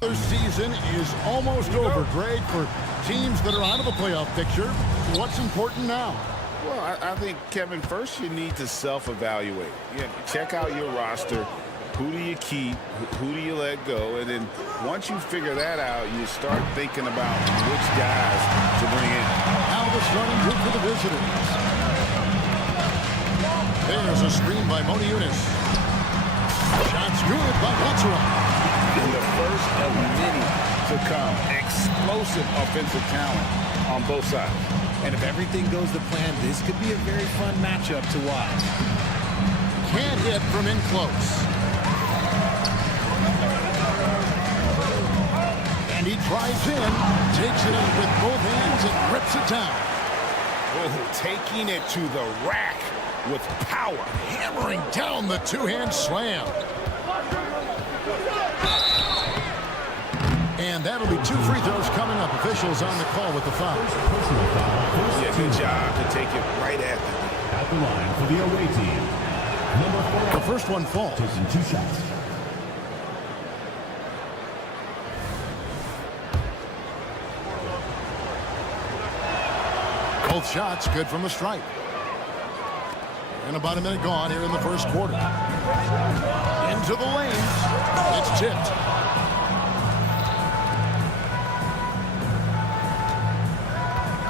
The season is almost over, Greg, for teams that are out of the playoff picture. What's important now? Well, I think, Kevin, first you need to self-evaluate. Check out your roster. Who do you keep? Who do you let go? And then once you figure that out, you start thinking about which guys to bring in. Now the starting group for the visitors. There's a screen by Monaco. Shots good by Partizan. In the first of many to come, explosive offensive talent on both sides. And if everything goes to plan, this could be a very fun matchup to watch. Can't hit from in close. And he drives in, takes it up with both hands and rips it down. Oh, taking it to the rack with power. Hammering down the two-hand slam. And that'll be 2 free throws coming up. Officials on the call with the foul. Yeah, good job to take it right at the line for the away team. Number 4. The first one falls. Taking 2 shots. Both shots good from the stripe. And about a minute gone here in the first quarter. Into the lane. It's tipped.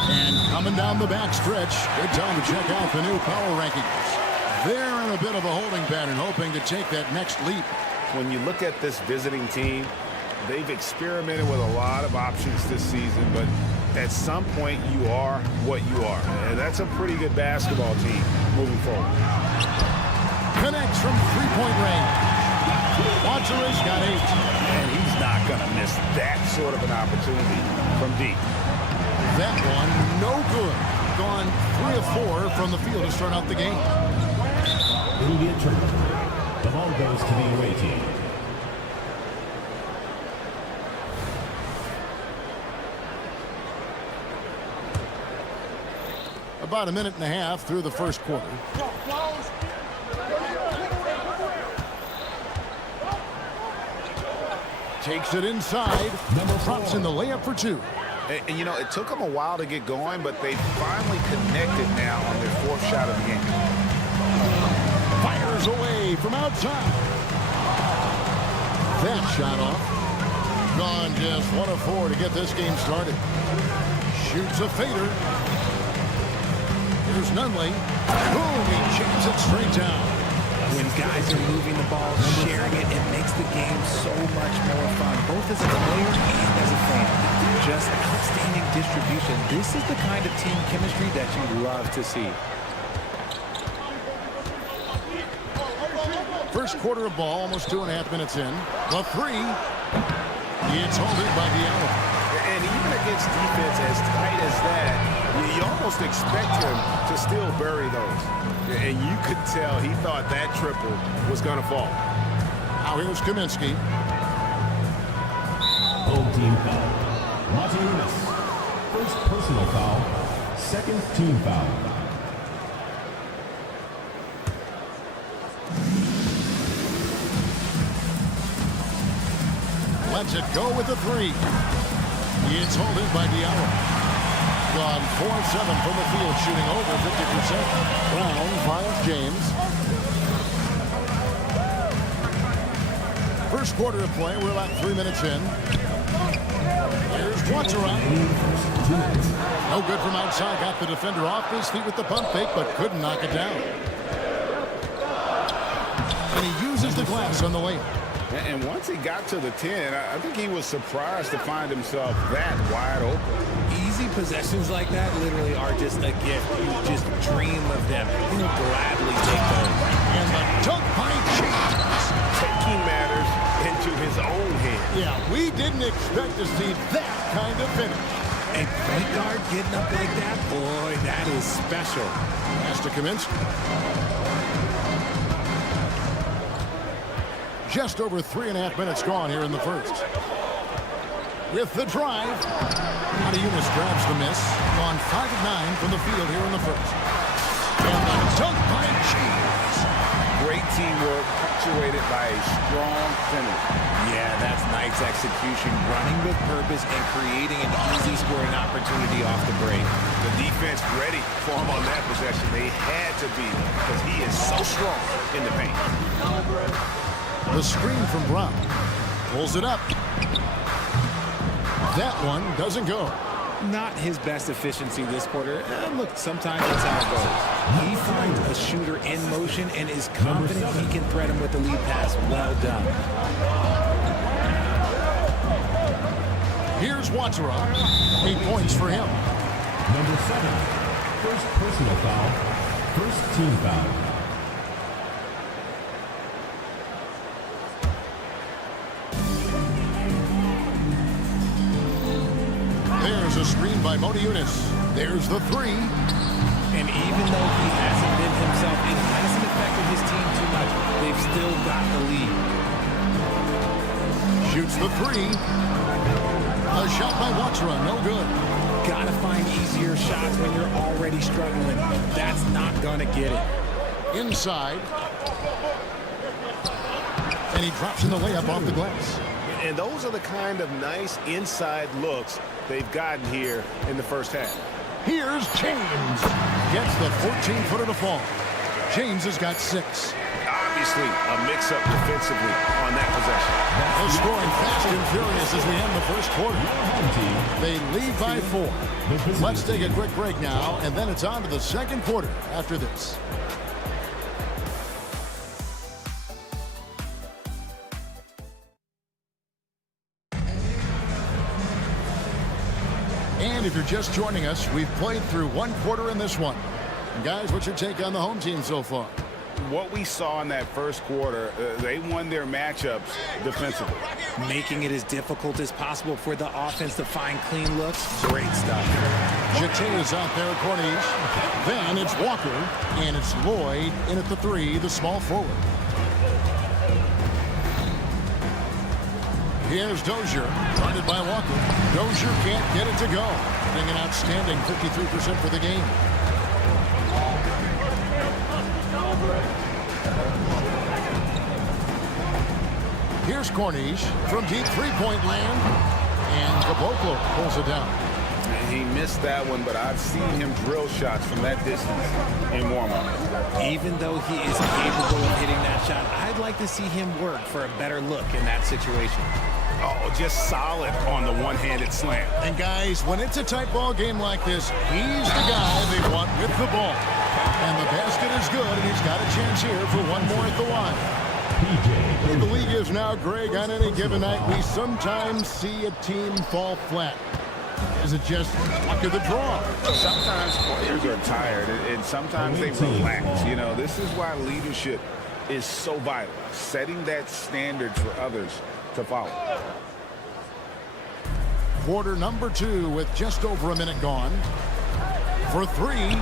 And coming down the back stretch, good time to check out the new power rankings. They're in a bit of a holding pattern, hoping to take that next leap. When you look at this visiting team, they've experimented with a lot of options this season, but at some point you are what you are. And that's a pretty good basketball team moving forward. Connects from three-point range. Watcher's got 8. And he's not going to miss that sort of an opportunity from deep. That one, no good. Gone 3 of 4 from the field to start out the game. It'll be a turnover. The ball goes to the away team. About a minute and a half through the first quarter. Takes it inside. Drops in the layup for 2. And, you know, it took them a while to get going, but they finally connected now on their 4th shot of the game. Fires away from outside. That shot off. Gone just 1 of 4 to get this game started. Shoots a fader. Here's Nunley. Boom, he jams it straight down. When guys are moving the ball, sharing it, it makes the game so much more fun, both as a player and as a fan. Just outstanding distribution. This is the kind of team chemistry that you love to see. First quarter of ball, almost 2.5 minutes in. The 3. It's holding by Diallo. And even against defense as tight as that, you almost expect him to still bury those. And you could tell he thought that triple was going to fall. Now here's Kaminsky. Home team foul. Martinez. First personal foul. Second team foul. Lets it go with the 3. It's holding by Diallo. Gone 4 of 7 from the field, shooting over 50%. Brown, 5, James. First quarter of play, we're about 3 minutes in. Here's Watcher's. No good from outside. Got the defender off his feet with the pump fake, but couldn't knock it down. And he uses the glass on the layup. And once he got to the 10, I think he was surprised to find himself that wide open. Easy possessions like that literally are just a gift. You just dream of them. He'll gladly take those. And the dunk by James. Taking matters into his own hands. Yeah, we didn't expect to see that kind of finish. A point guard getting up like that, boy, that is special. Has to Kaminsky. Just over 3.5 minutes gone here in the first. With the drive, Madrid grabs the miss. Gone 5 of 9 from the field here in the first. And the dunk by James. Great teamwork, punctuated by a strong finish. Yeah, that's nice execution, running with purpose and creating an easy scoring opportunity off the break. The defense ready for him on that possession. They had to be because he is so strong in the paint. The screen from Brown. Pulls it up. That one doesn't go. Not his best efficiency this quarter. Look, sometimes that's how it goes. He finds a shooter in motion and is confident he can thread him with the lead pass. Well done. Here's Watera. 8 points for him. Number 7. First personal foul. First team foul. There's a screen by Modiunas. There's the three. And even though he hasn't been himself, it hasn't affected his team too much. They've still got the lead. Shoots the three. A shot by Watera, no good. Gotta find easier shots when you're already struggling. That's not gonna get it. Inside. And he drops in the layup off the glass. And those are the kind of nice inside looks they've gotten here in the first half. Here's James. Gets the 14-footer to fall. James has got 6. Obviously, a mix-up defensively on that possession. They're scoring fast and furious as we end the first quarter. They lead by 4. Let's take a quick break now, and then it's on to the second quarter after this. And if you're just joining us, we've played through one quarter in this one. And guys, what's your take on the home team so far? What we saw in that first quarter, they won their matchups defensively. Making it as difficult as possible for the offense to find clean looks. Great stuff. Jete is out there at Corniche. Then it's Walker, and it's Lloyd in at the 3, the small forward. Here's Dozier, guarded by Walker. Dozier can't get it to go. Getting an outstanding 53% for the game. Here's Corniche from deep three-point land. And Caboclo pulls it down. He missed that one, but I've seen him drill shots from that distance in warm-up. Even though he is capable of hitting that shot, I'd like to see him work for a better look in that situation. Oh, just solid on the one-handed slam. And guys, when it's a tight ball game like this, he's the guy they want with the ball. And the basket is good, and he's got a chance here for one more at the line. The league is now, Greg, on any given night, we sometimes see a team fall flat. Is it just luck of the draw? Sometimes players are tired, and sometimes they relax. You know, this is why leadership is so vital, setting that standard for others to follow. Quarter number 2 with just over a minute gone. For 3.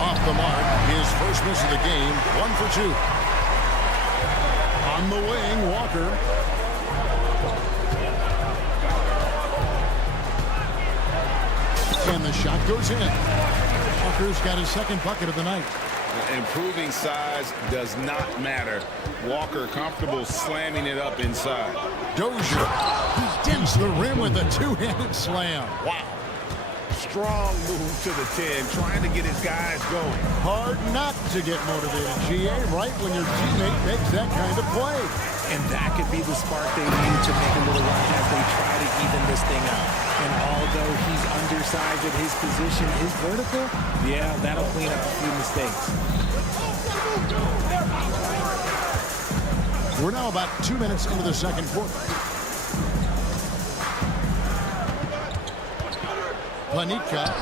Off the mark. His first miss of the game. 1 for 2. On the wing, Walker. And the shot goes in. Walker's got his second bucket of the night. Improving size does not matter. Walker comfortable slamming it up inside. Dozier. He dents the rim with a two-handed slam. Wow. Strong move to the 10, trying to get his guys going. Hard not to get motivated, GA, right when your teammate makes that kind of play. And that could be the spark they need to make a little run as they try to even this thing out. And although he's undersized at his position, his vertical, yeah, that'll clean up a few mistakes. We're now about 2 minutes into the second quarter. Panica.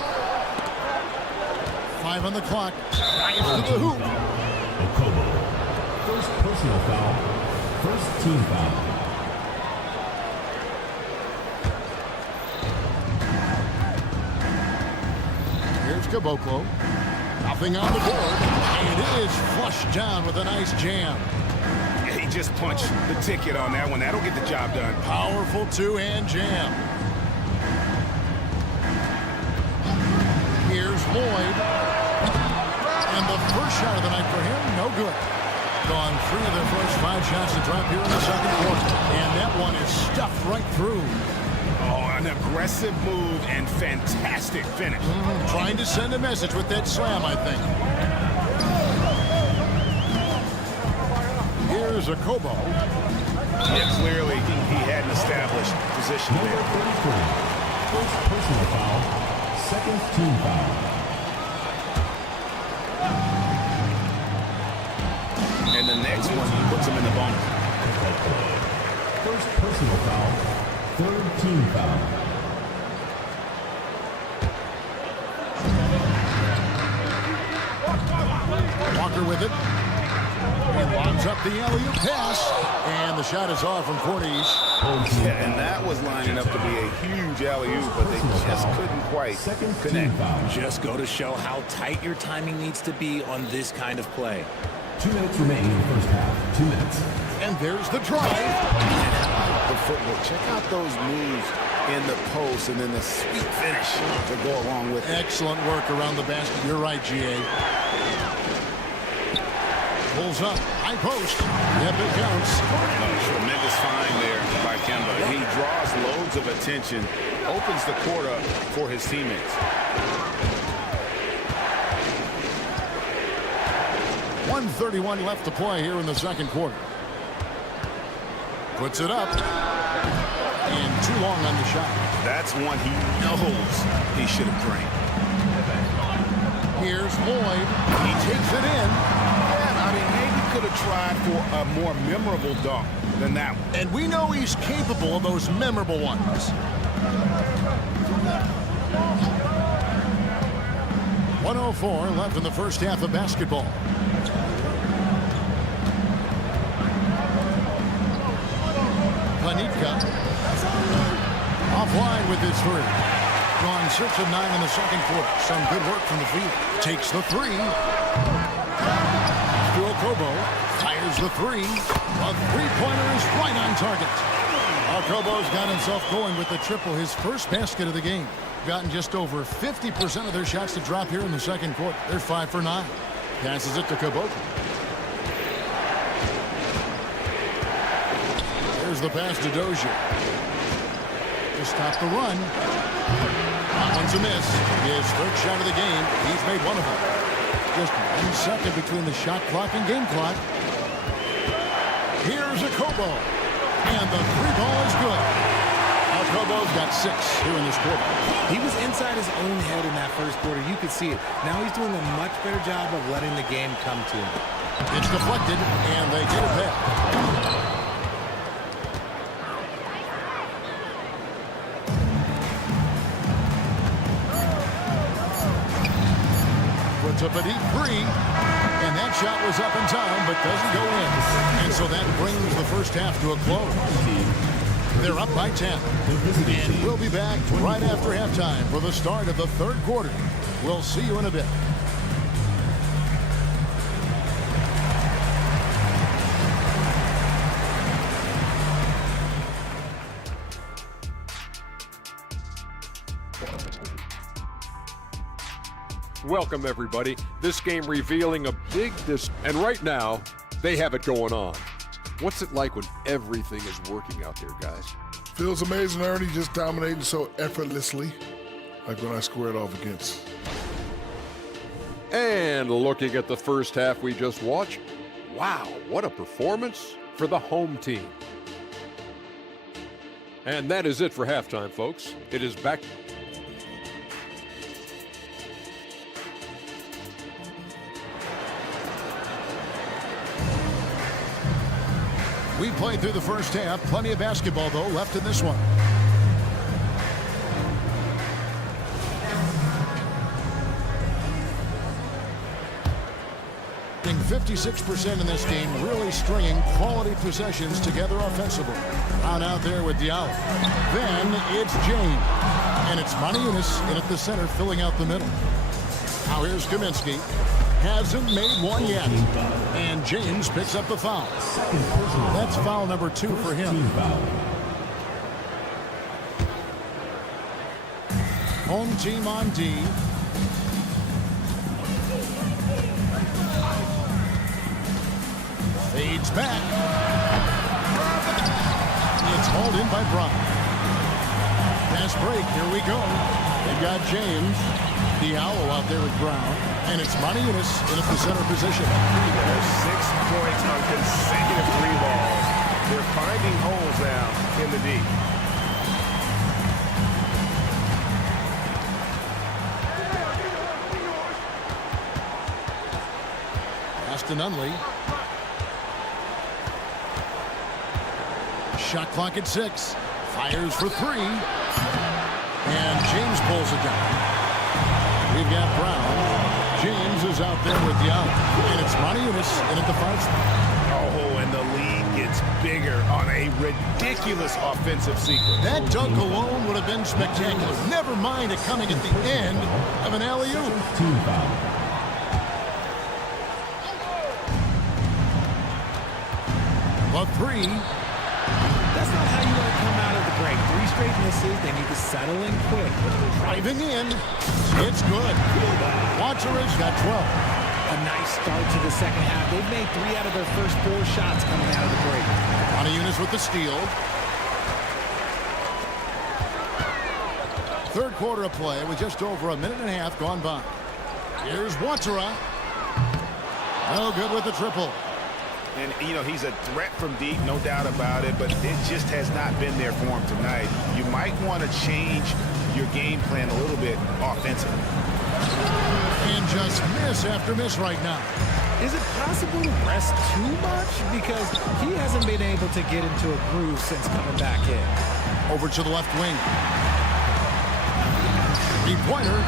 5 on the clock. Drives to the hoop. Okobo. First personal foul. First team foul. Here's Caboclo. Nothing on the board. And it is flushed down with a nice jam. He just punched the ticket on that one. That'll get the job done. Powerful two-hand jam. Here's Lloyd. First shot of the night for him, no good. Gone 3 of their first 5 shots to drop here in the second quarter. And that one is stuffed right through. Oh, an aggressive move and fantastic finish. Trying to send a message with that slam, I think. Here's a Kobo. Yeah, clearly he had an established position Number there. 33. First personal foul. Second team foul. And the next one puts him in the bonus. First personal foul. Third team foul. Walker with it. And lobs up the alley-oop pass. And the shot is off from Cordes. Yeah, and that was lining up to be a huge alley-oop, but they just couldn't quite connect. Just go to show how tight your timing needs to be on this kind of play. 2 minutes remaining in the first half. 2 minutes. And there's the drive. The footwork. Check out those moves in the post and then the sweet finish to go along with it. Excellent work around the basket. You're right, G.A. Pulls up. High post. Yep, it counts. Tremendous find there by Kemba. He draws loads of attention, opens the court up for his teammates. 1:31 left to play here in the second quarter. Puts it up. And too long on the shot. That's one he knows he should have drained. Here's Lloyd. He takes it in. Yeah, I mean, maybe could have tried for a more memorable dunk than that one. And we know he's capable of those memorable ones. 1:04 left in the first half of basketball. Planitka offline with his three. Gone 6 of 9 in the second quarter. Some good work from the field. Takes the three. Phil Kobo fires the three. A three-pointer is right on target. Kobo's got himself going with the triple, his first basket of the game. Gotten just over 50% of their shots to drop here in the second quarter. They're 5 for 9. Passes it to Kobo. There's the pass to Dozier. Just stopped the run. That one's a miss. His third shot of the game. He's made one of them. Just 1 second between the shot clock and game clock. Here's a Kobo. And the three ball is good. Kobo's got 6 here in this quarter. He was inside his own head in that first quarter. You could see it. Now he's doing a much better job of letting the game come to him. It's deflected, and they get it back. Puts up a deep three, and that shot was up in time, but doesn't go in. And so that brings the first half to a close. They're up by 10. And we'll be back right after halftime for the start of the third quarter. We'll see you in a bit. Welcome, everybody. This game revealing a big and right now, they have it going on. What's it like when everything is working out there, guys? Feels amazing, Ernie, just dominating so effortlessly, like when I squared off against. And looking at the first half we just watched, wow, what a performance for the home team. And that is it for halftime, folks. It is back. We played through the first half. Plenty of basketball, though, left in this one. Shooting 56% in this game, really stringing quality possessions together offensively. On out there with Diallo. Then it's James. And it's Maniunas in at the center, filling out the middle. Now here's Kaminsky. Hasn't made one yet. And James picks up the foul. That's foul number 2 for him. Home team on D. Fades back. It's hauled in by Brown. Fast break. Here we go. They've got James. Diallo out there with Brown. And it's Martinez in at the center position. There's 6 points on consecutive 3 balls. They're finding holes now in the D. Aston Unley. Shot clock at 6. Fires for 3. And James pulls it down. We've got Brown. James is out there with the out. And it's Martinez in at the 5 spot. Oh, and the lead gets bigger on a ridiculous offensive sequence. That dunk alone would have been spectacular. Never mind it coming at the end of an alley-oop. Team foul. A 3. That's not how you want to come out of the break. 3 straight misses. They need to settle in quick. Driving in. It's good. Watcherish got 12. A nice start to the second half. They've made 3 out of their first 4 shots coming out of the break. Eunice with the steal. Third quarter of play with just over a minute and a half gone by. Here's Watsera. No good with the triple. And, you know, he's a threat from deep, no doubt about it, but it just has not been there for him tonight. You might want to change your game plan a little bit offensively. And just miss after miss right now. Is it possible to rest too much? Because he hasn't been able to get into a groove since coming back in. Over to the left wing. 3-pointer.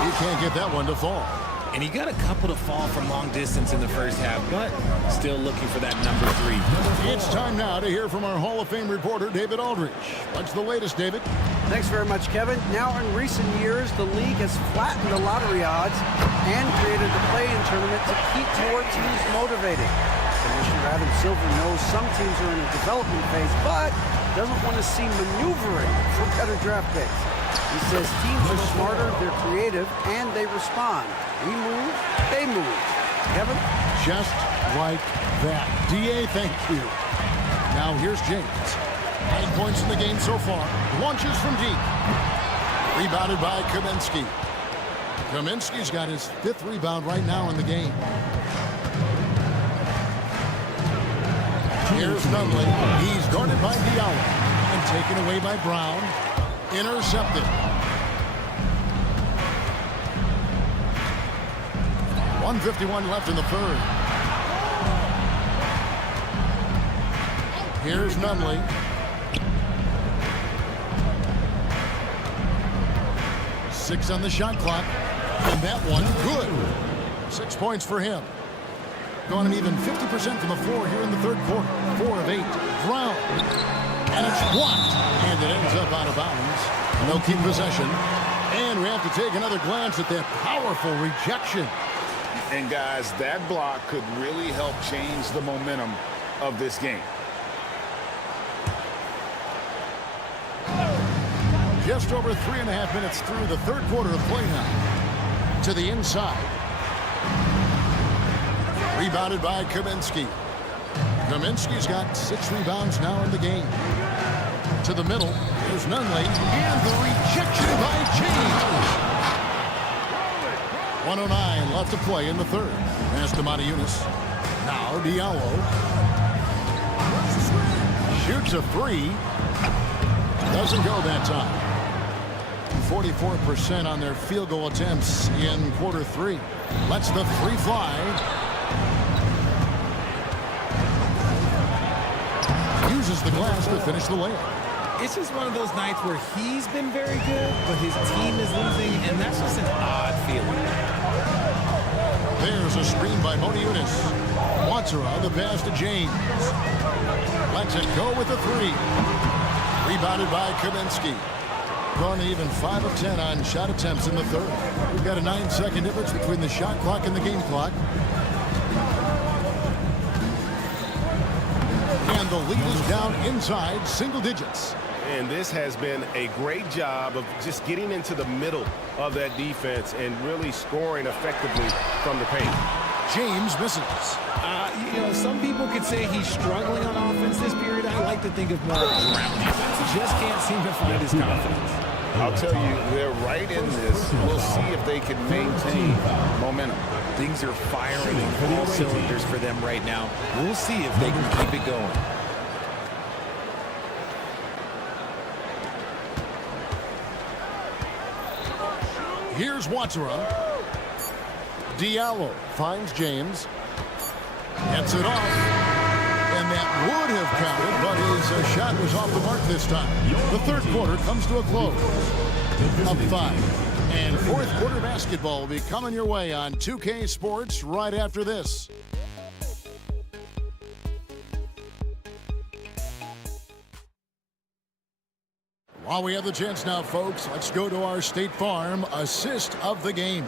You can't get that one to fall. And he got a couple to fall from long distance in the first half, but still looking for that number 3. It's time now to hear from our Hall of Fame reporter, David Aldridge. What's the latest, David? Thanks very much, Kevin. Now, in recent years, the league has flattened the lottery odds and created the play-in tournament to keep more teams motivated. Commissioner Adam Silver knows some teams are in a development phase, but doesn't want to see maneuvering for better draft picks. He says teams are smarter, they're creative, and they respond. We move, they move. Kevin? Just like that. D.A., thank you. Now here's James. 9 points in the game so far. Launches from deep. Rebounded by Kaminsky. Kaminsky's got his 5th rebound right now in the game. Here's Nunley. He's guarded by Diallo. And taken away by Brown. Intercepted. 1:51 left in the third. Here's Nunley. Six on the shot clock. And that one, good. 6 points for him. Gone an even 50% from the floor here in the third quarter. 4 of 8. Brown. And it's blocked. And it ends up out of bounds. And they'll keep possession. And we have to take another glance at that powerful rejection. And, guys, that block could really help change the momentum of this game. Just over 3.5 minutes through the third quarter of play now. To the inside. Rebounded by Kaminsky. Kaminsky's got 6 rebounds now in the game. To the middle. There's Nunley. And the rejection by James. 1:09 left to play in the third. Pass to Eunice. Now Diallo. Shoots a 3. Doesn't go that time. 44% on their field goal attempts in quarter 3. Lets the 3 fly. Uses the glass to finish the layup. It's just one of those nights where he's been very good, but his team is losing, and that's just an odd feeling. There's a screen by Eunice. Watsera, the pass to James. Lets it go with a 3. Rebounded by Kaminsky. Gone even 5 of 10 on shot attempts in the third. We've got a 9-second difference between the shot clock and the game clock. And the lead is down inside single digits. And this has been a great job of just getting into the middle of that defense and really scoring effectively from the paint. James misses. You know, some people could say he's struggling on offense this period. I like to think of more around defense. Just can't seem to find his confidence. I'll tell you, they're right in this. We'll see if they can maintain momentum. Things are firing on all cylinders for them right now. We'll see if they can keep it going. Here's Watsura. Diallo finds James. Gets it off. And that would have counted, but his shot was off the mark this time. The third quarter comes to a close. Up 5. And fourth quarter basketball will be coming your way on 2K Sports right after this. While we have the chance now, folks, let's go to our State Farm assist of the game.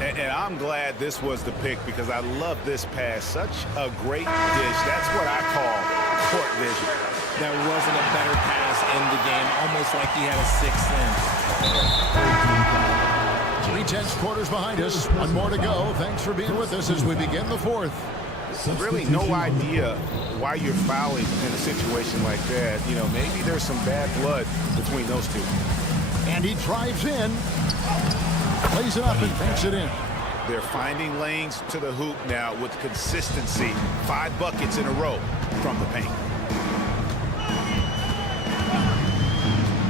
And I'm glad this was the pick because I love this pass. Such a great dish. That's what I call court vision. There wasn't a better pass in the game, almost like he had a sixth sense. 3/10 quarters behind us. One more to go. Thanks for being with us as we begin the fourth. Really no idea why you're fouling in a situation like that. You know, maybe there's some bad blood between those two. And he drives in. Plays it up and banks it in. They're finding lanes to the hoop now with consistency. 5 buckets in a row from the paint.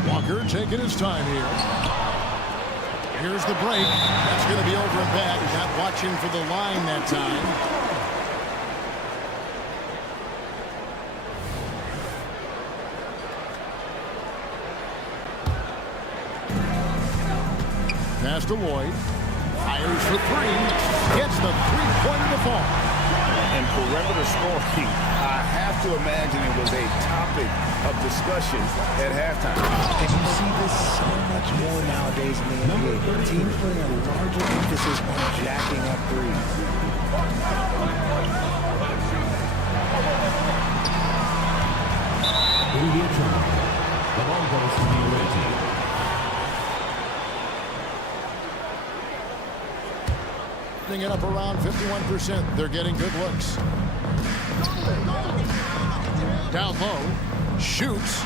Walker taking his time here. Here's the break. That's going to be over and back. Not watching for the line that time. Pass to Lloyd. Fires for 3. Gets the three-pointer to fall. And perimeter scoring, I have to imagine it was a topic of discussion at halftime. And you see this so much more nowadays in the NBA. Teams putting a larger emphasis on jacking up threes. The ball goes to the away team. It up around 51%. They're getting good looks. Down low. Shoots.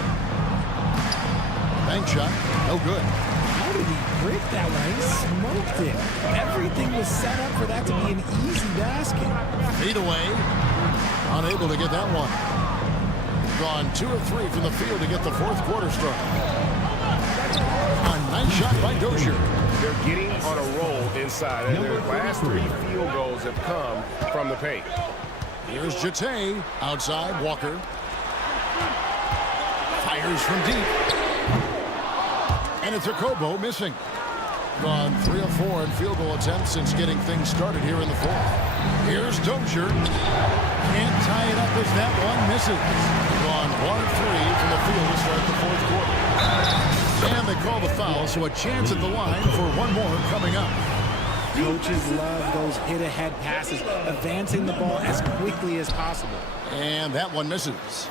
Bank shot. No good. How did he break that one? He smoked it. Everything was set up for that to be an easy basket. Feed away. Unable to get that one. Gone 2 of 3 from the field to get the fourth quarter start. A nice shot by Dozier. They're getting on a roll inside, and their last 3 field goals have come from the paint. Here's Jete outside. Walker fires from deep, and it's Okobo missing. Gone 3 of 4 in field goal attempts since getting things started here in the fourth. Here's Dozier. Can't tie it up as that one misses. Gone 1 of 3 from the field to start the fourth quarter. And they call the foul, so a chance at the line for one more coming up. Coaches love those hit-ahead passes, advancing the ball as quickly as possible. And that one misses.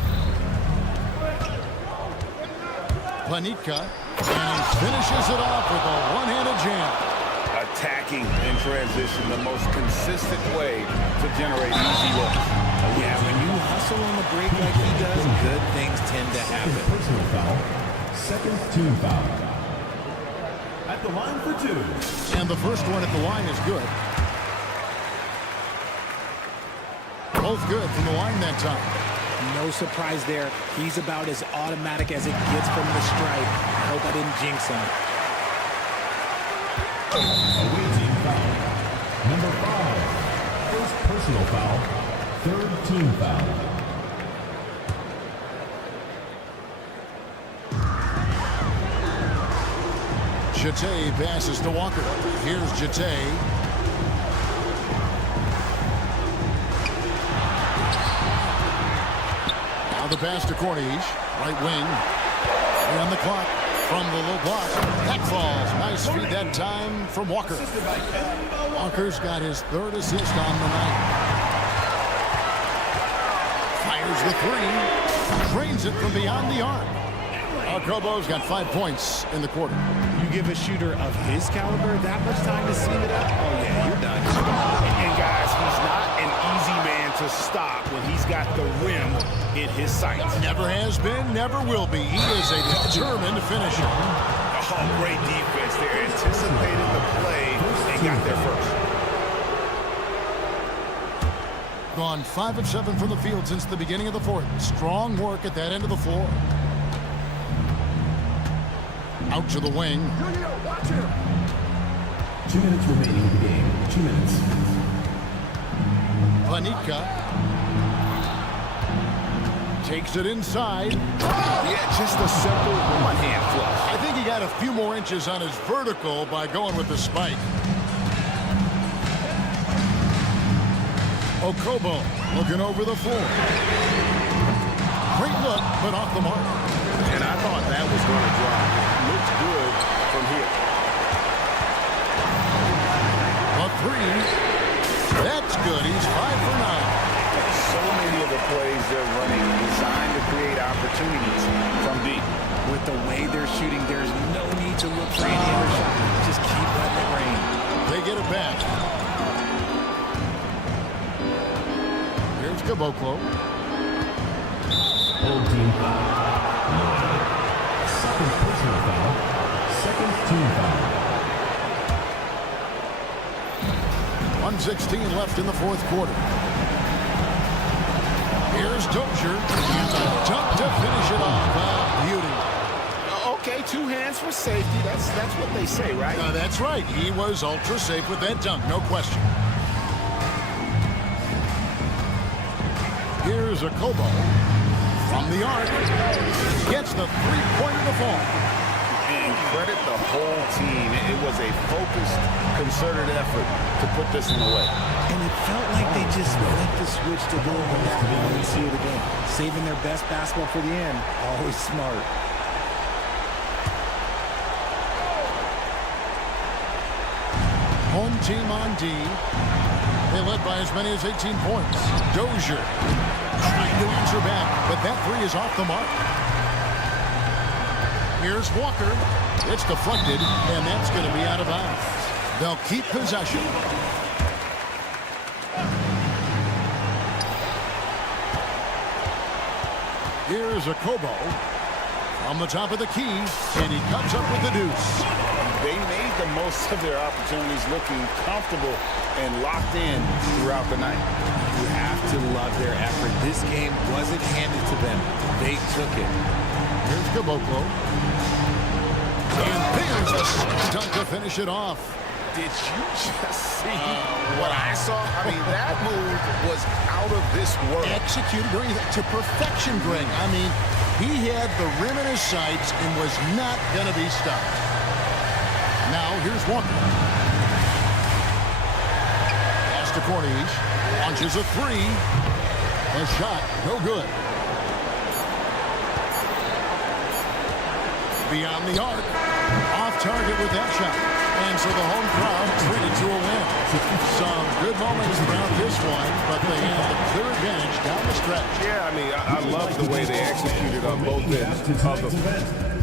Planitka, and he finishes it off with a one-handed jam. Attacking in transition, the most consistent way to generate easy looks. Yeah, when you hustle on the break like he does, good things tend to happen. Personal foul. Second team foul. At the line for 2. And the first one at the line is good. Both good from the line that time. No surprise there. He's about as automatic as it gets from the stripe. I hope I didn't jinx him. Away team foul. Number 5. First personal foul. Third team foul. Jete passes to Walker. Here's Jete. Now the pass to Corniche. Right wing. And the clock from the low block. That falls. Nice feed that time from Walker. Walker's got his 3rd assist on the night. Fires the 3. Drains it from beyond the arc. Okobo's got 5 points in the quarter. You give a shooter of his caliber that much time to seal it up, oh yeah, you're done. And guys, he's to stop when he's got the rim in his sights. Never has been, never will be. He is a determined finisher. Oh, great defense there. Anticipated the play and got there first. Gone 5 of 7 from the field since the beginning of the fourth. Strong work at that end of the floor. Out to the wing. 2 minutes remaining in the game. 2 minutes. Panica takes it inside. Yeah, just a simple one-hand flush. I think he got a few more inches on his vertical by going with the spike. Okobo looking over the floor. Great look, but off the mark. And I thought that was going to drop. Looked good from here. A three. That's good. He's 5 for 9. So many of the plays they're running designed to create opportunities from deep. With the way they're shooting, there's no need to look for any other shot. Just keep letting it rain. They get it back. Here's Caboclo. Full team foul. Second personal foul. Second team foul. 1:16 left in the fourth quarter. Here's Dozier. And a dunk to finish it off. Beauty. Okay, 2 hands for safety. That's what they say, right? That's right. He was ultra safe with that dunk, no question. Here's a Kobo from the arc. Gets the three-pointer to fall. And credit the whole team. It was a focused, concerted effort to put this one away. And it felt like they just flipped the switch to go over that one and seal the game. Saving their best basketball for the end. Always smart. Home team on D. They led by as many as 18 points. Dozier trying to answer back, but that three is off the mark. Here's Walker. It's deflected, and that's going to be out of bounds. They'll keep possession. Here's a Kobo on the top of the key, and he comes up with the deuce. They made the most of their opportunities, looking comfortable and locked in throughout the night. You have to love their effort. This game wasn't handed to them. They took it. Here's Caboclo. And there's a dunk to finish it off. Did you just see what I saw? I mean, that move was out of this world. Executed to perfection, Greg. I mean, he had the rim in his sights and was not going to be stopped. Now, here's Walker. Pass to Cornish. Launches a three. A shot, no good. Beyond the arc. Off target with that shot. And so the home crowd treated to a win. Some good moments throughout this one, but they have the clear advantage down the stretch. Yeah, I mean, I love the way they executed on both ends of the...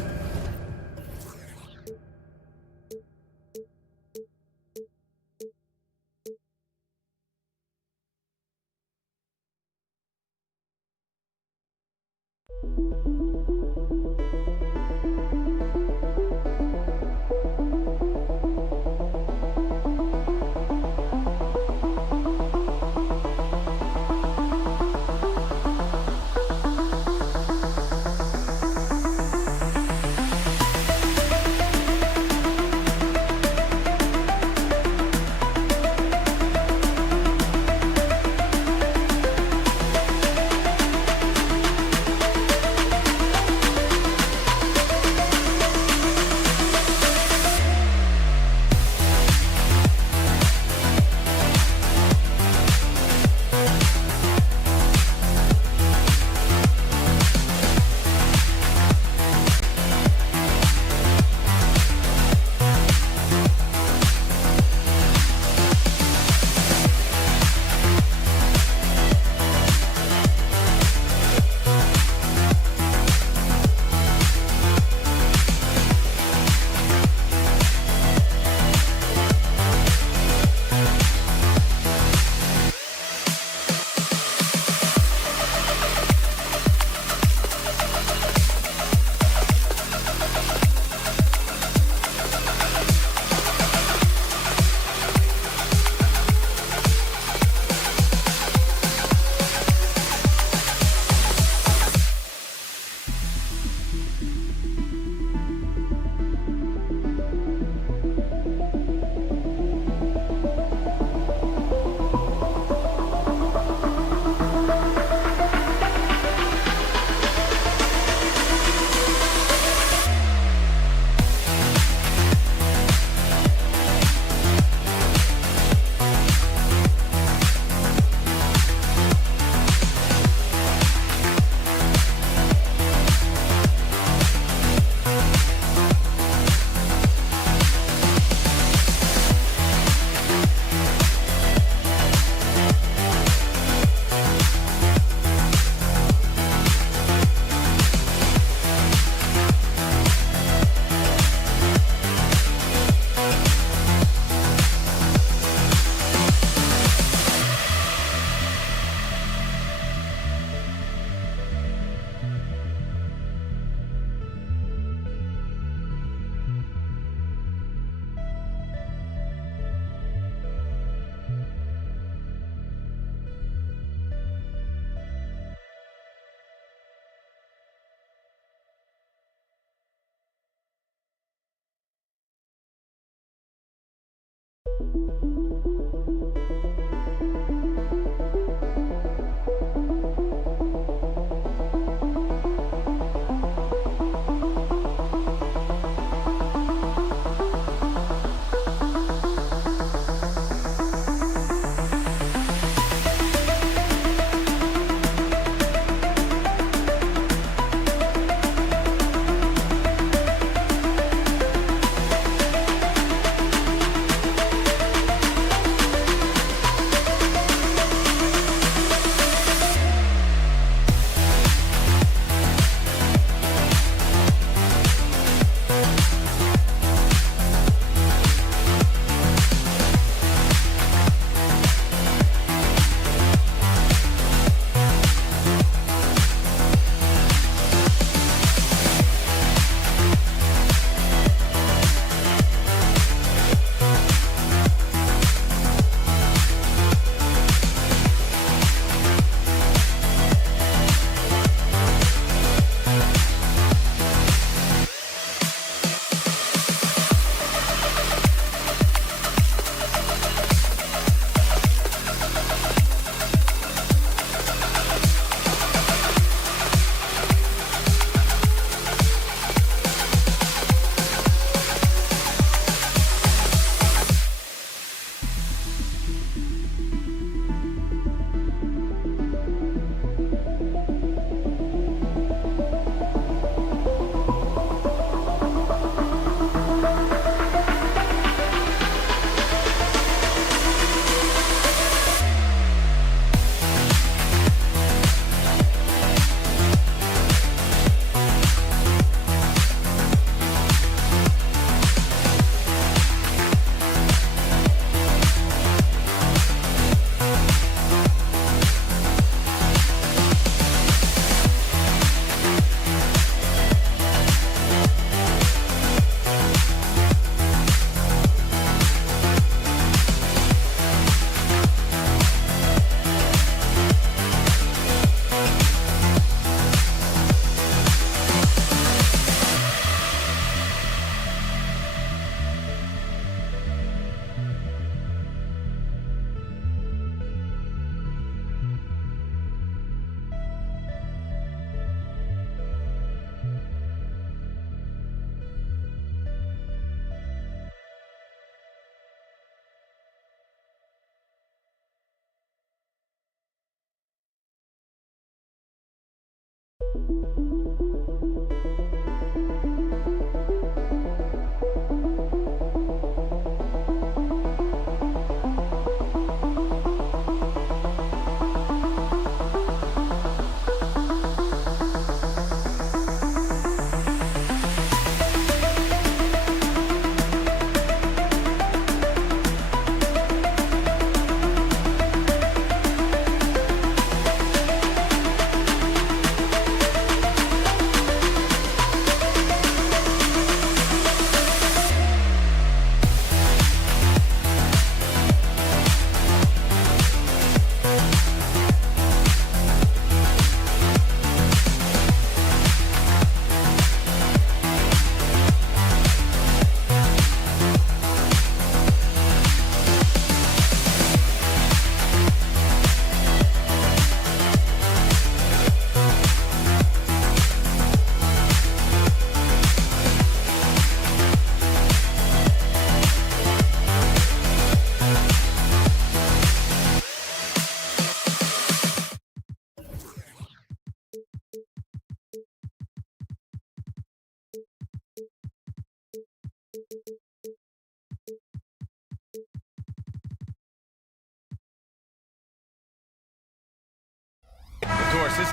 Dorsey.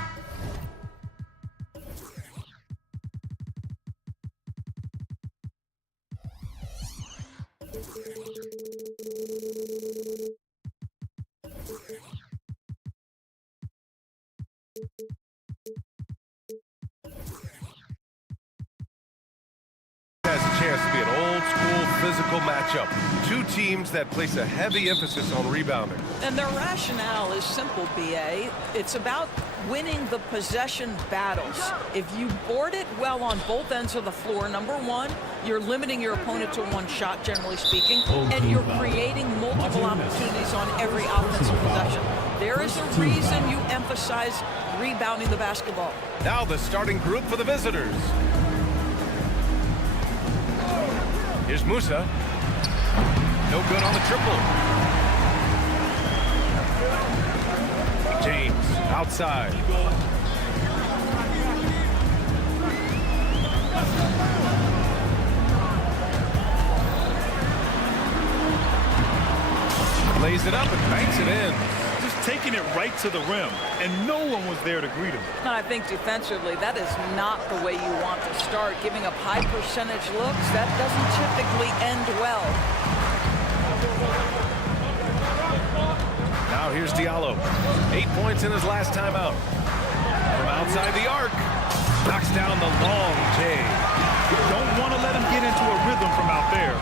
Has a chance to be an old-school physical matchup. Two teams that place a heavy emphasis on rebounding. And their rationale is simple, B.A. It's about winning the possession battles. If you board it well on both ends of the floor, number one, you're limiting your opponent to one shot, generally speaking, and you're creating multiple opportunities on every offensive possession. There is a reason you emphasize rebounding the basketball. Now the starting group for the visitors. Here's Musa. No good on the triple. James outside. Lays it up and banks it in. Just taking it right to the rim, and no one was there to greet him. And I think defensively, that is not the way you want to start. Giving up high percentage looks, that doesn't typically end well. Now here's Diallo. 8 points in his last time out. From outside the arc, knocks down the long J. You don't want to let him get into a rhythm from out there.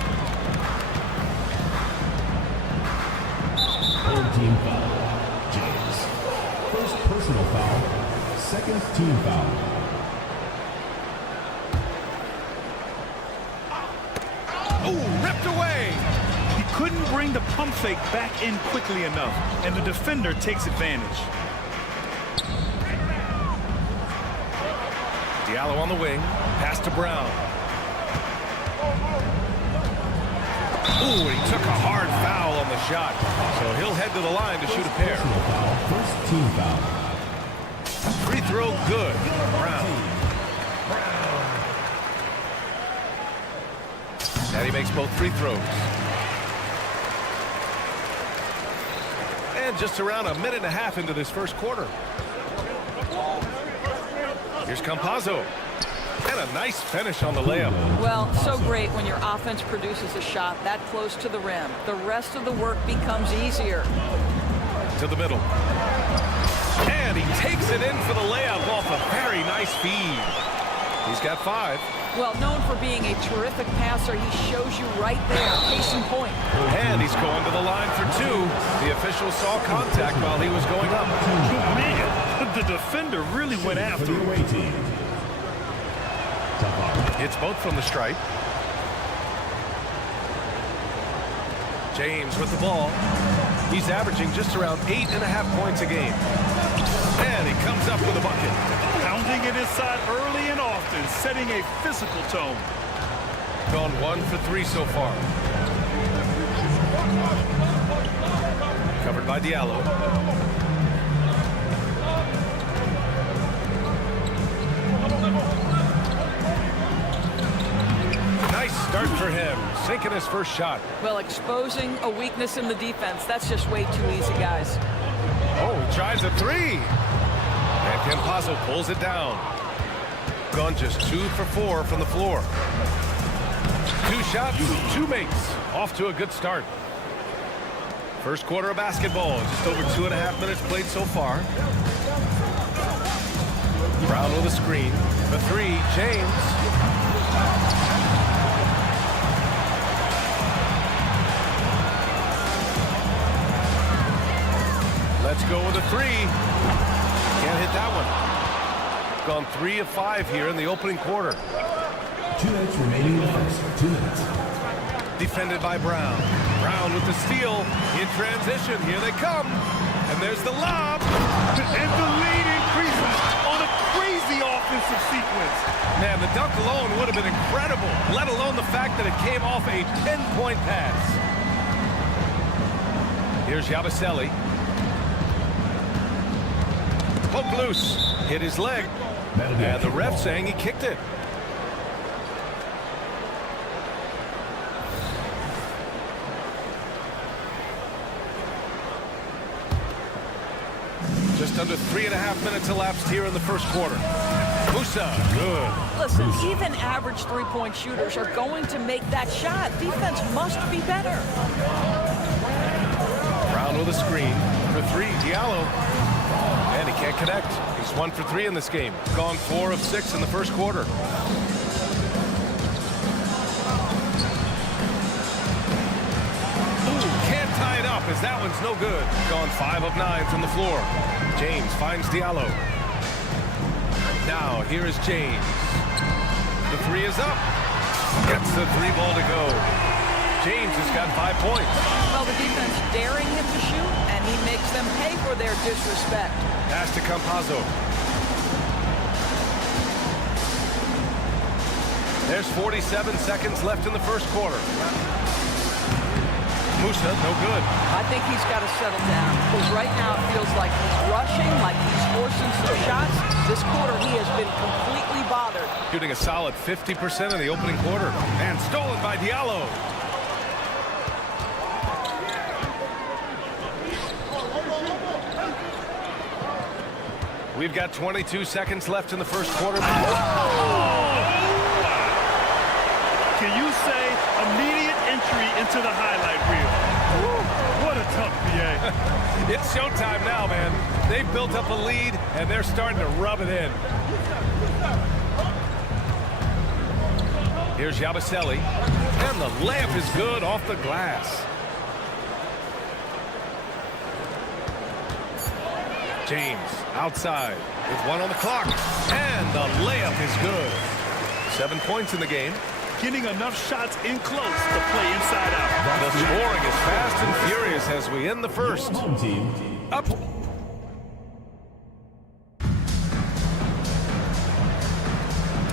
Third team foul. James. First personal foul. Second team foul. Oh, ripped away. He couldn't bring the pump fake back in quickly enough, and the defender takes advantage. Diallo on the wing. Pass to Brown. Ooh, and he took a hard foul on the shot. So he'll head to the line to shoot a pair. First team foul. Free throw good. Brown. And he makes both free throws. And just around a minute and a half into this first quarter. Here's Campazzo. And a nice finish on the layup. Well, so great when your offense produces a shot that close to the rim. The rest of the work becomes easier. To the middle. And he takes it in for the layup off a very nice feed. He's got 5. Well, known for being a terrific passer, he shows you right there. Case in point. And he's going to the line for 2. The official saw contact while he was going up. Man, the defender really went after him. Hits both from the stripe. James with the ball. He's averaging just around 8.5 points a game. And he comes up with a bucket. Pounding it inside early and often, setting a physical tone. Gone 1 for 3 so far. Covered by Diallo. start for him. Sinking his first shot. Well, exposing a weakness in the defense, that's just way too easy, guys. Oh, he tries a three. And Campazzo pulls it down. Gone just 2 for 4 from the floor. 2 shots, 2 makes. Off to a good start. First quarter of basketball. Just over 2.5 minutes played so far. Brown with a screen. The three, James. Let's go with a three. Can't hit that one. Gone 3 of 5 here in the opening quarter. 2 minutes remaining in the first. 2 minutes. Defended by Brown. Brown with the steal. In transition. Here they come. And there's the lob. And the lead increases on a crazy offensive sequence. Man, the dunk alone would have been incredible, let alone the fact that it came off a 10-point pass. Here's Yabusele. Poked loose. Hit his leg. And the ref saying he kicked it. Just under 3.5 minutes elapsed here in the first quarter. Musa, good. Listen, even average three-point shooters are going to make that shot. Defense must be better. Brown with a screen for 3. Diallo. And he can't connect. He's 1 for 3 in this game. Gone 4 of 6 in the first quarter. Can't tie it up as that one's no good. Gone 5 of 9 from the floor. James finds Diallo. Now here is James. The 3 is up. Gets the 3 ball to go. James has got 5 points. Well, the defense daring him to shoot, and he makes them pay for their disrespect. Pass to Campazzo. There's 47 seconds left in the first quarter. Musa, no good. I think he's got to settle down, because right now it feels like he's rushing, like he's forcing some shots. This quarter, he has been completely bothered. Shooting a solid 50% in the opening quarter. And stolen by Diallo. We've got 22 seconds left in the first quarter. Can you say immediate entry into the highlight reel? What a tough PA. It's showtime now, man. They've built up a lead, and they're starting to rub it in. Here's Yabusele. And the layup is good off the glass. James outside with 1 on the clock. And the layup is good. 7 points in the game. Getting enough shots in close to play inside out. The scoring is fast and furious as we end the first. Home team. Up.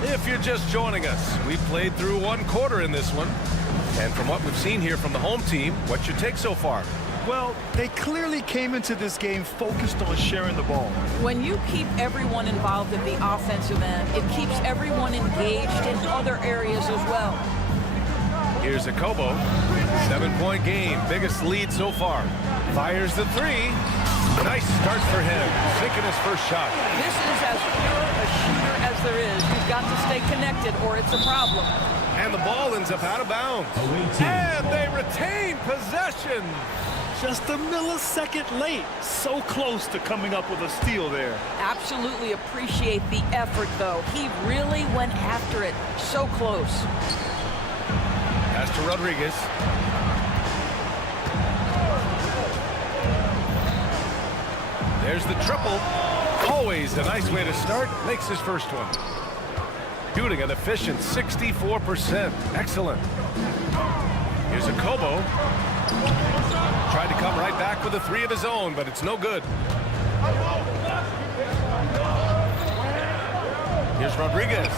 If you're just joining us, we played through 1 quarter in this one. And from what we've seen here from the home team, what's your take so far? Well, they clearly came into this game focused on sharing the ball. When you keep everyone involved at the offensive end, it keeps everyone engaged in other areas as well. Here's a Kobo. 7-point game. Biggest lead so far. Fires the 3. Nice start for him. Sinking his first shot. This is as pure a shooter as there is. You've got to stay connected or it's a problem. And the ball ends up out of bounds. And they retain possession. Just a millisecond late. So close to coming up with a steal there. Absolutely appreciate the effort, though. He really went after it. So close. Pass to Rodriguez. There's the triple. Always a nice way to start. Makes his first one. Shooting an efficient 64%. Excellent. Here's a Kobo. Tried to come right back with a 3 of his own, but it's no good. Here's Rodriguez.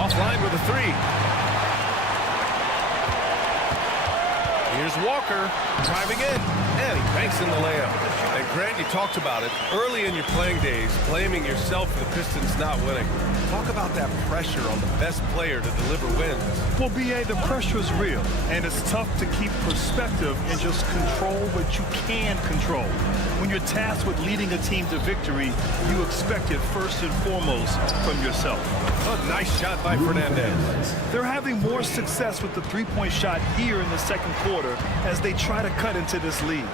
Offline with a 3. Here's Walker driving in. And he banks in the layup. And Grant, you talked about it early in your playing days, blaming yourself for the Pistons not winning. Talk about that pressure on the best player to deliver wins. Well, B.A., the pressure is real, and it's tough to keep perspective and just control what you can control. When you're tasked with leading a team to victory, you expect it first and foremost from yourself. Oh, nice shot by Fernandez. They're having more success with the three-point shot here in the second quarter as they try to cut into this lead.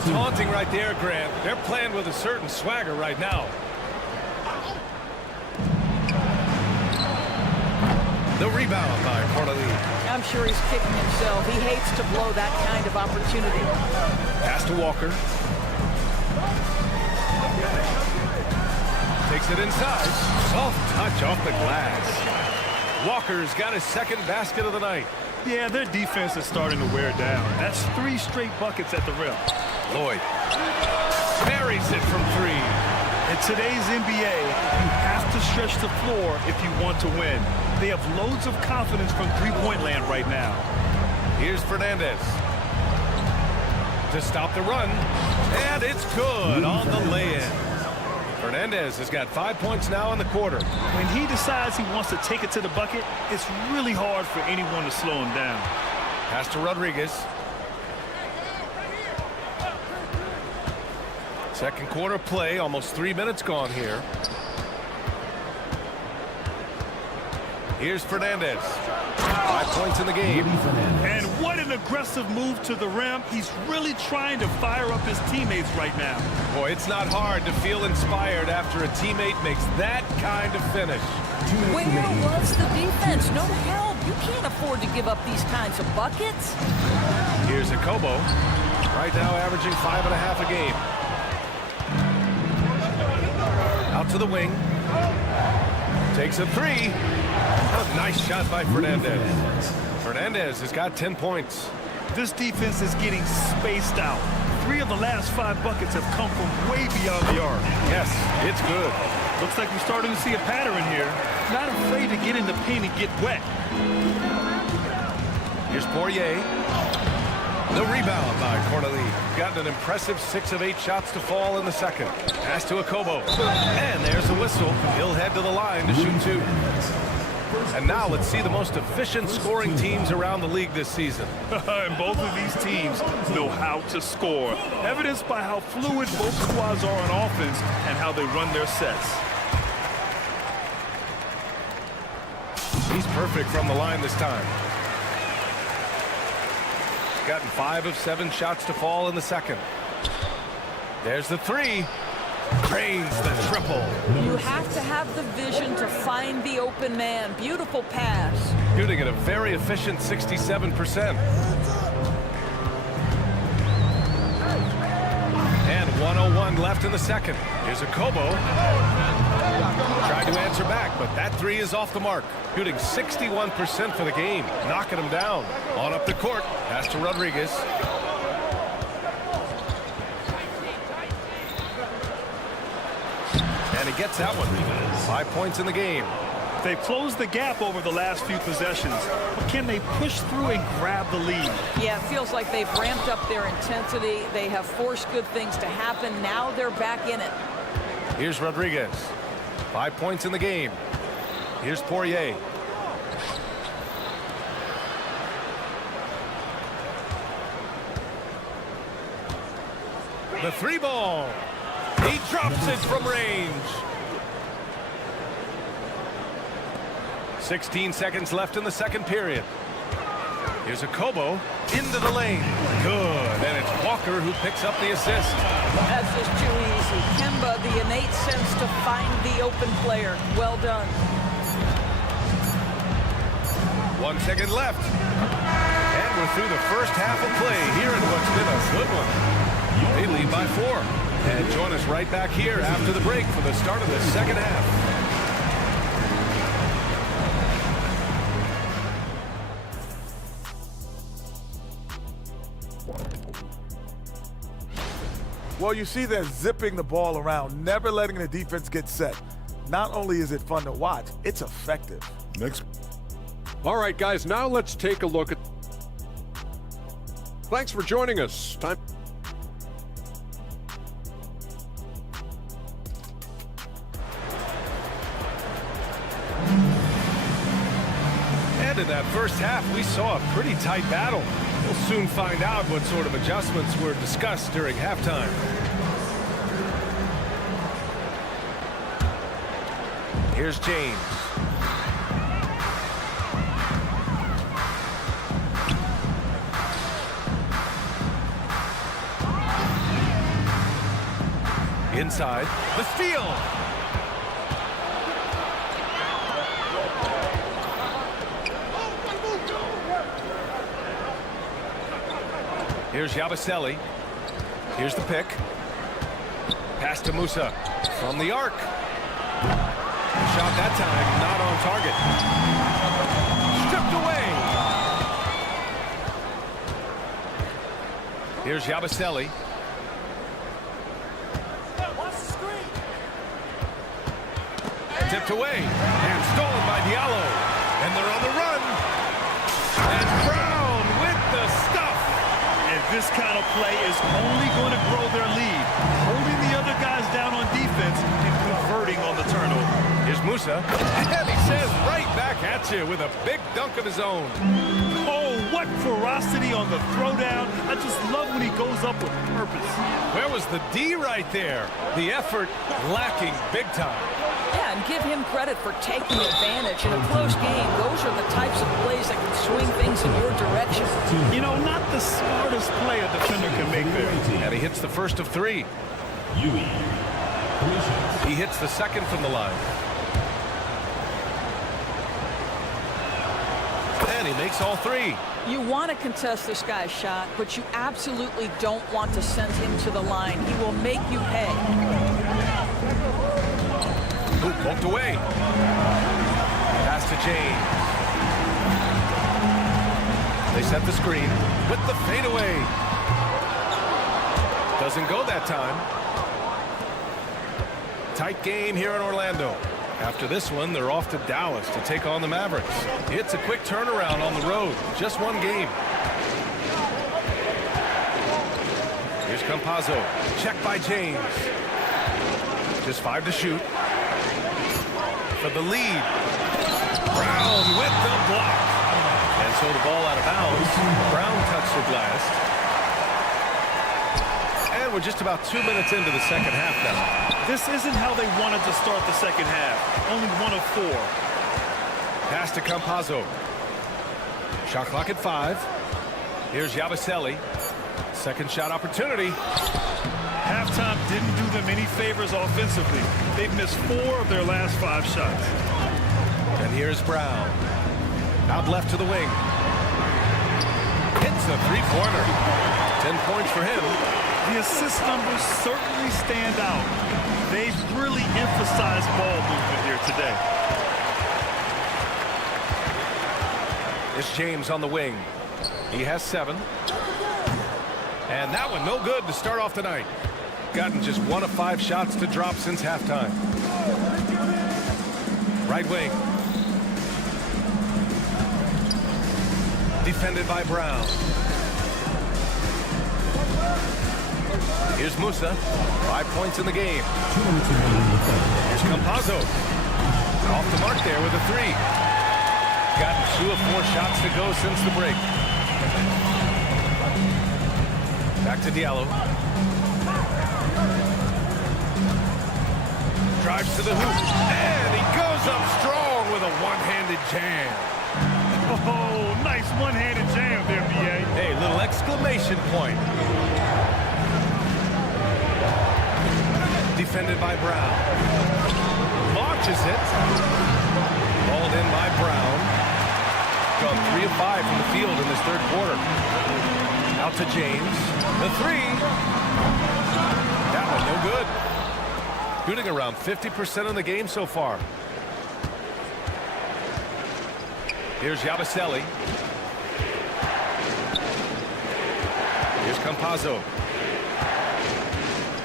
Taunting right there, Grant. They're playing with a certain swagger right now. The rebound by Partizan. I'm sure he's kicking himself. He hates to blow that kind of opportunity. Pass to Walker. Takes it inside. Soft touch off the glass. Walker's got his second basket of the night. Yeah, their defense is starting to wear down. That's 3 straight buckets at the rim. Lloyd buries it from 3. In today's NBA, you have to stretch the floor if you want to win. They have loads of confidence from three-point land right now. Here's Fernandez to stop the run, and it's good on the lay-in. Fernandez has got 5 points now in the quarter. When he decides he wants to take it to the bucket, it's really hard for anyone to slow him down. Pass to Rodriguez. Second quarter play, almost 3 minutes gone here. Here's Fernandez. 5 points in the game. And what an aggressive move to the rim. He's really trying to fire up his teammates right now. Boy, it's not hard to feel inspired after a teammate makes that kind of finish. Where was the defense? No help. You can't afford to give up these kinds of buckets. Here's Akobo. Right now averaging 5.5 a game. Out to the wing. Takes a 3. A nice shot by Fernandez. Fernandez has got 10 points. This defense is getting spaced out. 3 of the last 5 buckets have come from way beyond the arc. Yes, it's good. Looks like we're starting to see a pattern here. Not afraid to get in the paint and get wet. Here's Poirier. The rebound by Corneli. Gotten an impressive 6 of 8 shots to fall in the second. Pass to Akobo. And there's a whistle. He'll head to the line to shoot 2. And now let's see the most efficient scoring teams around the league this season. And both of these teams know how to score. Evidenced by how fluid both squads are on offense and how they run their sets. He's perfect from the line this time. Gotten 5 of 7 shots to fall in the second. There's the 3. Drains the triple. You have to have the vision to find the open man. Beautiful pass. Shooting at a very efficient 67%. And 1:01 left in the second. Here's Akobo. Tried to answer back, but that 3 is off the mark. Shooting 61% for the game. Knocking him down. On up the court. Pass to Rodriguez. And he gets that one. 5 points in the game. They've closed the gap over the last few possessions. But can they push through and grab the lead? Yeah, it feels like they've ramped up their intensity. They have forced good things to happen. Now they're back in it. Here's Rodriguez. 5 points in the game. Here's Poirier. The 3 ball. He drops it from range. 16 seconds left in the second period. Here's Akobo into the lane. Good. And it's Walker who picks up the assist. That's just too easy. Kemba, the innate sense to find the open player. Well done. 1 second left. And we're through the first half of play here in what's been a good one. They lead by 4. And join us right back here after the break for the start of the second half. Well, you see they're zipping the ball around, never letting the defense get set. Not only is it fun to watch, it's effective. Next. All right, guys, now let's take a look at... Thanks for joining us. Time. And in that first half, we saw a pretty tight battle. We'll soon find out what sort of adjustments were discussed during halftime. Here's James. Inside, the steal. Here's Yabusele. Here's the pick. Pass to Musa from the arc. Shot that time, not on target. Stripped away. Here's Yabusele. Tipped away and stolen by Diallo. And they're on the run. And Brown with the stuff. And this kind of play is only going to grow their lead. Holding the other guys down on defense and converting on the turnover. Here's Musa. And he says right back at you with a big dunk of his own. Oh, what ferocity on the throwdown. I just love when he goes up with purpose. Where was the D right there? The effort lacking big time. Yeah, and give him credit for taking advantage. In a close game, those are the types of plays that can swing things in your direction. You know, not the smartest play a defender can make there. And he hits the first of three. He hits the second from the line. And he makes all three. You want to contest this guy's shot, but you absolutely don't want to send him to the line. He will make you pay. Ooh, poked away. Pass to James. They set the screen with the fadeaway. Doesn't go that time. Tight game here in Orlando. After this one, they're off to Dallas to take on the Mavericks. It's a quick turnaround on the road. Just one game. Here's Campazzo. Checked by James. Just 5 to shoot. For the lead. Brown with the block. And so the ball out of bounds. Brown touched the glass. And we're just about 2 minutes into the second half now. This isn't how they wanted to start the second half. Only 1 of 4. Pass to Campazzo. Shot clock at 5. Here's Yabusele. Second shot opportunity. Halftime didn't do them any favors offensively. They've missed 4 of their last 5 shots. And here's Brown. Out left to the wing. Hits a three-pointer. 10 points for him. The assist numbers certainly stand out. They've really emphasized ball movement here today. It's James on the wing. He has 7. And that one no good to start off tonight. Gotten just 1 of 5 shots to drop since halftime. Right wing. Defended by Brown. Here's Musa. 5 points in the game. Here's Campazzo. Off the mark there with a 3. Gotten 2 of 4 shots to go since the break. Back to Diallo. Drives to the hoop. And he goes up strong with a one-handed jam. Oh, nice one-handed jam there, B.A. Hey, little exclamation point. Defended by Brown. Launches it. Balled in by Brown. Gone 3 of 5 from the field in this third quarter. Out to James. The 3. That one no good. Shooting around 50% in the game so far. Here's Yabusele. Here's Campazzo.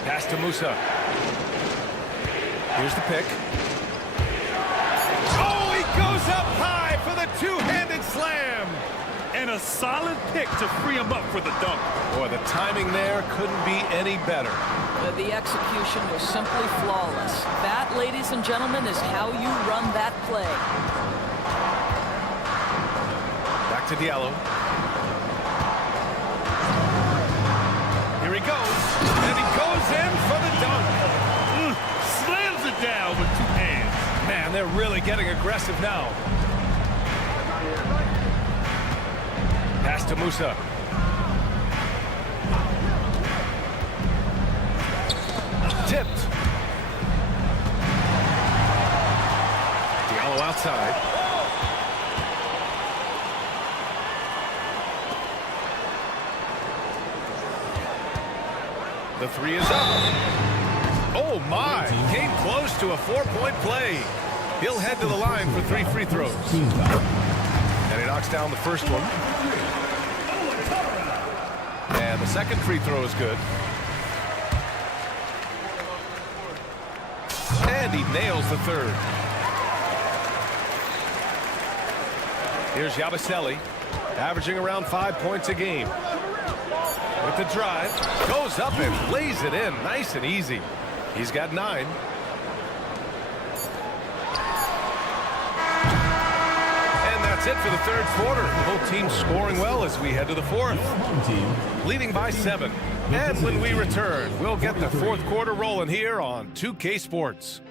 Pass to Musa. Here's the pick. Oh, he goes up high for the two-handed slam. And a solid pick to free him up for the dunk. Boy, the timing there couldn't be any better. The execution was simply flawless. That, ladies and gentlemen, is how you run that play. Back to Diallo. Here he goes. And he goes in for the dunk. Slams it down with two hands. Man, they're really getting aggressive now. Pass to Musa. Tipped. Diallo outside. The three is up. Oh my! Came close to a 4-point play. He'll head to the line for 3 free throws. And he knocks down the first one. And the second free throw is good. And he nails the third. Here's Yabusele, averaging around 5 points a game. With the drive, goes up and lays it in nice and easy. He's got 9. That's it for the third quarter. Both teams scoring well as we head to the fourth. Leading by 7. And when we return, we'll get the fourth quarter rolling here on 2K Sports.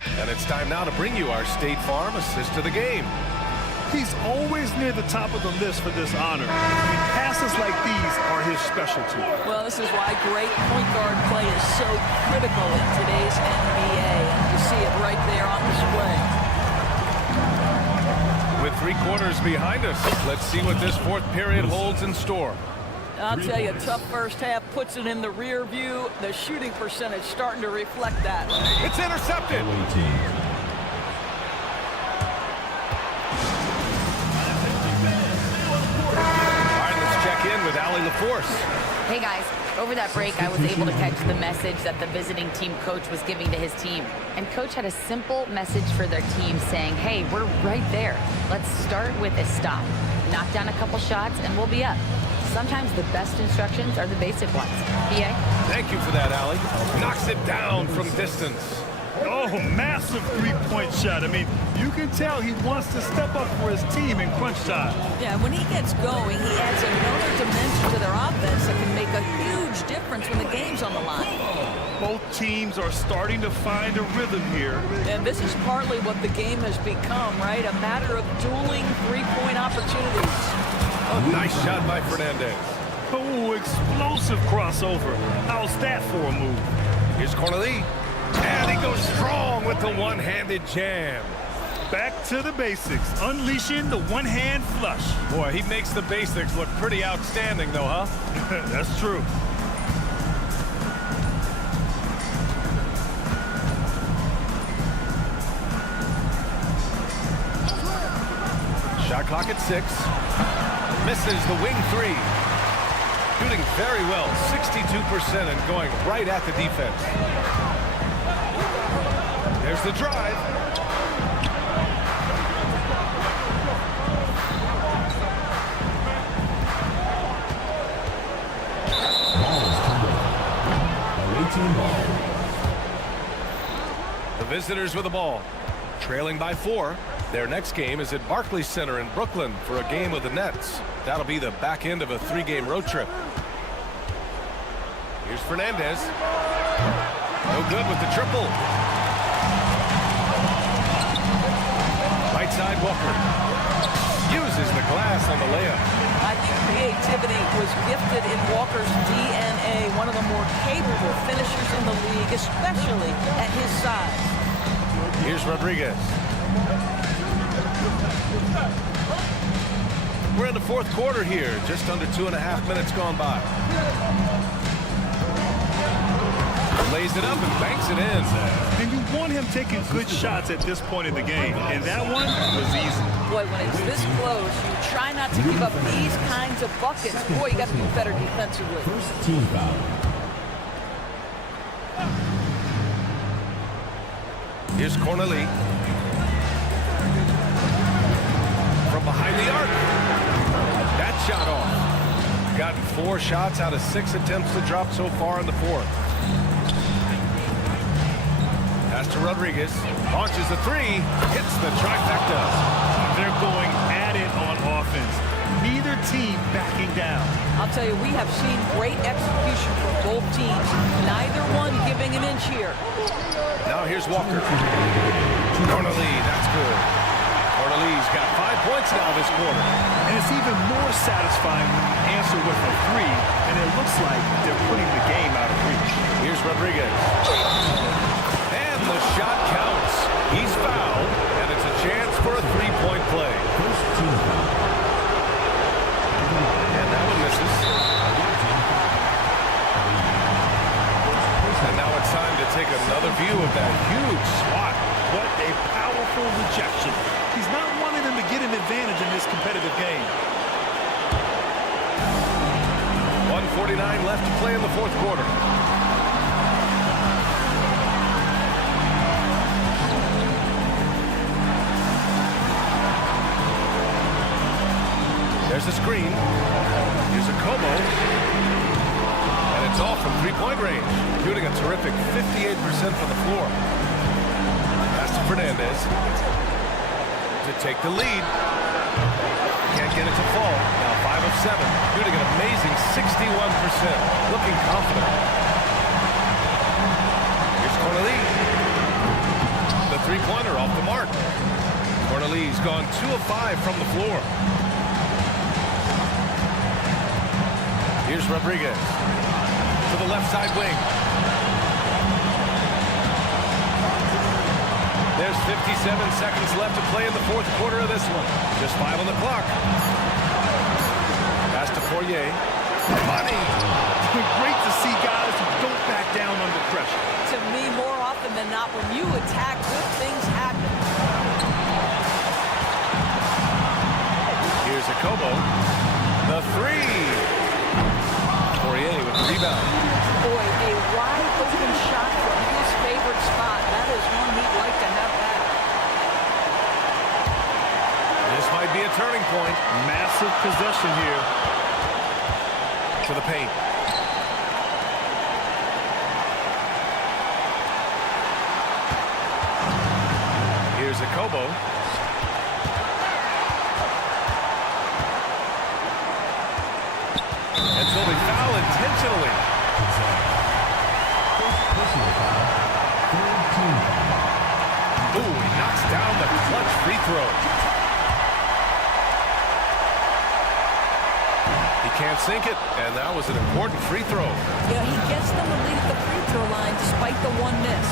And it's time now to bring you our State Farm assist of the game. He's always near the top of the list for this honor. Passes like these are his specialty. Well, this is why great point guard play is so critical in today's NBA. And you see it right there on display. With 3 quarters behind us, let's see what this fourth period holds in store. I'll tell you, a tough first half puts it in the rear view. The shooting percentage starting to reflect that. It's intercepted. In with Allie LaForce. Hey guys, over that break I was able to catch the message that the visiting team coach was giving to his team. And coach had a simple message for their team saying, hey, we're right there. Let's start with a stop. Knock down a couple shots and we'll be up. Sometimes the best instructions are the basic ones. PA? Thank you for that, Allie. Knocks it down from distance. Oh, massive three-point shot. I mean, you can tell he wants to step up for his team in crunch time. Yeah, when he gets going, he adds another dimension to their offense that can make a huge difference when the game's on the line. Both teams are starting to find a rhythm here. And this is partly what the game has become, right? A matter of dueling three-point opportunities. Oh, nice shot by Fernandez. Oh, explosive crossover. How's that for a move? Here's Cornelie. And he goes strong with the one-handed jam. Back to the basics, unleashing the one-hand flush. Boy, he makes the basics look pretty outstanding, though, huh? That's true. Shot clock at 6. Misses the wing 3. Shooting very well, 62% and going right at the defense. There's the drive. The visitors with the ball, trailing by 4. Their next game is at Barclays Center in Brooklyn for a game with the Nets. That'll be the back end of a 3-game road trip. Here's Fernandez. No good with the triple. Right side, Walker. Uses the glass on the layup. I think creativity was gifted in Walker's DNA, one of the more capable finishers in the league, especially at his size. Here's Rodriguez. We're in the fourth quarter here, just under 2.5 minutes gone by. Lays it up and banks it in. And you want him taking good shots at this point in the game, and that one was easy. Boy, when it's this close, you try not to give up these kinds of buckets. Boy, you got to be better defensively. First team foul. Here's Corneli. From behind the arc. That shot off. Gotten 4 shots out of 6 attempts to drop so far in the fourth. Pass to Rodriguez. Launches a 3. Hits the trifecta. They're going at it on offense. Neither team backing down. I'll tell you, we have seen great execution from both teams. Neither one giving an inch here. Now here's Walker. Corneli, that's good. Corneli's got 5 points now this quarter. And it's even more satisfying when you answer with a 3, and it looks like they're putting the game out of reach. Here's Rodriguez. And the shot counts. He's fouled, and it's a chance for a 3-point play. First team foul. And that one misses. And now it's time to take another view of that huge swat. What a powerful rejection. He's not wanting them to get an advantage in this competitive game. 1:49 left to play in the fourth quarter. There's a screen. Here's a Como. And it's off from 3-point range. Shooting a terrific 58% from the floor. Pass to Fernandez. To take the lead. Can't get it to fall. Now 5 of 7. Shooting an amazing 61%. Looking confident. Here's Corneli. The 3-pointer off the mark. Corneli's gone 2 of 5 from the floor. Here's Rodriguez to the left side wing. There's 57 seconds left to play in the fourth quarter of this one. Just 5 on the clock. Pass to Fourier. Money! Great to see guys who don't back down under pressure. To me, more often than not, when you attack, good things happen. Here's a Como. The 3. Fourier with the rebound. Boy, a wide open shot from his favorite spot. That is one he'd like to have back. This might be a turning point. Massive possession here. To the paint. Here's a Como. And so they foul intentionally. Ooh, he knocks down the clutch free throw. He can't sink it, and that was an important free throw. Yeah, he gets them to lead at the free throw line despite the one miss.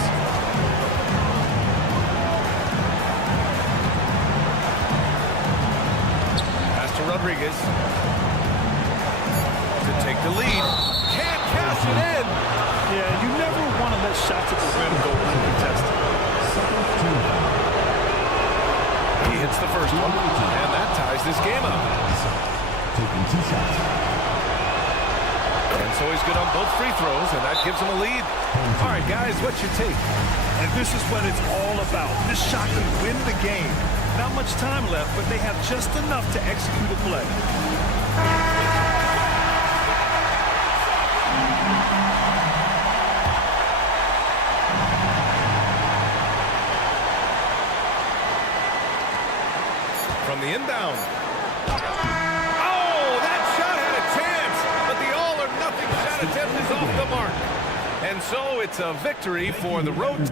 Pass to Rodriguez. To take the lead. Can't cash it in. Yeah, you never want to let shots at the rim go uncontested. He hits the first one, and that ties this game up. Taking 2 shots. And so he's good on both free throws, and that gives him a lead. All right, guys, what's your take? And this is what it's all about. This shot could win the game. Not much time left, but they have just enough to execute a play. From the inbound. Oh, that shot had a chance, but the all-or-nothing shot attempt is off the mark. And so it's a victory for the road.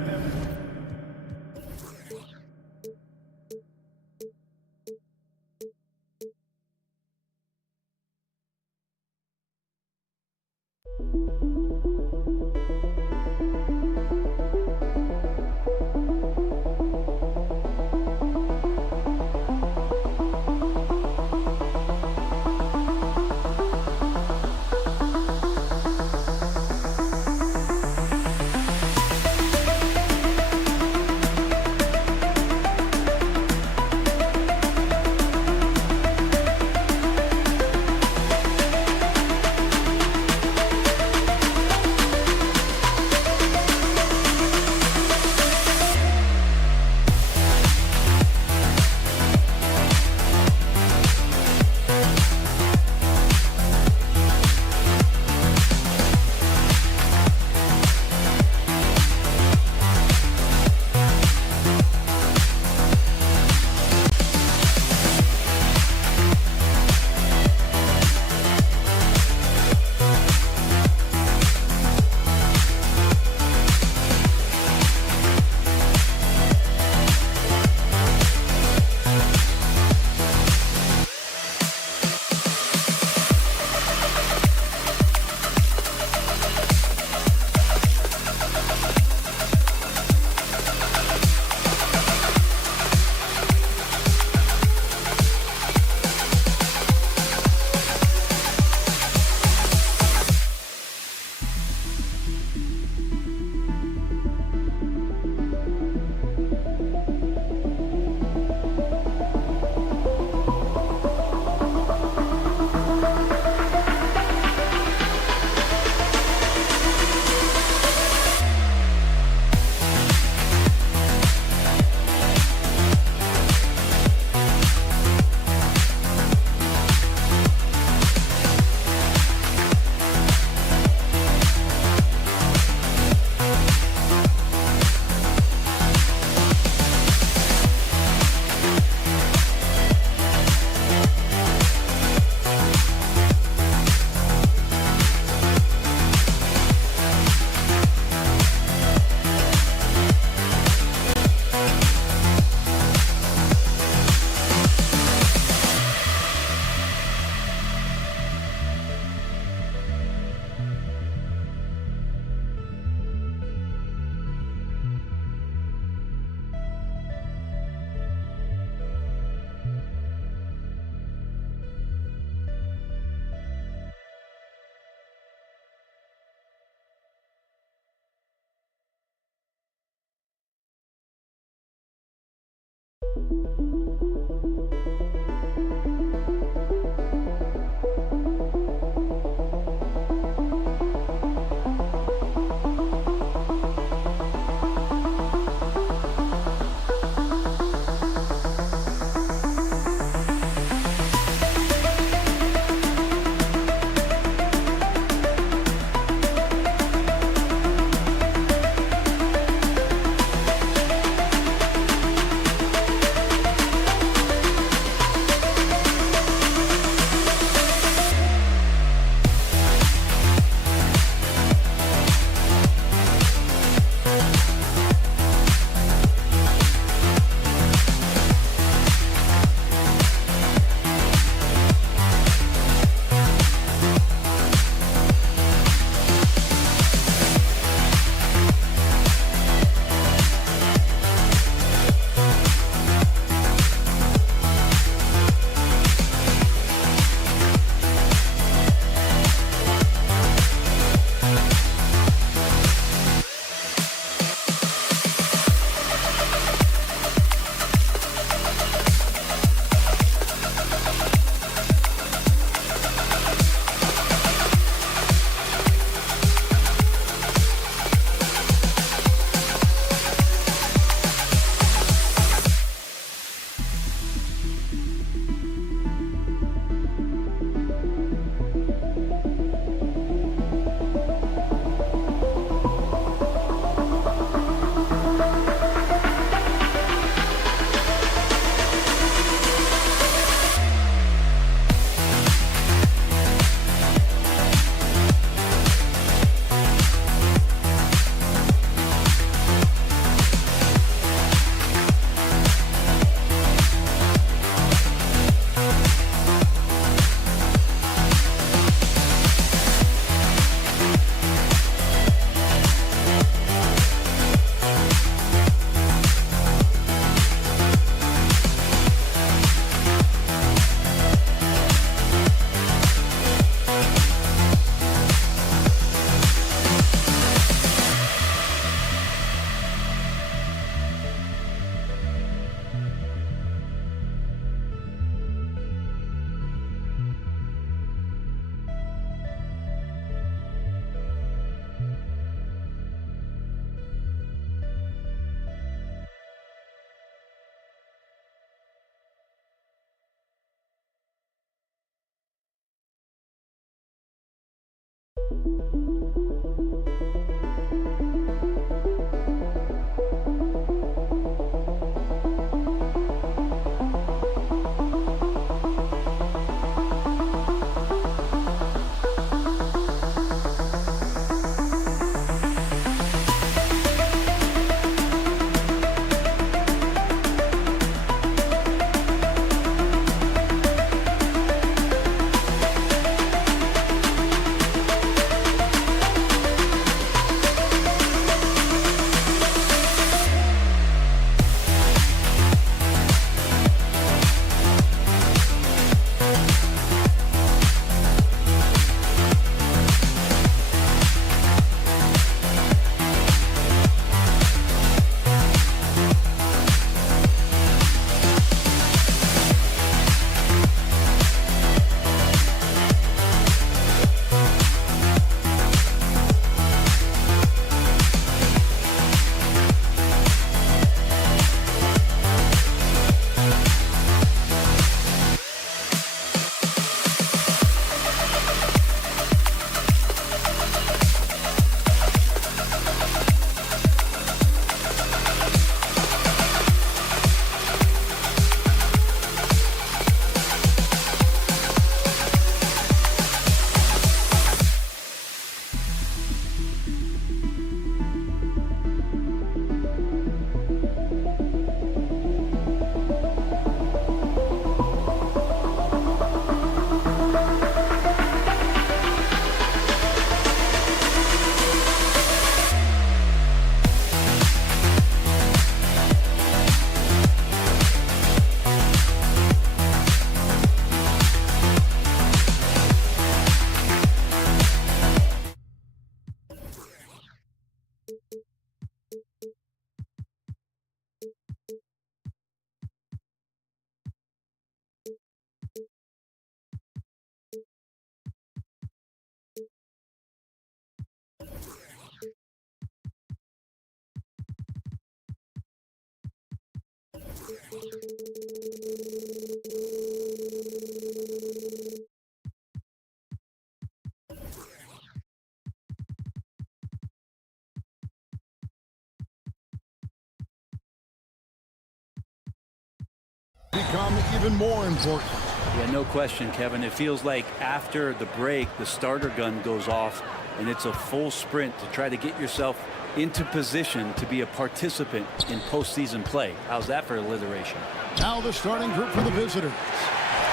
Become even more important. Yeah, no question, Kevin. It feels like after the break, the starter gun goes off, and it's a full sprint to try to get yourself into position to be a participant in postseason play. How's that for alliteration? Now the starting group for the visitors.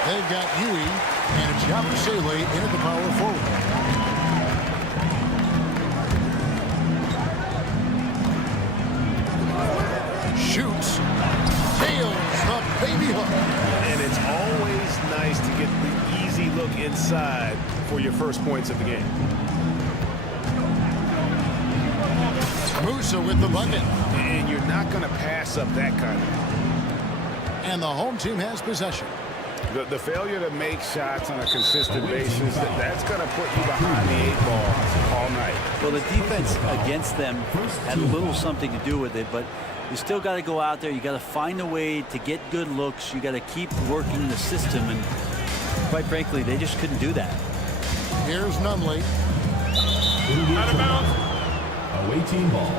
They've got Huey and Jabusele in at the power forward. Shoots. Tails the baby hook. And it's always nice to get the easy look inside for your first points of the game. Musa with the bucket. And you're not going to pass up that kind of. And the home team has possession. The failure to make shots on a consistent basis, that's going to put you behind the 8-ball all night. Well, the defense against them had a little something to do with it, but you still got to go out there. You got to find a way to get good looks. You got to keep working the system, and quite frankly, they just couldn't do that. Here's Nunley. Out of bounds. Away team ball.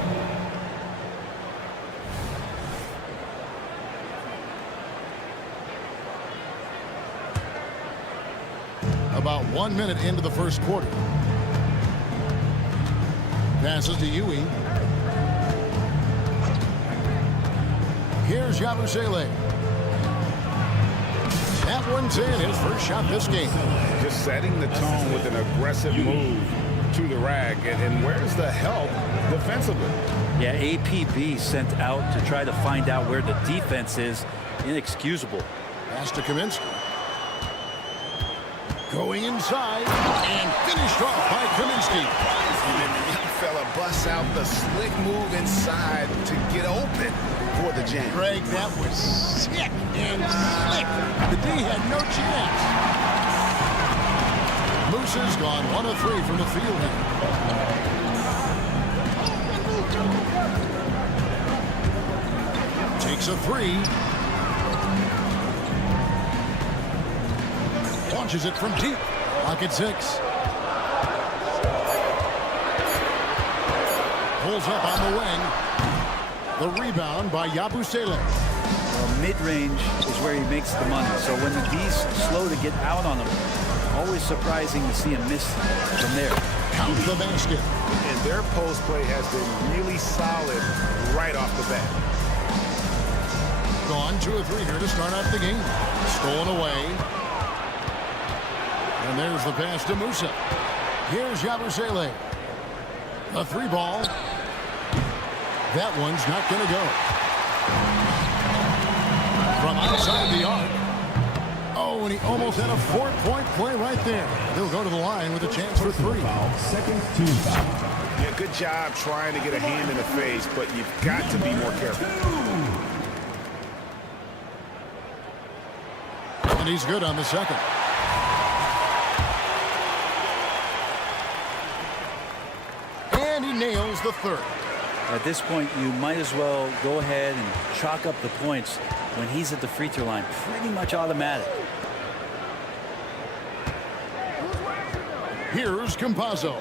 About 1 minute into the first quarter. Passes to Huey. Here's Jabusele. That one's in, his first shot this game. Just setting the tone with an aggressive move to the rack. And where's the help defensively? Yeah, APB sent out to try to find out where the defense is. Inexcusable. Pass to Kaminsky. Going inside and finished off by Kaminsky. And then the young fella busts out the slick move inside to get open for the jam. Greg, that was sick and slick. The D had no chance. Musa's gone 1 of 3 from the field. Takes a 3. Launches it from deep. Pocket 6. Pulls up on the wing. The rebound by Jabusele. Well, mid-range is where he makes the money. So when the D's slow to get out on him, always surprising to see him miss from there. Count the basket. And their post play has been really solid right off the bat. Gone 2 of 3 here to start out the game. Stolen away. And there's the pass to Musa. Here's Jabusele. The 3-ball. That one's not going to go. From outside the arc. Oh, and he almost had a 4-point play right there. He'll go to the line with a chance for 3. Second team foul. Yeah, good job trying to get a hand in the face, but you've got to be more careful. And he's good on the second. And he nails the third. At this point, you might as well go ahead and chalk up the points when he's at the free throw line. Pretty much automatic. Here's Campazzo.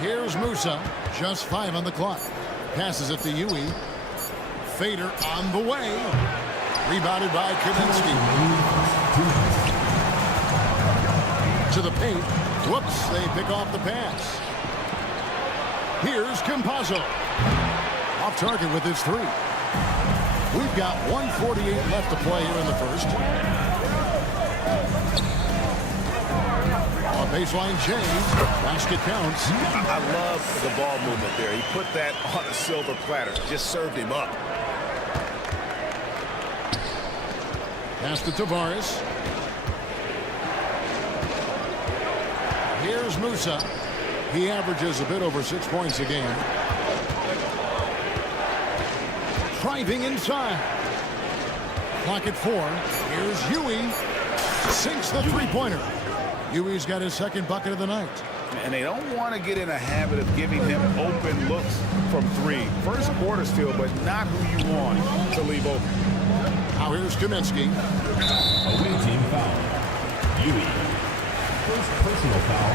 Here's Musa. Just 5 on the clock. Passes it to Huey. Fader on the way. Rebounded by Kaminsky. To the paint. Whoops, they pick off the pass. Here's Campazzo. Off target with his 3. We've got 1:48 left to play here in the first. On baseline, James. Basket counts. I love the ball movement there. He put that on a silver platter. Just served him up. Pass to Tavares. Here's Musa. He averages a bit over 6 points a game. Driving inside. Clock at 4. Here's Huey. Sinks the 3-pointer. Huey's got his second bucket of the night. And they don't want to get in a habit of giving him open looks from three. First quarter still, but not who you want to leave open. Now here's Kaminsky. Away team foul. Yui. First personal foul.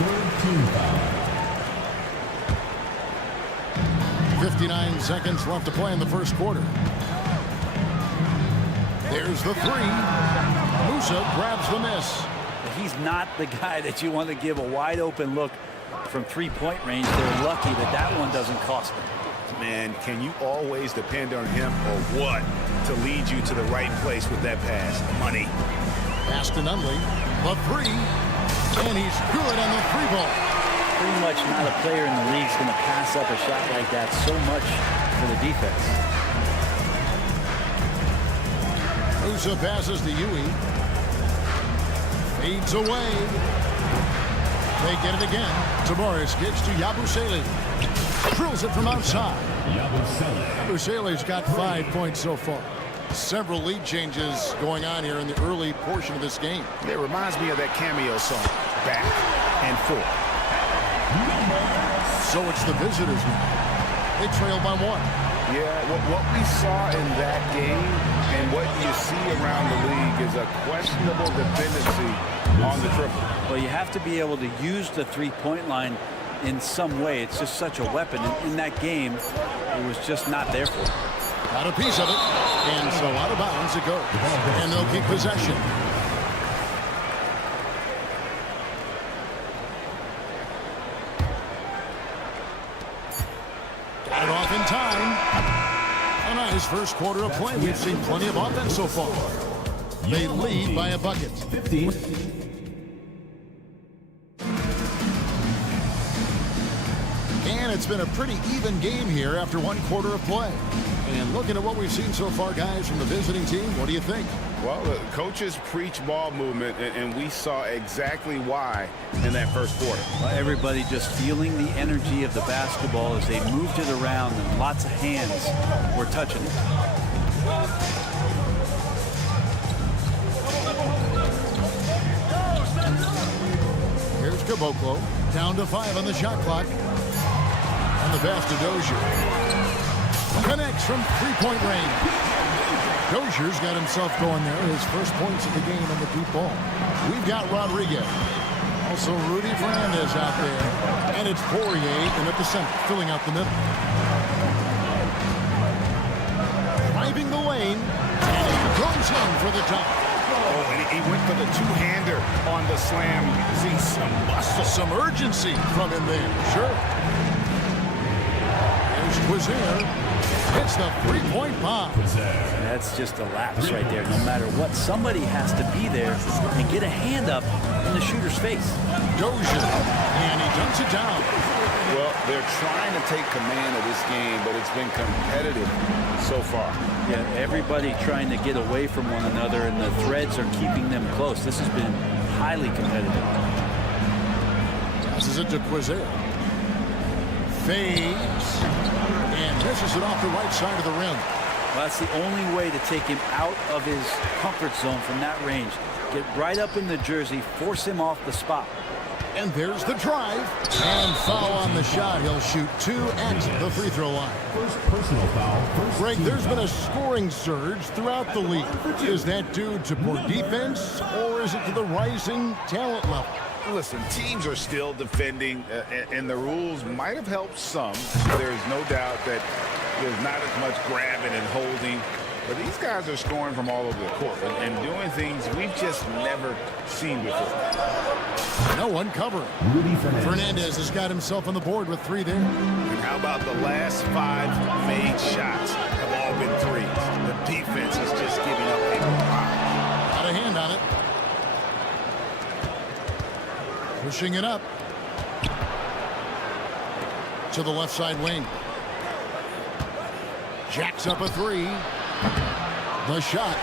Third team foul. 59 seconds left to play in the first quarter. There's the three. Musa grabs the miss. He's not the guy that you want to give a wide open look from three-point range. They're lucky that that one doesn't cost them. Man, can you always depend on him or what to lead you to the right place with that pass? Money. Pass to Nunley. The three. And he's good on the three ball. Pretty much not a player in the league is going to pass up a shot like that so much for the defense. Musa passes to Yui. Fades away. They get it again. Tavares gets to Yabusele. Drills it from outside. Yabusele's got 5 points so far. Several lead changes going on here in the early portion of this game. It reminds me of that cameo song, Back and Forth. So it's the visitors now. They trail by one. Yeah, what we saw in that game and what you see around the league is a questionable dependency on the triple. Well, you have to be able to use the three-point line in some way. It's just such a weapon. In that game, it was just not there for him. Got a piece of it, and so out of bounds it goes. And they'll keep possession. Got it off in time. A nice first quarter of play. We've seen plenty of offense so far. They lead by a bucket. 15. And it's been a pretty even game here after one quarter of play. And looking at what we've seen so far, guys, from the visiting team, what do you think? Well, the coaches preach ball movement, and we saw exactly why in that first quarter. Well, everybody just feeling the energy of the basketball as they moved it around, and lots of hands were touching it. Here's Caboclo, down to 5 on the shot clock. And the pass to Dozier. Connects from three-point range. Dozier's got himself going there. His first points of the game on the deep ball. We've got Rodriguez. Also Rudy Fernandez out there. And it's Poirier in at the center, filling out the middle. Driving the lane. And he goes in for the top. Oh, and he went for the two-hander on the slam. You can see some muscle. Some urgency from him there. Sure. There's Quizier. Hits the three-point bomb. That's just a lapse right there. No matter what, somebody has to be there and get a hand up in the shooter's face. Dozier, and he dunks it down. Well, they're trying to take command of this game, but it's been competitive so far. Yeah, everybody trying to get away from one another, and the threads are keeping them close. This has been highly competitive. Passes it to Quizier. Fades. And misses it off the right side of the rim. Well, that's the only way to take him out of his comfort zone from that range. Get right up in the jersey, force him off the spot. And there's the drive. And foul on the shot. He'll shoot 2 at the free throw line. First personal foul. Greg, there's been a scoring surge throughout the league. Is that due to poor defense, or is it to the rising talent level? Listen, teams are still defending, and the rules might have helped some. There's no doubt that there's not as much grabbing and holding. But these guys are scoring from all over the court and doing things we've just never seen before. No one covering. Fernandez has got himself on the board with 3 there. And how about the last 5 made shots have all been threes? The defense is just giving up a lot. Got a hand on it. Pushing it up to the left side wing. Jacks up a 3. The shot,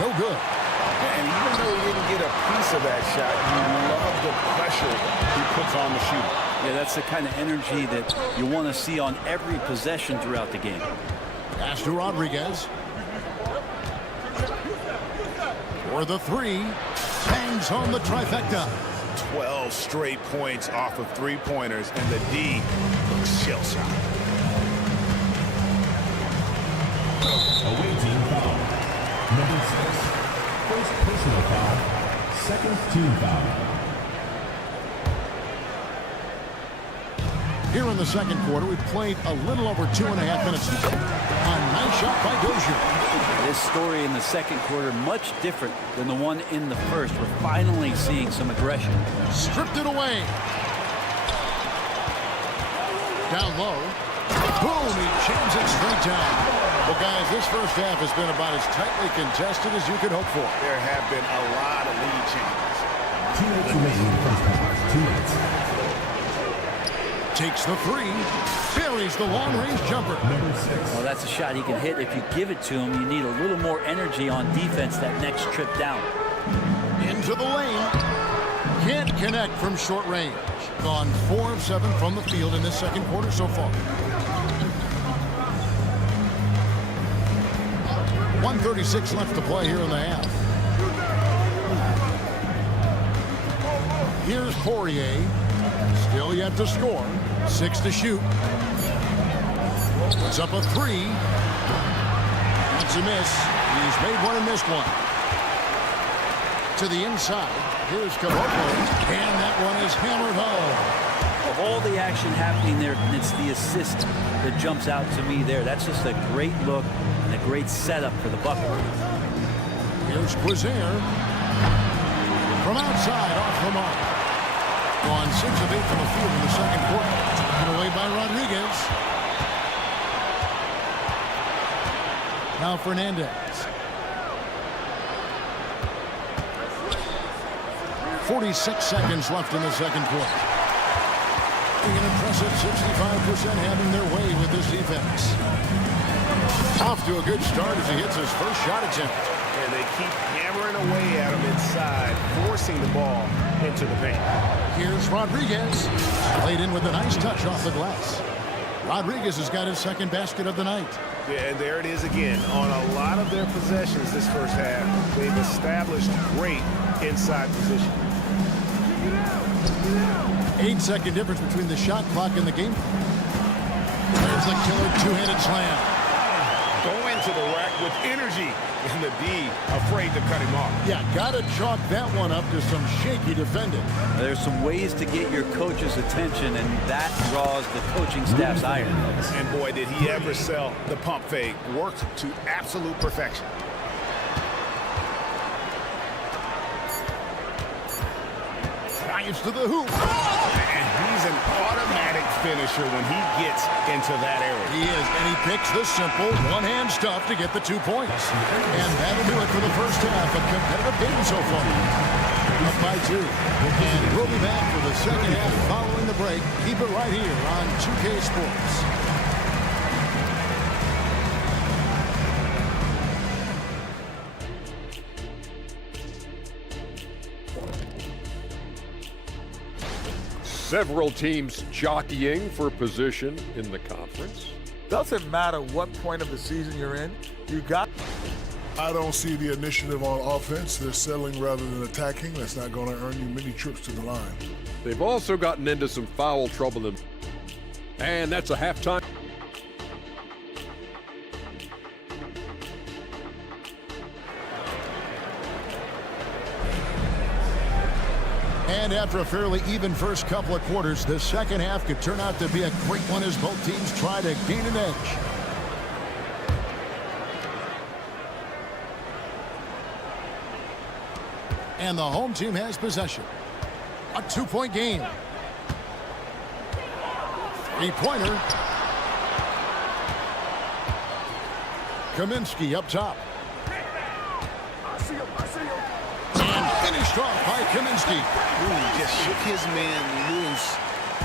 no good. And even though he didn't get a piece of that shot, you love the pressure he puts on the shooter. Yeah, that's the kind of energy that you want to see on every possession throughout the game. Pass to Rodriguez. For the 3. Bangs home the trifecta. 12 straight points off of three-pointers, and the D looks shell-shocked. Away team foul. Number 6. First personal foul. Second team foul. Here in the second quarter, we've played a little over 2.5 minutes now. A nice shot by Dozier. This story in the second quarter much different than the one in the first. We're finally seeing some aggression. Stripped it away. Down low. Boom, he jams it straight down. Well, guys, this first half has been about as tightly contested as you could hope for. There have been a lot of lead changes. 2 minutes remaining in the first half. 2 minutes. Takes the three. Buries the long-range jumper. Number 6. Well, that's a shot he can hit. If you give it to him, you need a little more energy on defense that next trip down. Into the lane. Can't connect from short range. Gone 4 of 7 from the field in this second quarter so far. 1:36 left to play here in the half. Here's Poirier. Still yet to score. 6 to shoot. Puts up a 3. That's a miss. He's made one and missed one. To the inside. Here's Caboclo. And that one is hammered home. Of all the action happening there, it's the assist that jumps out to me there. That's just a great look and a great setup for the bucket. Here's Quizier. From outside, off the mark. Gone 6 of 8 from the field in the second quarter. Taken away by Rodriguez. Now Fernandez. 46 seconds left in the second quarter. An impressive 65% having their way with this defense. Off to a good start as he hits his first shot attempt. And they keep hammering away at him inside, forcing the ball into the paint. Here's Rodriguez. Played in with a nice touch off the glass. Rodriguez has got his second basket of the night. Yeah, and there it is again. On a lot of their possessions this first half, they've established great inside position. 8-second difference between the shot clock and the game. There's the killer two-handed slam. Going to the rack with energy, and the D afraid to cut him off. Yeah, gotta chalk that one up to some shaky defending. There's some ways to get your coach's attention, and that draws the coaching staff's ire. And boy, did he ever sell the pump fake. Worked to absolute perfection. Drives to the hoop. And he's an automatic finisher when he gets into that area. He is, and he picks the simple one-hand stuff to get the 2 points. And that'll do it for the first half. A competitive game so far. Up by 2. And we'll be back for the second half following the break. Keep it right here on 2K Sports. Several teams jockeying for position in the conference. Doesn't matter what point of the season you're in, you got. I don't see the initiative on offense. They're settling rather than attacking. That's not going to earn you many trips to the line. They've also gotten into some foul trouble. And that's a halftime. And after a fairly even first couple of quarters, the second half could turn out to be a great one as both teams try to gain an edge. And the home team has possession. A 2-point game. 3-pointer. Kaminsky up top. Finished off by Kaminsky. Ooh, just shook his man loose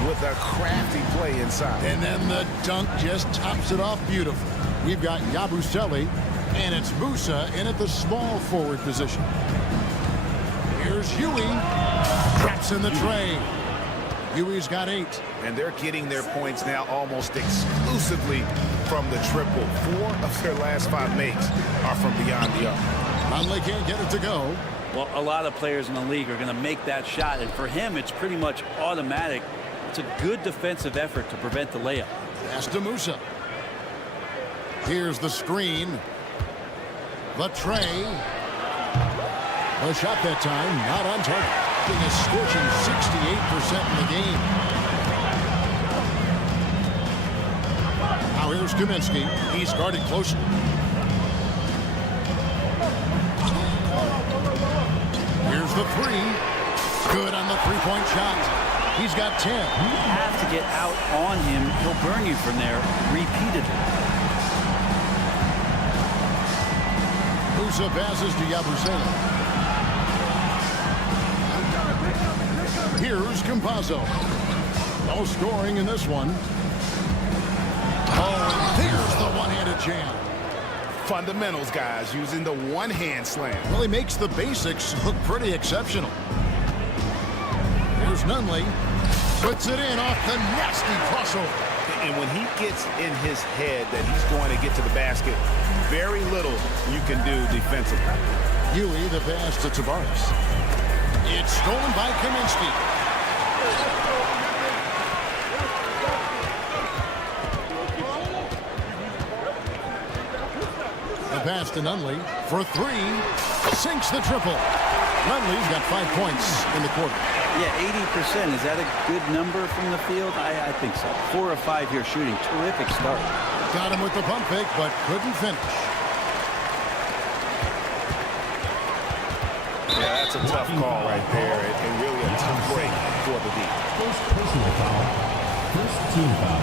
with a crafty play inside. And then the dunk just tops it off beautifully. We've got Yabusele, and it's Musa in at the small forward position. Here's Huey. Traps in the tray. Huey's got 8. And they're getting their points now almost exclusively from the triple. 4 of their last 5 makes are from beyond the arc. Conley can't get it to go. Well, a lot of players in the league are going to make that shot, and for him, it's pretty much automatic. It's a good defensive effort to prevent the layup. Pass to Musa. Here's the screen. The tray. A shot that time, not on target. Being a scorching 68% in the game. Now here's Kaminsky. He's guarded closely. Here's the three. Good on the three-point shot. He's got 10. You have to get out on him. He'll burn you from there repeatedly. Musa passes to Yabusele. Here's Campazzo. No scoring in this one. Oh, and there's the one-handed jam. Fundamentals, guys, using the one-hand slam. Well, he makes the basics look pretty exceptional. Here's Nunley. Puts it in off the nasty crossover. And when he gets in his head that he's going to get to the basket, very little you can do defensively. Huey, the pass to Tavares. It's stolen by Kaminsky. The pass to Nunley for three. Sinks the triple. Nunley's got 5 points in the quarter. Yeah, 80%. Is that a good number from the field? I think so. 4 of 5 here shooting. Terrific start. Got him with the pump fake, but couldn't finish. Yeah, that's a tough call right there, and really a tough break for the D. First personal foul. First team foul.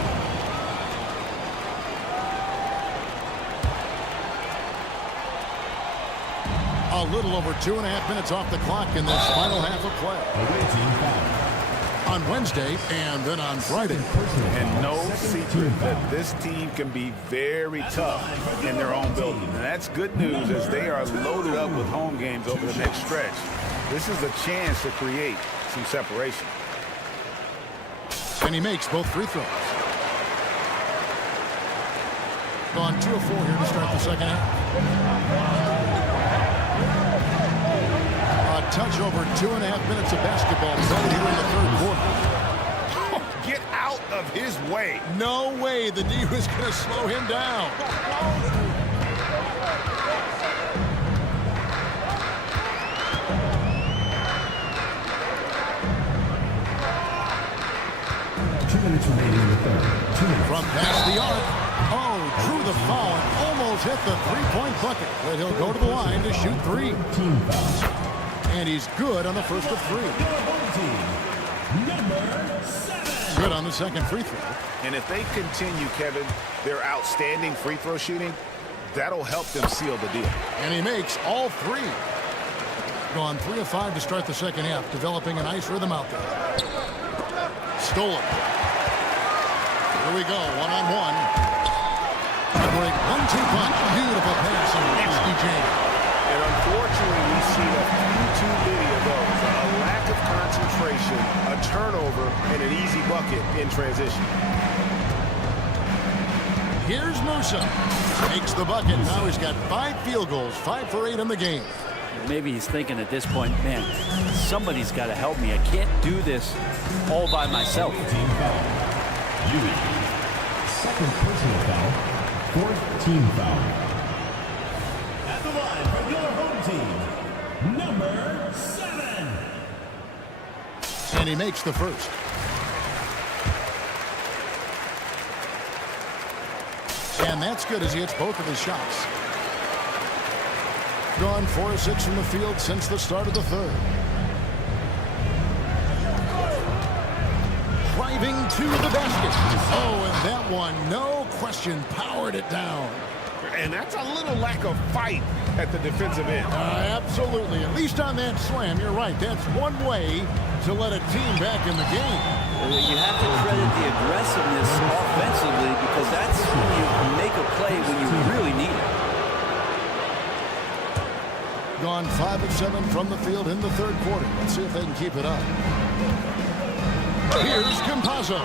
A little over 2.5 minutes off the clock in this final half of play. Away team foul. On Wednesday and then on Friday. And no secret that this team can be very tough in their own building. And that's good news as they are loaded up with home games over the next stretch. This is a chance to create some separation. And he makes both free throws. Gone 2 of 4 here to start the second half. A touch over 2.5 minutes of basketball played here in the third quarter. Get out of his way. No way the D was going to slow him down. Remaining in the third. 2 minutes. From past the arc. Oh, drew the foul and almost hit the three-point bucket. But he'll go to the line to shoot 3. Team foul. And he's good on the first of 3. Number 7. Good on the second free throw. And if they continue, Kevin, their outstanding free throw shooting, that'll help them seal the deal. And he makes all 3. Gone 3 of 5 to start the second half, developing a nice rhythm out there. Stolen. Here we go, one-on-one. A great 1-2 punch. Beautiful pass and nasty jam. And unfortunately, we see a few too many of those. A lack of concentration, a turnover, and an easy bucket in transition. Here's Musa. Makes the bucket. Now he's got 5 field goals, 5 for 8 in the game. Maybe he's thinking at this point, man, somebody's got to help me. I can't do this all by myself. Team foul. Huey. Second personal foul. Fourth team foul. At the line for your home team, number 7. And he makes the first. And that's good as he hits both of his shots. Gone 4 of 6 from the field since the start of the third. Driving to the basket. Oh, and that one, no question, powered it down. And that's a little lack of fight at the defensive end. Absolutely. At least on that slam, you're right. That's one way to let a team back in the game. You have to credit the aggressiveness offensively because that's when you make a play when you really need it. Gone 5 of 7 from the field in the third quarter. Let's see if they can keep it up. Here's Campazzo.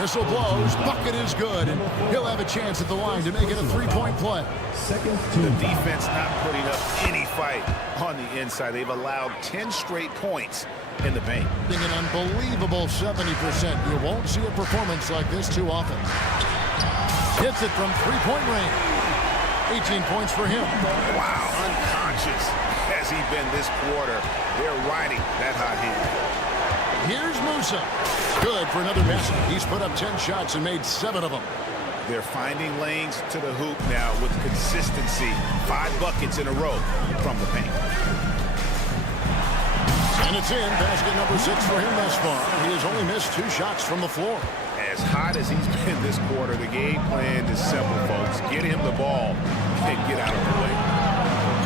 Whistle blows. Bucket is good. And he'll have a chance at the line to make it a three-point play. The defense not putting up any fight on the inside. They've allowed 10 straight points in the paint. An unbelievable 70%. You won't see a performance like this too often. Hits it from three-point range. 18 points for him. Wow, unconscious has he been this quarter. They're riding that hot hand. Here's Musa. Good for another basket. He's put up 10 shots and made 7 of them. They're finding lanes to the hoop now with consistency. 5 buckets in a row from the paint. And it's in. Basket number 6 for him thus far. He has only missed 2 shots from the floor. As hot as he's been this quarter, the game plan is simple, folks. Get him the ball and get out of the way.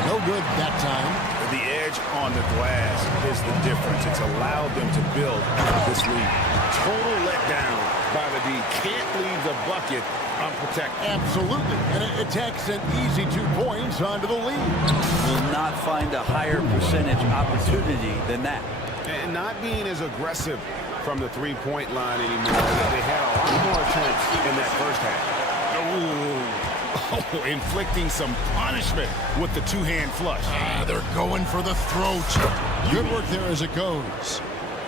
No good that time. The edge on the glass is the difference. It's allowed them to build this lead. Total letdown by the D. Can't leave the bucket unprotected. Absolutely. And it takes an easy 2 points onto the lead. Will not find a higher percentage opportunity than that. And not being as aggressive from the three-point line anymore. They had a lot more attempts in that first half. Oh, inflicting some punishment with the two-hand flush. They're going for the throat. Good work there as it goes.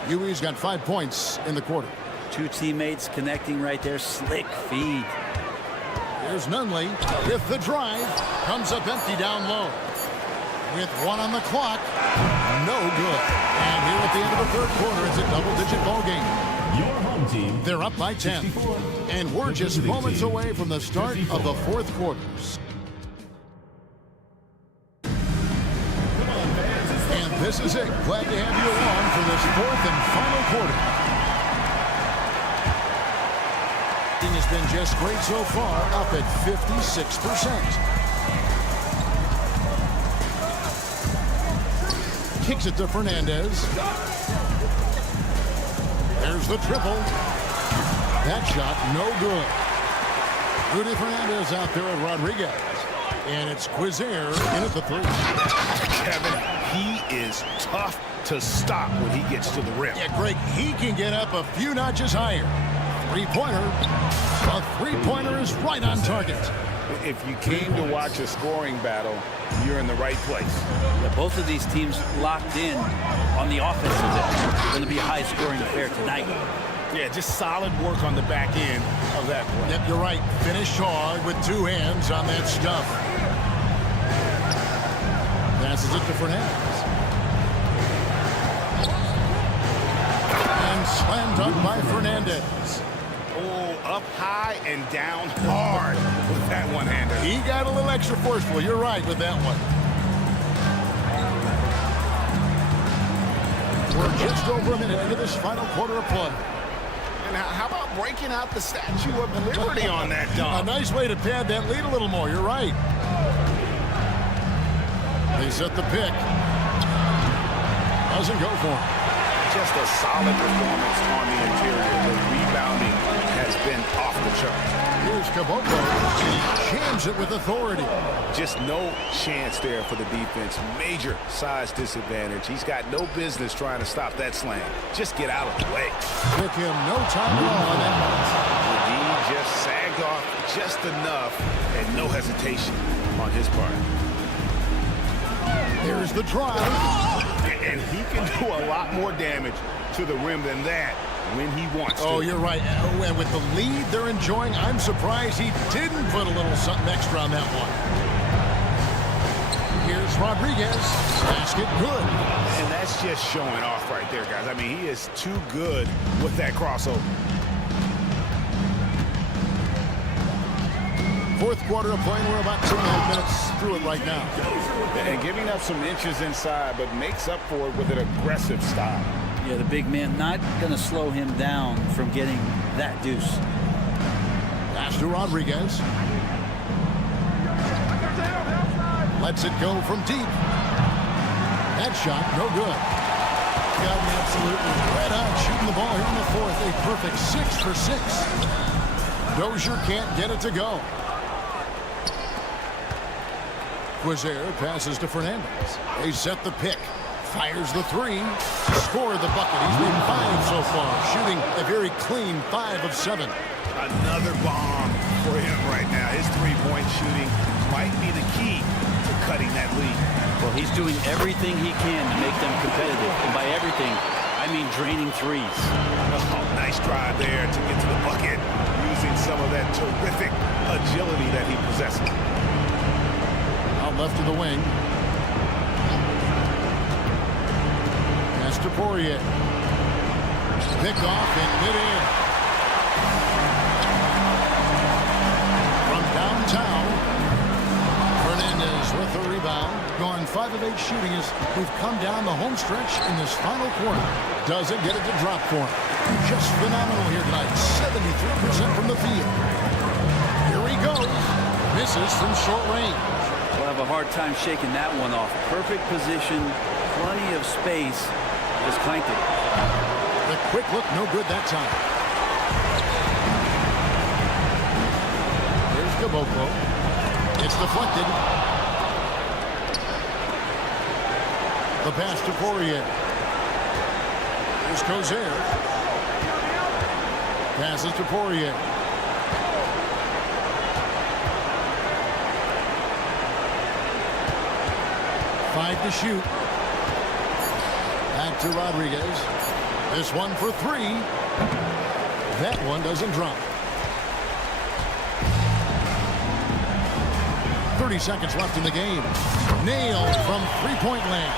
UWE's got 5 points in the quarter. 2 teammates connecting right there. Slick feed. Here's Nunley with the drive. Comes up empty down low. With 1 on the clock. No good. And here at the end of the third quarter, it's a double-digit ball game. Your home team. They're up by 10. And we're just moments away from the start of the fourth quarters. And this is it. Glad to have you along for this fourth and final quarter. It has been just great so far, up at 56%. Kicks it to Fernandez. There's the triple. That shot, no good. Rudy Fernandez out there at Rodriguez. And it's Quizier in at the 3. Kevin, he is tough to stop when he gets to the rim. Yeah, Greg, he can get up a few notches higher. Three-pointer. A three-pointer is right on target. If you came to watch a scoring battle, you're in the right place. Yeah, both of these teams locked in on the offensive end. It's going to be a high-scoring affair tonight. Yeah, just solid work on the back end of that play. Yep, you're right. Finished hard with 2 hands on that stuff. Passes it to Fernandez. And slam dunk by Fernandez. Oh, up high and down hard with that one-hander. He got a little extra forceful. You're right with that one. We're just over a minute into this final quarter of play. And how about breaking out the Statue of Liberty on that dunk? A nice way to pad that lead a little more. You're right. They set the pick. Doesn't go for him. Just a solid performance on the interior. The rebounding has been off the charts. Here's Caboclo. He jams it with authority. Just no chance there for the defense. Major size disadvantage. He's got no business trying to stop that slam. Just get out of the way. Took him no time at all on that one. The D just sagged off just enough and no hesitation on his part. Here's the drive. And he can do a lot more damage to the rim than that when he wants to. Oh, you're right. Oh, and with the lead they're enjoying, I'm surprised he didn't put a little something extra on that one. Here's Rodriguez. Basket good. And that's just showing off right there, guys. I mean, he is too good with that crossover. Fourth quarter of play, we're about 2.5 minutes through it right now. And giving up some inches inside, but makes up for it with an aggressive style. Yeah, the big man not going to slow him down from getting that deuce. Pass to Rodriguez. Lets it go from deep. That shot, no good. Gotten absolutely red hot shooting the ball here in the fourth. A perfect 6 for 6. Dozier can't get it to go. Quizier passes to Fernandez. They set the pick. Fires the 3. Scored the bucket. He's made 5 so far. Shooting clean 5 of 7. Another bomb for him right now. His three-point shooting might be the key to cutting that lead. Well, he's doing everything he can to make them competitive. And by everything, I mean draining threes. Oh, nice drive there to get to the bucket, using some of that terrific agility that he possesses. Out left of the wing. Pass to Poirier. Picked off in midair. From downtown, Fernandez with the rebound. Gone 5 of 8 shooting as we've come down the home stretch in this final quarter. Doesn't get it to drop for him. Just phenomenal here tonight. 73% from the field. Here he goes. Misses from short range. We'll have a hard time shaking that one off. Perfect position, plenty of space. Just clanked it. The quick look, no good that time. Here's Caboclo. It's deflected. The pass to Poirier. Here's Cozier. Passes to Poirier. Five to shoot. Back to Rodriguez. This one for 3. That one doesn't drop. 30 seconds left in the game. Nailed from three-point land.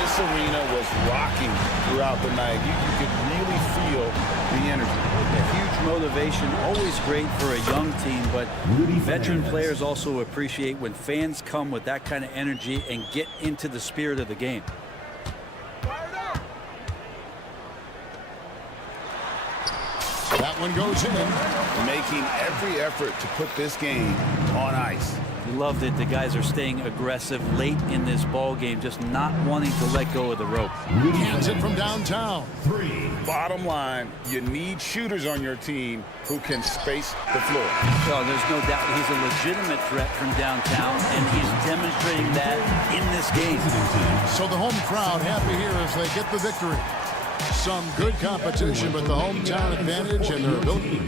This arena was rocking throughout the night. You could really feel the energy. A huge motivation, always great for a young team, but veteran players also appreciate when fans come with that kind of energy and get into the spirit of the game. That one goes in. Making every effort to put this game on ice. We love that the guys are staying aggressive late in this ball game, just not wanting to let go of the rope. Cans it from downtown. 3. Bottom line, you need shooters on your team who can space the floor. So there's no doubt he's a legitimate threat from downtown, and he's demonstrating that in this game. So the home crowd happy here as they get the victory. Some good competition, but the hometown advantage and their ability.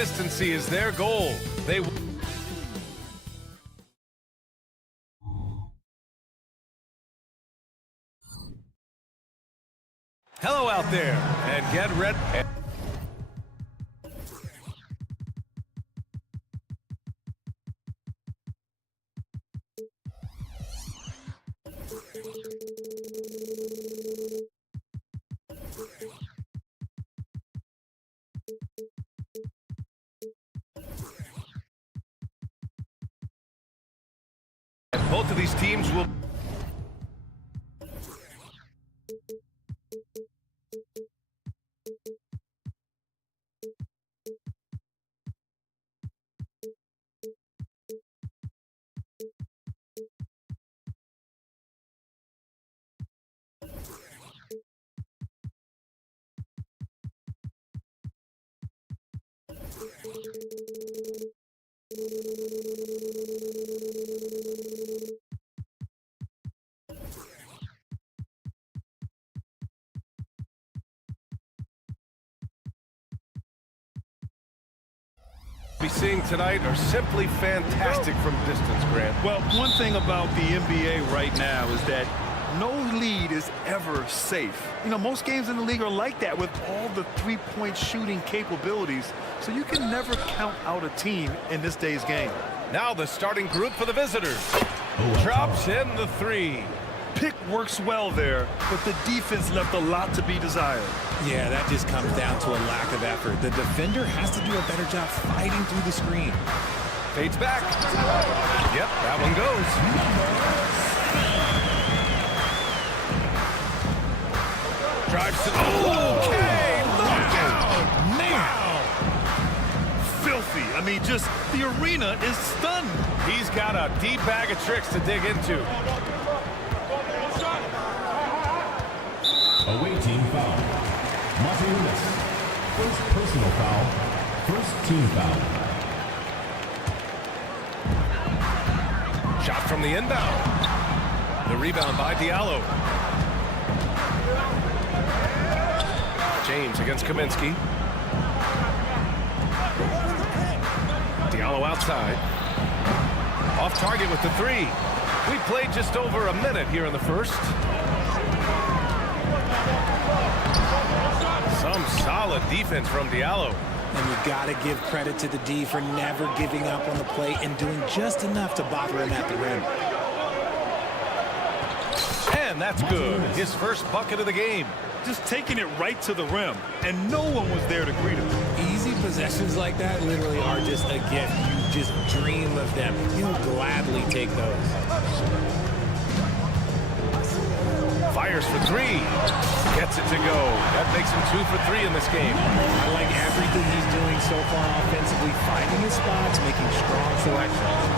Consistency is their goal. They Hello out there, and get ready. Both of these teams will be seeing tonight are simply fantastic from distance, Grant. Well, one thing about the NBA right now is that no lead is ever safe. You know, most games in the league are like that with all the three-point shooting capabilities, so you can never count out a team in this day's game. Now the starting group for the visitors. Drops in the three. Pick works well there, but the defense left a lot to be desired. Yeah, that just comes down to a lack of effort. The defender has to do a better job fighting through the screen. Fades back. Yep, that one goes. Drives to the... Okay, look out! Man! Filthy. I mean, just the arena is stunned. He's got a deep bag of tricks to dig into. Away team foul. Madrid. First personal foul. First team foul. Shot from the inbound. The rebound by Diallo. James against Kaminsky. Diallo outside. Off target with the three. We played just over a minute here in the first. Some solid defense from Diallo. And you got to give credit to the D for never giving up on the play and doing just enough to bother him at the rim. And that's good. His first bucket of the game. Just taking it right to the rim, and no one was there to greet him. Easy possessions like that literally are just a gift. You just dream of them. He'll gladly take those. Fires for three. Gets it to go. That makes him 2 for 3 in this game. I like everything he's doing so far offensively, finding his spots, making strong selections.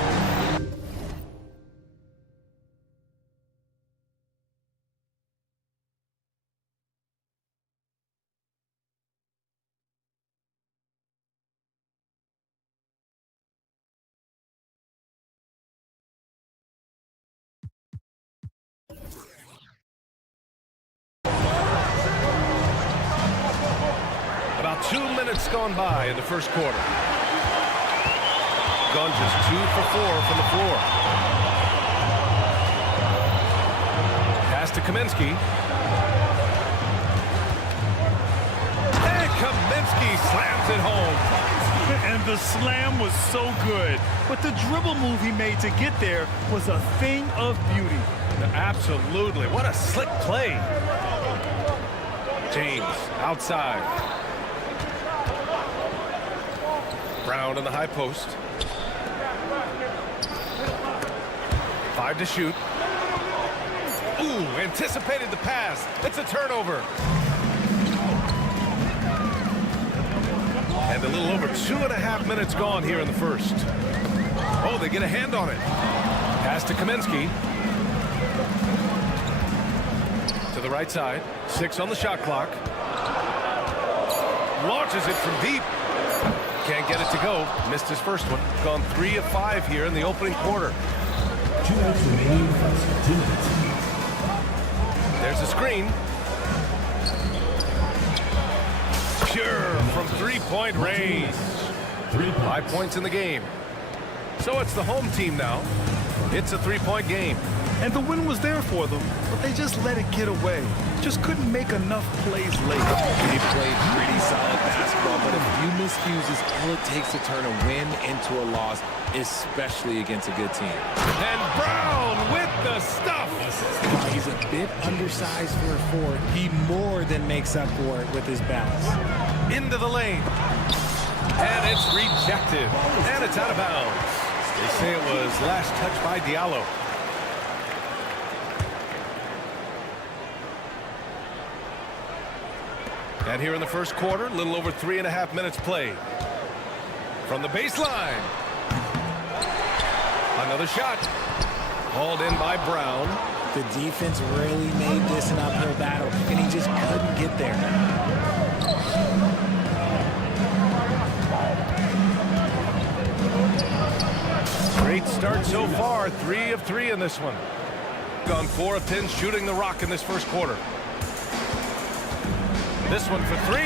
About 2 minutes gone by in the first quarter. Gone just 2 for 4 from the floor. Pass to Kaminsky. And Kaminsky slams it home. And the slam was so good, but the dribble move he made to get there was a thing of beauty. Absolutely. What a slick play. James outside. Brown in the high post. 5 to shoot. Ooh, anticipated the pass. It's a turnover. And a little over 2.5 minutes gone here in the first. Oh, they get a hand on it. Pass to Kaminsky. To the right side. 6 on the shot clock. Launches it from deep. Can't get it to go. Missed his first one. Gone 3 of 5 here in the opening quarter. 2 minutes remaining. 2 minutes. There's a screen. Pure from 3-point range. 5 points in the game. So it's the home team now. It's a 3-point game. And the win was there for them, but they just let it get away. Just couldn't make enough plays late. They played pretty solid basketball, but a few miscues is all it takes to turn a win into a loss, especially against a good team. And Brown with the stuff. While he's a bit undersized for a forward, he more than makes up for it with his balance. Into the lane. And it's rejected. And it's out of bounds. They say it was last touched by Diallo. And here in the first quarter, a little over 3.5 minutes played. From the baseline. Another shot. Hauled in by Brown. The defense really made this an uphill battle, and he just couldn't get there. Great start so far. 3 of 3 in this one. Gone 4 of 10 shooting the rock in this first quarter. This one for 3.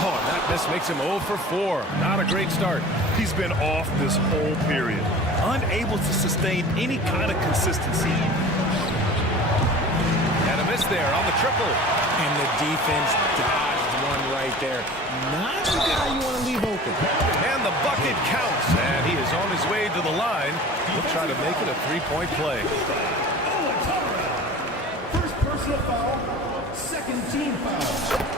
Oh, and that miss makes him 0 for 4. Not a great start. He's been off this whole period, unable to sustain any kind of consistency. And a miss there on the triple. And the defense dodged one right there. Not the guy you want to leave open. And the bucket counts. And he is on his way to the line. He'll try to make it a 3-point play. First personal foul. Second team foul.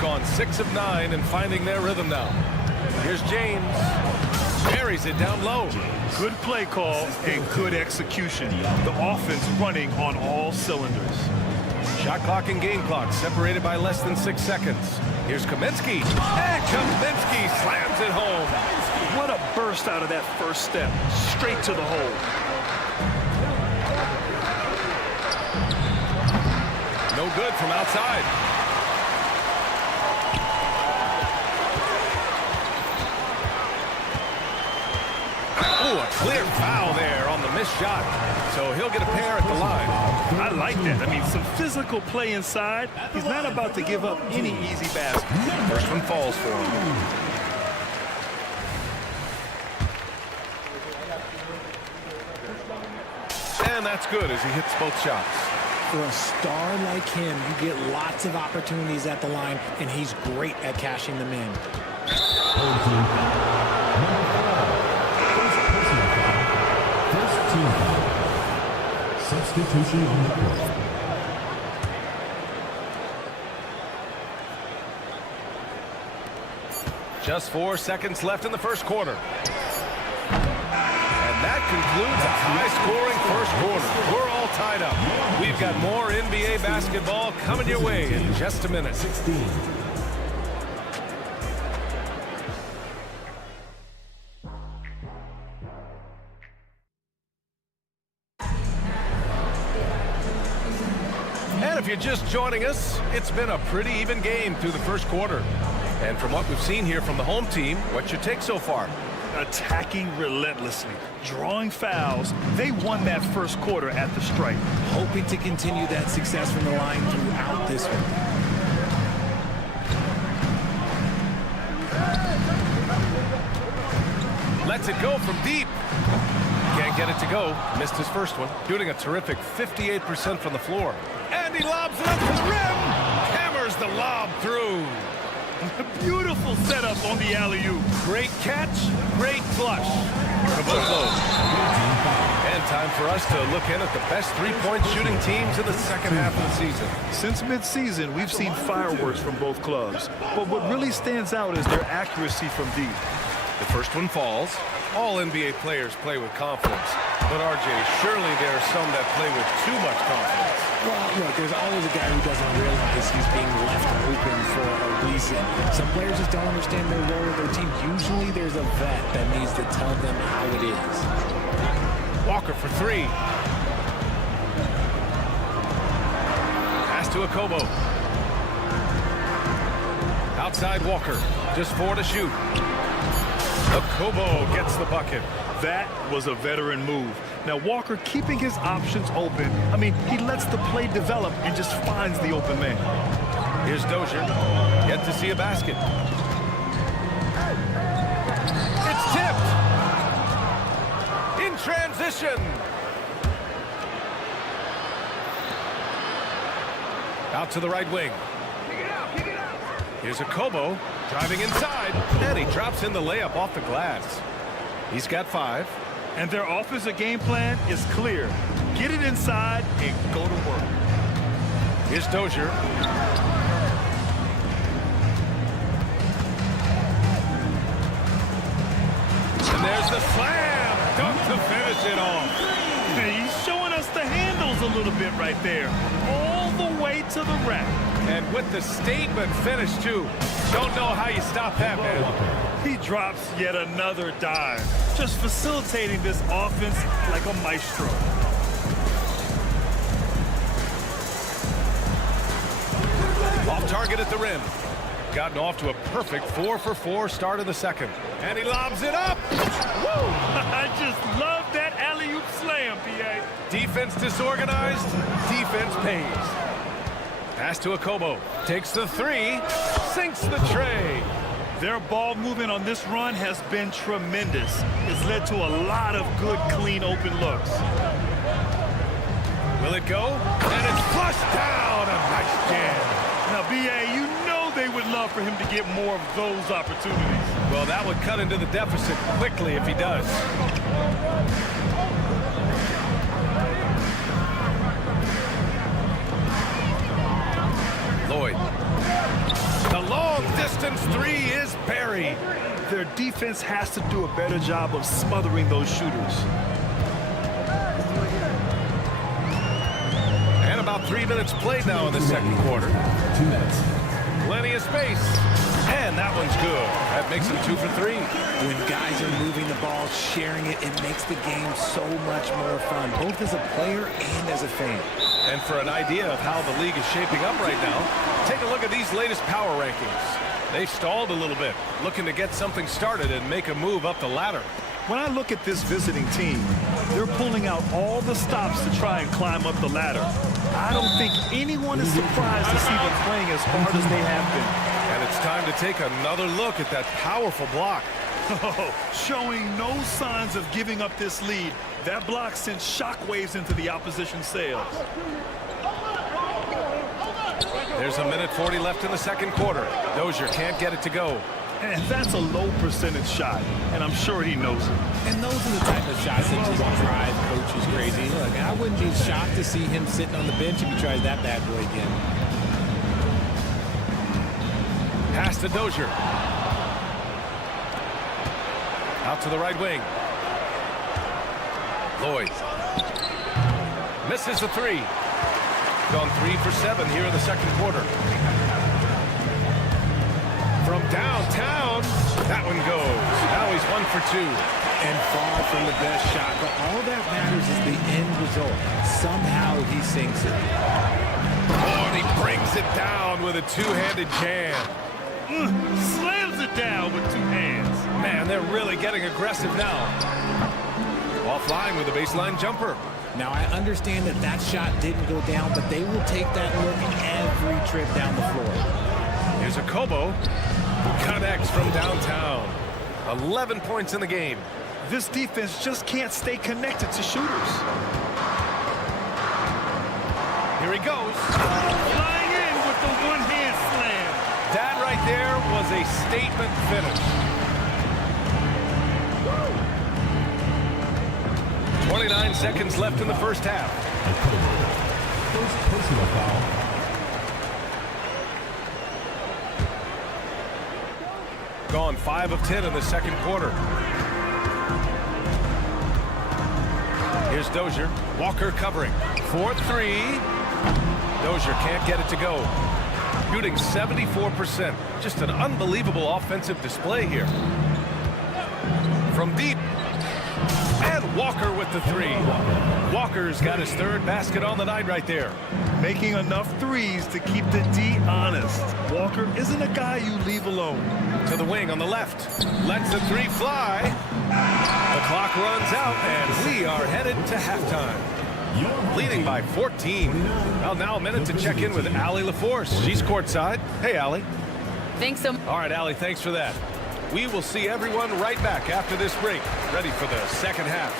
Gone 6 of 9 and finding their rhythm now. Here's James. Buries it down low. Good play call and good execution. The offense running on all cylinders. Shot clock and game clock separated by less than 6 seconds. Here's Kaminsky. And Kaminsky slams it home. What a burst out of that first step. Straight to the hole. No good from outside. Oh, a clear foul there on the missed shot. So he'll get a pair at the line. I like that. I mean, some physical play inside. He's not about to give up any easy basket. First one falls for him. And that's good as he hits both shots. For a star like him, you get lots of opportunities at the line, and he's great at cashing them in. First team foul. Substitution on the court. Just 4 seconds left in the first quarter. And that concludes a high-scoring first quarter. We're all tied up. We've got more NBA basketball coming your way in just a minute. 16. And if you're just joining us, it's been a pretty even game through the first quarter. And from what we've seen here from the home team, what's your take so far? Attacking relentlessly, drawing fouls. They won that first quarter at the stripe. Hoping to continue that success from the line throughout this one. Lets it go from deep. Can't get it to go. Missed his first one. Shooting a terrific 58% from the floor. And he lobs it up to the rim. Hammers the lob through. Beautiful setup on the alley-oop. Great catch, great flush. And time for us to look in at the best three-point shooting teams in the second half of the season. Since mid-season, we've seen fireworks from both clubs. But what really stands out is their accuracy from deep. The first one falls. All NBA players play with confidence. But, RJ, surely there are some that play with too much confidence. Well, look, there's always a guy who doesn't realize he's being left open for a reason. Some players just don't understand their role with their team. Usually there's a vet that needs to tell them how it is. Walker for 3. Pass to Okobo. Outside Walker. Just 4 to shoot. Okobo gets the bucket. That was a veteran move. Now, Walker keeping his options open. I mean, he lets the play develop and just finds the open man. Here's Dozier. Yet to see a basket. It's tipped. In transition. Out to the right wing. Here's a Kobo driving inside, and he drops in the layup off the glass. He's got 5. And their offensive game plan is clear. Get it inside and go to work. Here's Dozier. And there's the slam. Dunk to finish it off. He's showing us the handles a little bit right there. All the way to the rack. And with the statement finish, too. Don't know how you stop that, man. He drops yet another dive. Just facilitating this offense like a maestro. Off target at the rim. Gotten off to a perfect 4-for-4 start in the second. And he lobs it up. Woo! I just love that alley-oop slam, PA. Defense disorganized. Defense pays. Pass to a Kobo. Takes the 3. Sinks the tray. Their ball movement on this run has been tremendous. It's led to a lot of good, clean, open looks. Will it go? And it's flushed down. A nice jam. Now, BA, you know they would love for him to get more of those opportunities. Well, that would cut into the deficit quickly if he does. Lloyd. The long-distance 3 is buried. Their defense has to do a better job of smothering those shooters. And about 3 minutes played now in the second quarter. 2 minutes. Plenty of space. And that one's good. That makes them 2 for 3. When guys are moving the ball, sharing it, it makes the game so much more fun, both as a player and as a fan. And for an idea of how the league is shaping up right now, take a look at these latest power rankings. They've stalled a little bit, looking to get something started and make a move up the ladder. When I look at this visiting team, they're pulling out all the stops to try and climb up the ladder. I don't think anyone is surprised to see them playing as hard as they have been. And it's time to take another look at that powerful block. Oh, showing no signs of giving up this lead. That block sent shockwaves into the opposition sails. There's a minute 40 left in the second quarter. Dozier can't get it to go. And that's a low percentage shot, and I'm sure he knows it. And those are the type of shots that just drive coaches crazy. Look, I wouldn't be shocked to see him sitting on the bench if he tries that bad boy again. Pass to Dozier. Out to the right wing. Lloyd. Misses the 3. Gone 3 for 7 here in the second quarter. From downtown, that one goes. Now he's 1 for 2. And far from the best shot, but all that matters is the end result. Somehow he sinks it. Oh, and he brings it down with a two-handed jam. Slams it down with 2 hands. Man, they're really getting aggressive now. Offline with a baseline jumper. Now, I understand that that shot didn't go down, but they will take that look every trip down the floor. Here's a Kobo. Connects from downtown. 11 points in the game. This defense just can't stay connected to shooters. Here he goes. Flying in with the one-hand slam. That right there was a statement finish. 29 seconds left in the first half. First personal foul. Gone 5 of 10 in the second quarter. Here's Dozier. Walker covering. 4-3. Dozier can't get it to go. Shooting 74%. Just an unbelievable offensive display here. From deep. And Walker with the 3. Walker's got his 3rd basket on the night right there. Making enough threes to keep the D honest. Walker isn't a guy you leave alone. To the wing on the left. Lets the 3 fly. The clock runs out, and we are headed to halftime. Leading by 14. Well, now a minute to check in with Allie LaForce. She's courtside. Hey, Allie. Thanks so much. All right, Allie, thanks for that. We will see everyone right back after this break, ready for the second half.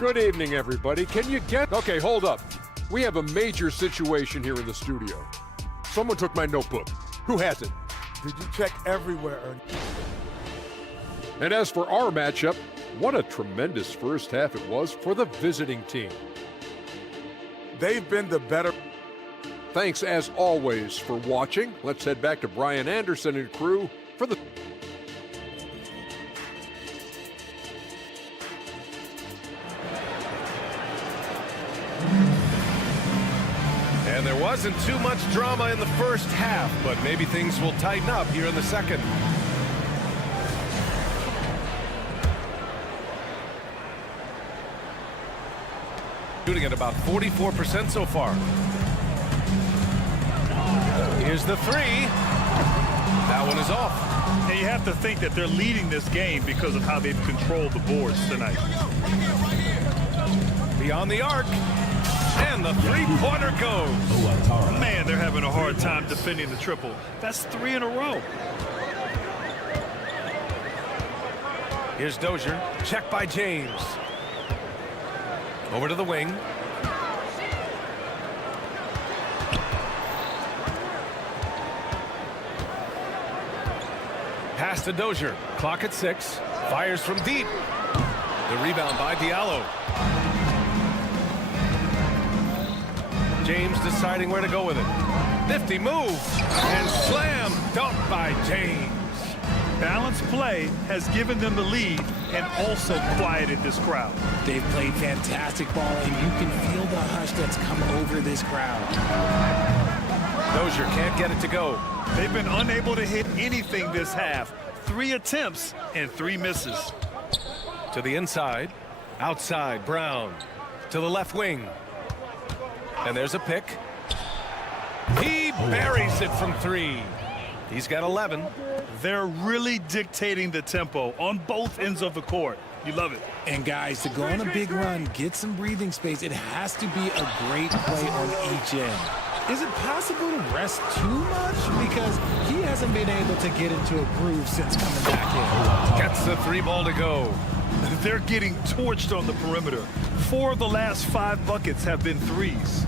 Good evening, everybody. Can you get... Okay, hold up. We have a major situation here in the studio. Someone took my notebook. Who has it? Did you check everywhere, Ernie? And as for our matchup, what a tremendous first half it was for the visiting team. They've been the better. Thanks, as always, for watching. Let's head back to Brian Anderson and crew for the... And there wasn't too much drama in the first half, but maybe things will tighten up here in the second. Shooting at about 44% so far. Here's the three. That one is off. And you have to think that they're leading this game because of how they've controlled the boards tonight. Beyond the arc. And the three-pointer goes. Man, they're having a hard time defending the triple. That's 3 in a row. Here's Dozier. Check by James. Over to the wing. Pass to Dozier. Clock at 6. Fires from deep. The rebound by Diallo. James deciding where to go with it. Nifty move. And slam. Dunk by James. Balanced play has given them the lead and also quieted this crowd. They've played fantastic ball, and you can feel the hush that's come over this crowd. Dozier can't get it to go. They've been unable to hit anything this half. 3 attempts and 3 misses. To the inside. Outside, Brown. To the left wing. And there's a pick. He buries it from 3. He's got 11. They're really dictating the tempo on both ends of the court. You love it. And guys, to go on a big run, get some breathing space, it has to be a great play on each end. Is it possible to rest too much? Because he hasn't been able to get into a groove since coming back in. Gets the 3 ball to go. They're getting torched on the perimeter. 4 of the last 5 buckets have been threes.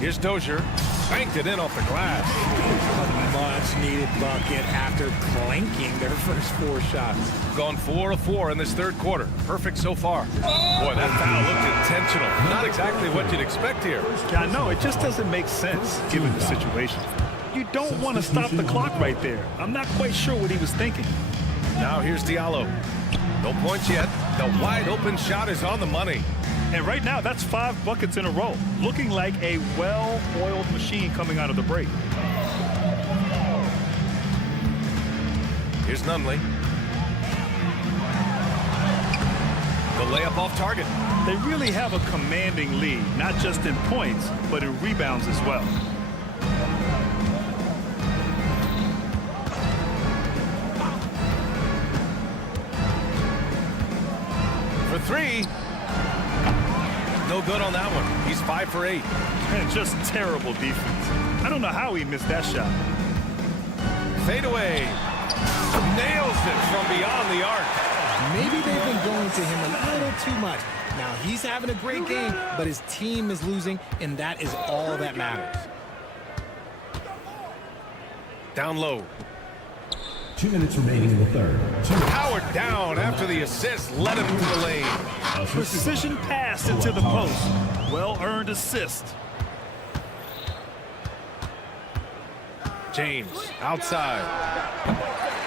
Here's Dozier. Banked it in off the glass. A much-needed bucket after clanking their first 4 shots. Gone 4 of 4 in this third quarter. Perfect so far. Boy, that foul looked intentional. Not exactly what you'd expect here. Yeah, I know. It just doesn't make sense given the situation. You don't want to stop the clock right there. I'm not quite sure what he was thinking. Now here's Diallo. No points yet. The wide open shot is on the money. And right now, that's 5 buckets in a row. Looking like a well-oiled machine coming out of the break. Here's Nunley. The layup off target. They really have a commanding lead, not just in points, but in rebounds as well. For 3. No good on that one. He's 5 for 8. And just terrible defense. I don't know how he missed that shot. Fade away. Nails it from beyond the arc. Maybe they've been going to him a little too much. Now he's having a great game, but his team is losing, and that is all that matters. Down low. 2 minutes remaining in the third. Powered down after the assist led him to the lane. Precision pass into the post. Well-earned assist. James outside.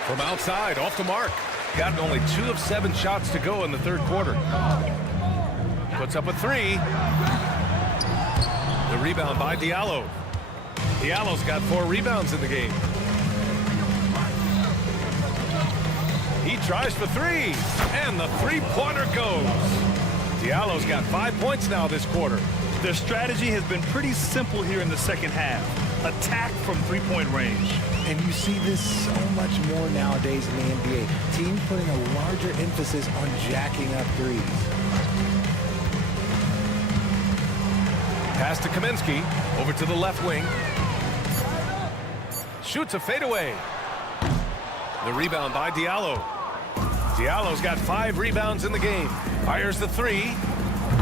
From outside, off the mark. Got only 2 of 7 shots to go in the third quarter. Puts up a 3. The rebound by Diallo. Diallo's got 4 rebounds in the game. He tries for 3, and the three-pointer goes. Diallo's got 5 points now this quarter. Their strategy has been pretty simple here in the second half. Attack from three-point range. And you see this so much more nowadays in the NBA. Teams putting a larger emphasis on jacking up threes. Pass to Kaminsky. Over to the left wing. Shoots a fadeaway. The rebound by Diallo. Diallo's got 5 rebounds in the game. Fires the 3.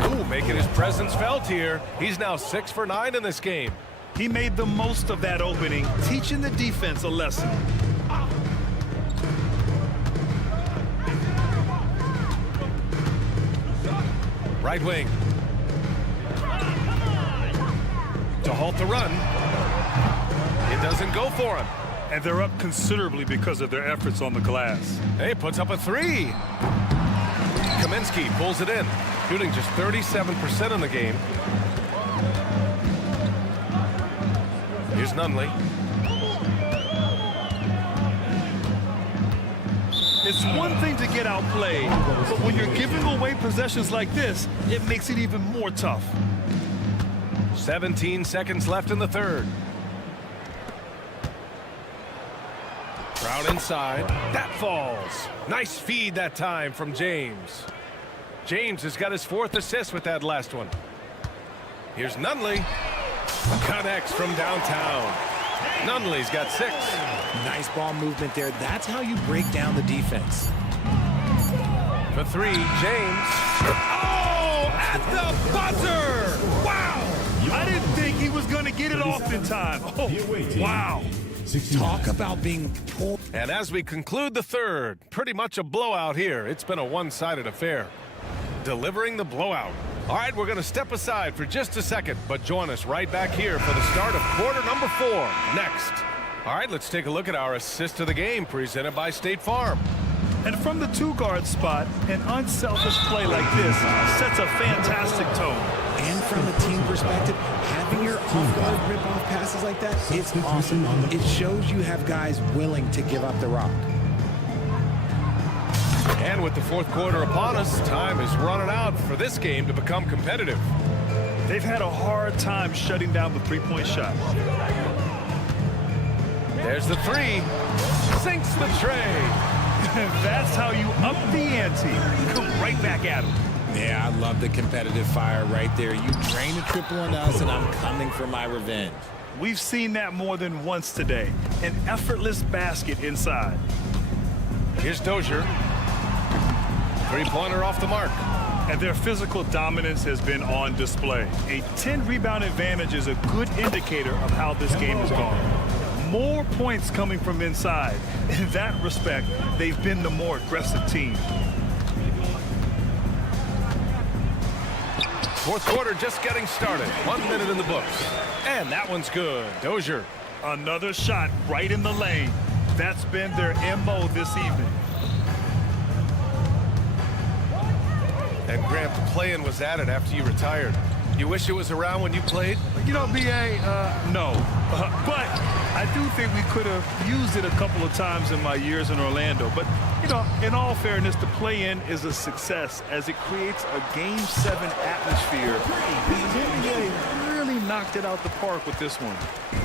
Ooh, making his presence felt here. He's now 6 for 9 in this game. He made the most of that opening, teaching the defense a lesson. Right wing. To halt the run. It doesn't go for him. And they're up considerably because of their efforts on the glass. Hey, puts up a 3. Kaminsky pulls it in, shooting just 37% in the game. Here's Nunley. It's one thing to get outplayed, but when you're giving away possessions like this, it makes it even more tough. 17 seconds left in the third. Crowd inside. That falls. Nice feed that time from James. James has got his 4th assist with that last one. Here's Nunley. Connects from downtown. Nunley's got 6. Nice ball movement there. That's how you break down the defense. For 3, James. Oh, at the buzzer! Wow! I didn't think he was going to get it off in time. Oh, wow. Talk about being pulled. And as we conclude the third, pretty much a blowout here. It's been a one-sided affair. Delivering the blowout. All right, we're going to step aside for just a second, but join us right back here for the start of quarter number 4 next. All right, let's take a look at our assist of the game presented by State Farm. And from the 2-guard spot, an unselfish play like this sets a fantastic tone. And from a team perspective, having your off-guard rip-off passes like that, it's awesome. It shows you have guys willing to give up the rock. And with the 4th quarter upon us, time is running out for this game to become competitive. They've had a hard time shutting down the 3-point shot. There's the 3. Sinks the tray. That's how you up the ante. Come right back at him. Yeah, I love the competitive fire right there. You drain a triple on us, and I'm coming for my revenge. We've seen that more than once today. An effortless basket inside. Here's Dozier. 3-pointer off the mark. And their physical dominance has been on display. A 10-rebound advantage is a good indicator of how this game has gone. More points coming from inside. In that respect, they've been the more aggressive team. 4th quarter just getting started. 1 minute in the books. And that one's good. Dozier. Another shot right in the lane. That's been their MO this evening. And Grant, the play-in was added after you retired. You wish it was around when you played? You know, B.A., no. But I do think we could have used it a couple of times in my years in Orlando. But, you know, in all fairness, the play-in is a success as it creates a Game 7 atmosphere. The NBA really knocked it out the park with this one.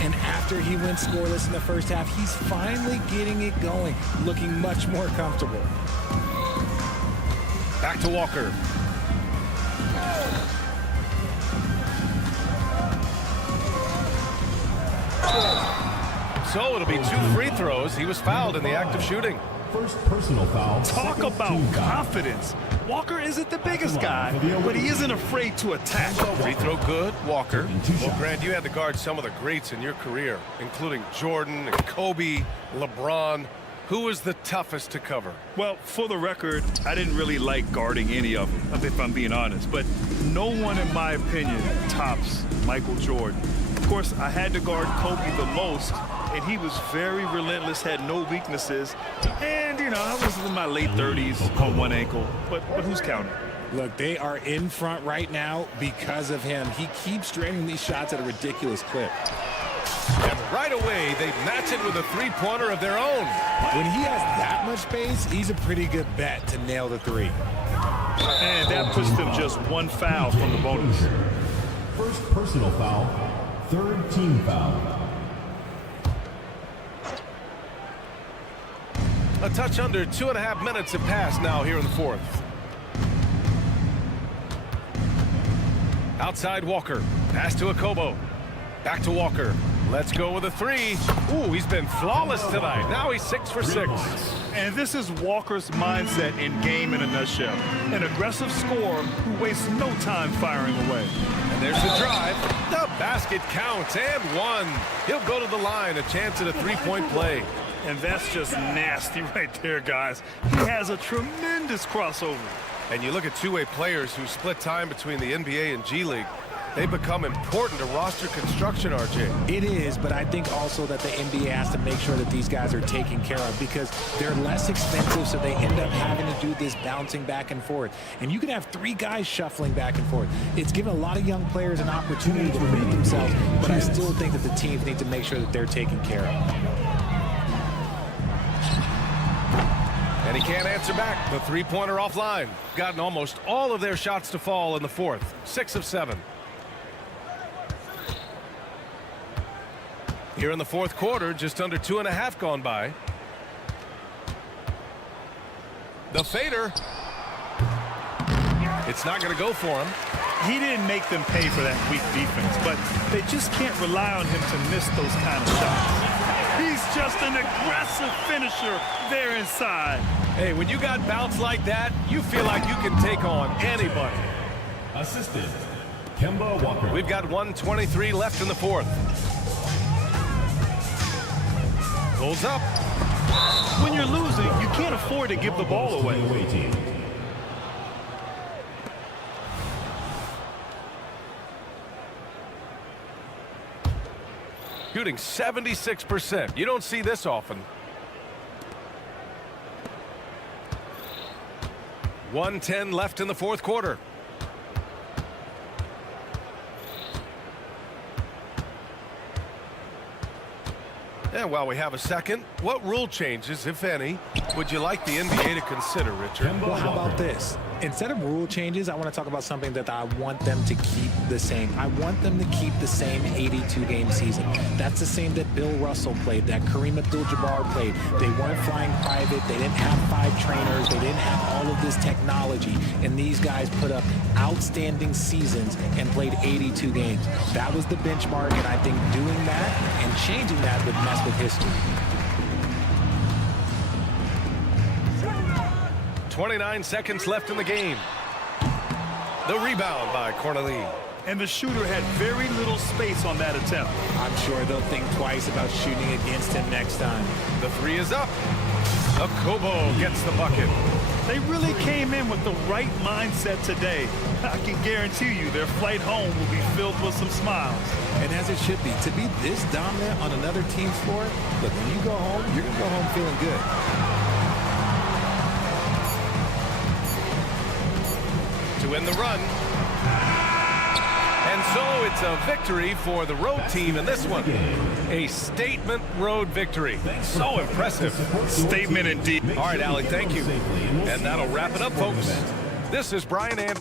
And after he went scoreless in the first half, he's finally getting it going, looking much more comfortable. Back to Walker. So it'll be 2 free throws. He was fouled in the act of shooting. First personal foul. Talk about confidence. Walker isn't the biggest guy, but he isn't afraid to attack. Free throw good, Walker. Well, Grant, you had to guard some of the greats in your career, including Jordan and Kobe, LeBron. Who was the toughest to cover? Well, for the record, I didn't really like guarding any of them, if I'm being honest. But no one, in my opinion, tops Michael Jordan. Of course, I had to guard Kobe the most, and he was very relentless, had no weaknesses. And, you know, I was in my late 30s on one ankle, but who's counting? Look, they are in front right now because of him. He keeps draining these shots at a ridiculous clip. And right away, they match it with a 3-pointer of their own. When he has that much space, he's a pretty good bet to nail the 3. And that puts them just 1 foul from the bonus. First personal foul, 3rd team foul. A touch under 2.5 minutes have passed now here in the 4th. Outside Walker. Pass to Okobo. Back to Walker. Let's go with a three. Ooh, he's been flawless tonight. Now he's 6 for 6. And this is Walker's mindset in game in a nutshell. An aggressive scorer who wastes no time firing away. And there's the drive. The basket counts and one. He'll go to the line. A chance at a three-point play. And that's just nasty right there, guys. He has a tremendous crossover. And you look at two-way players who split time between the NBA and G League. They become important to roster construction, RJ. It is, but I think also that the NBA has to make sure that these guys are taken care of because they're less expensive, so they end up having to do this bouncing back and forth. And you can have 3 guys shuffling back and forth. It's given a lot of young players an opportunity to prove themselves, but I still think that the teams need to make sure that they're taken care of. And he can't answer back. The three-pointer offline. Gotten almost all of their shots to fall in the fourth. 6 of 7. Here in the fourth quarter, just under 2.5 gone by. The fader. It's not going to go for him. He didn't make them pay for that weak defense, but they just can't rely on him to miss those kind of shots. He's just an aggressive finisher there inside. Hey, when you got bounce like that, you feel like you can take on anybody. Assistant, Kemba Walker. We've got 1:23 left in the fourth. Pulls up. When you're losing, you can't afford to give the ball away. Shooting 76%. You don't see this often. 1:10 left in the fourth quarter. And while we have a second, what rule changes, if any, would you like the NBA to consider, Richard? Well, how about this? Instead of rule changes, I want to talk about something that I want them to keep the same. I want them to keep the same 82-game season. That's the same that Bill Russell played, that Kareem Abdul-Jabbar played. They weren't flying private. They didn't have 5 trainers. They didn't have all of this technology. And these guys put up outstanding seasons and played 82 games. That was the benchmark, and I think doing that and changing that would mess with history. 29 seconds left in the game. The rebound by Cornelie. And the shooter had very little space on that attempt. I'm sure they'll think twice about shooting against him next time. The three is up. Okobo gets the bucket. They really came in with the right mindset today. I can guarantee you their flight home will be filled with some smiles. And as it should be, to be this dominant on another team's floor, look, when you go home, you're going to go home feeling good. To win the run. And so it's a victory for the road team in this one. A statement road victory. So impressive. Statement indeed. All right, Allie, thank you. And that'll wrap it up, folks. This is Brian and...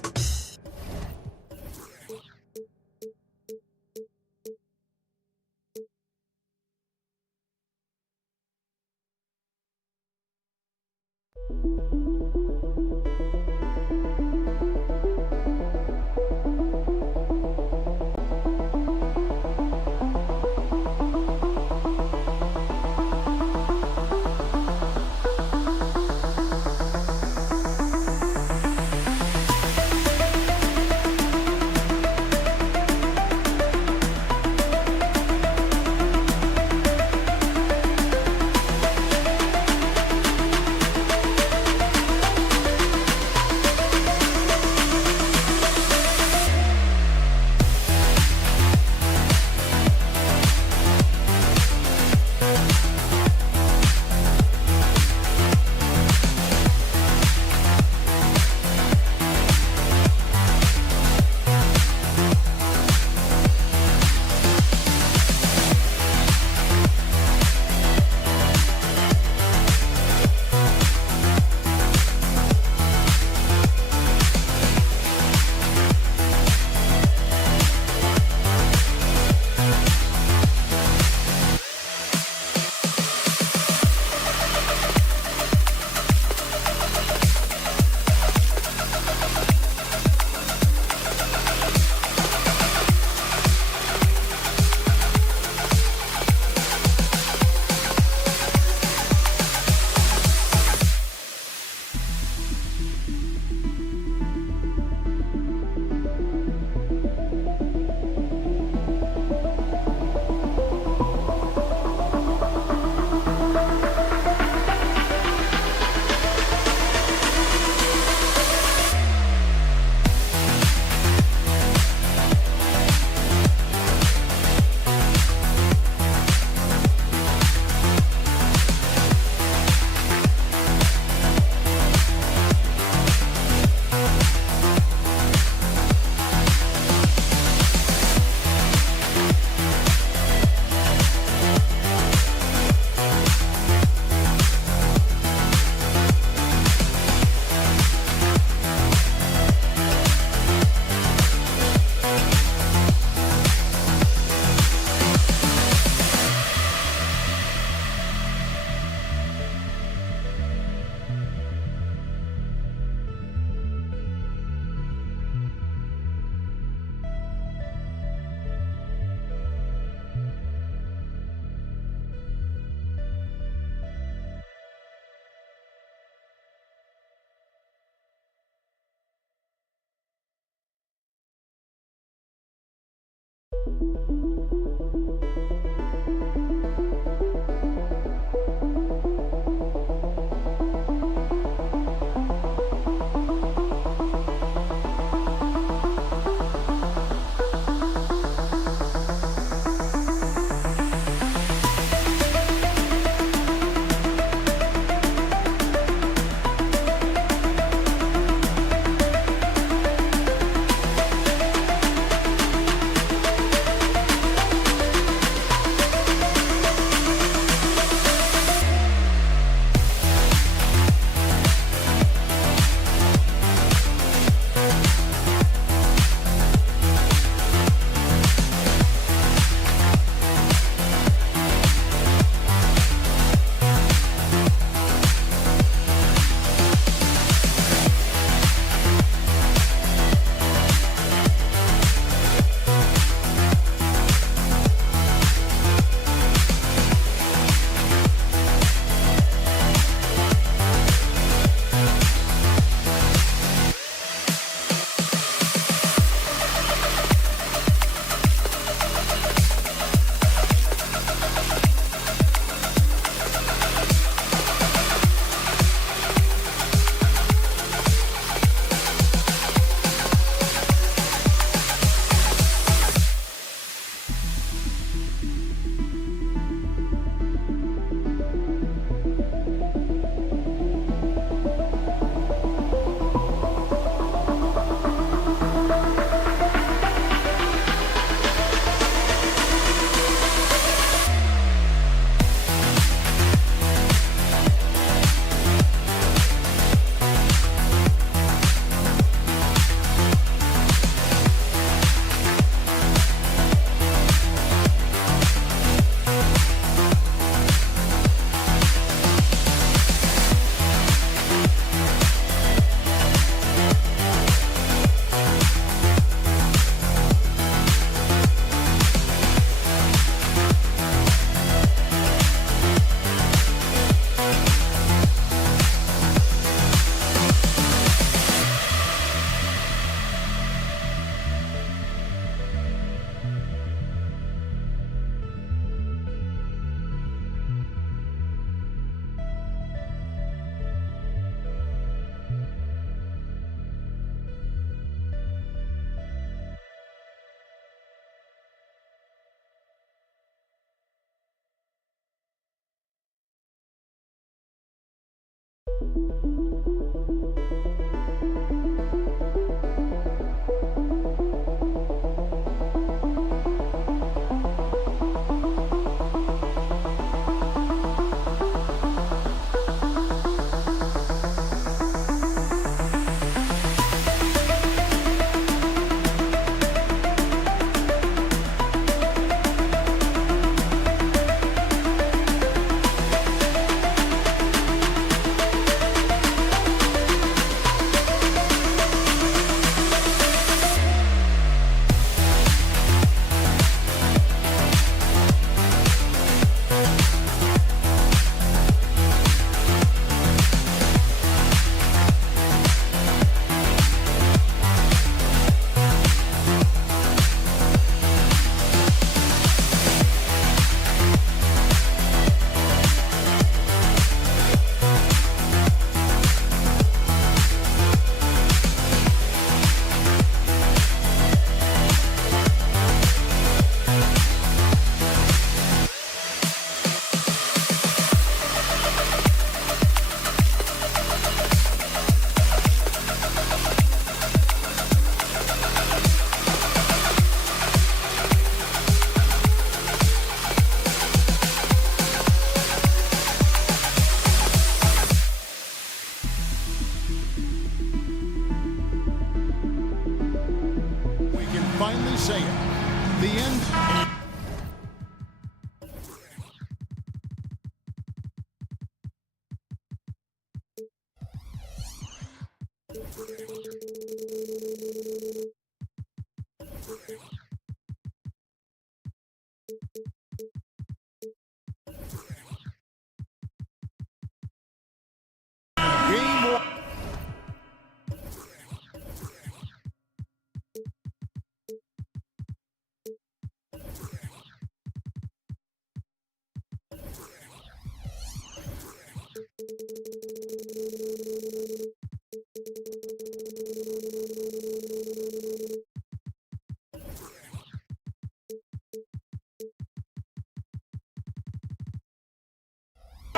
say it. The end.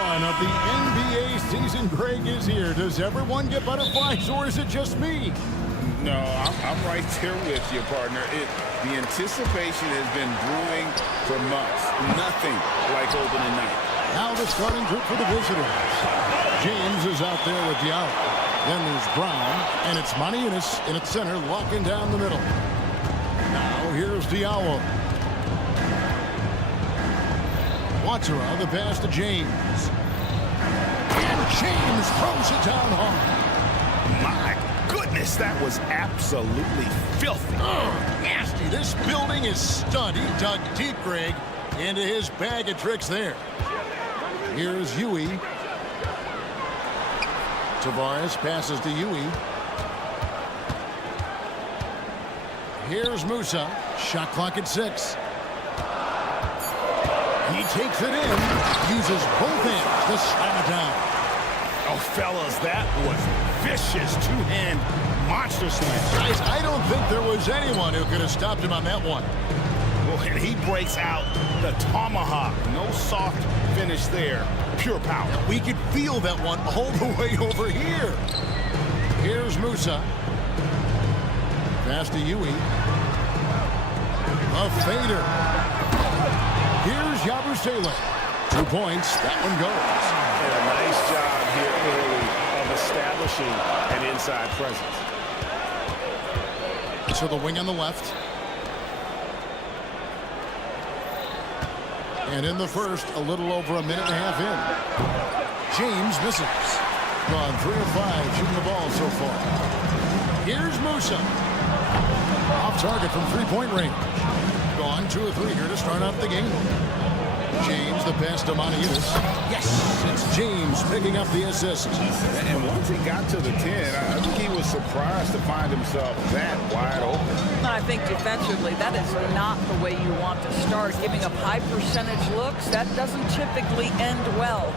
one of the NBA season, Greg, is here. Does everyone get butterflies, or is it just me? No, I'm right there with you, partner. The anticipation has been brewing for months. Nothing like opening night. Now the starting group for the visitors. James is out there with Diallo. Then there's Brown, and it's Maniunas in its center, locking down the middle. Now here's Diallo. Watsura, the pass to James. And James throws it down hard. My goodness, that was absolutely filthy. Nasty. This building is stunned. He dug deep, Greg, into his bag of tricks there. Here's Yui. Tavares passes to Yui. Here's Musa. Shot clock at 6. He takes it in. Uses both hands to slam it down. Oh, fellas, that was vicious two-hand monster slam. Guys, I don't think there was anyone who could have stopped him on that one. Well, and he breaks out the tomahawk. No soft finish there. Pure power. We could feel that one all the way over here. Here's Musa. Pass to Yui. A fader. Here's Yabusele. 2 points. That one goes. And a nice job here early of establishing an inside presence. To the wing on the left. And in the first, a little over a minute and a half in. James misses. Gone 3 of 5 shooting the ball so far. Here's Musa. Off target from 3-point range. Gone 2 of 3 here to start out the game. James, the pass to Maniunas. Yes, it's James picking up the assist. And once he got to the 10, I think he was surprised to find himself that wide open. I think defensively, that is not the way you want to start. Giving up high percentage looks, that doesn't typically end well.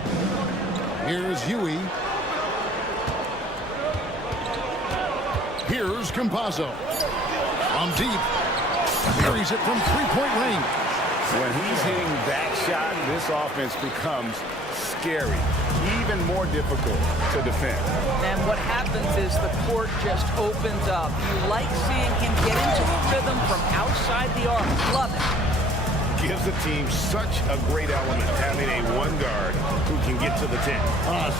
Here's Yui. Here's Campazzo. From deep. Buries it from 3-point range. When he's hitting that shot, this offense becomes scary, even more difficult to defend. And what happens is the court just opens up. You like seeing him get into the rhythm from outside the arc. Love it. Gives the team such a great element, having a one guard who can get to the 10.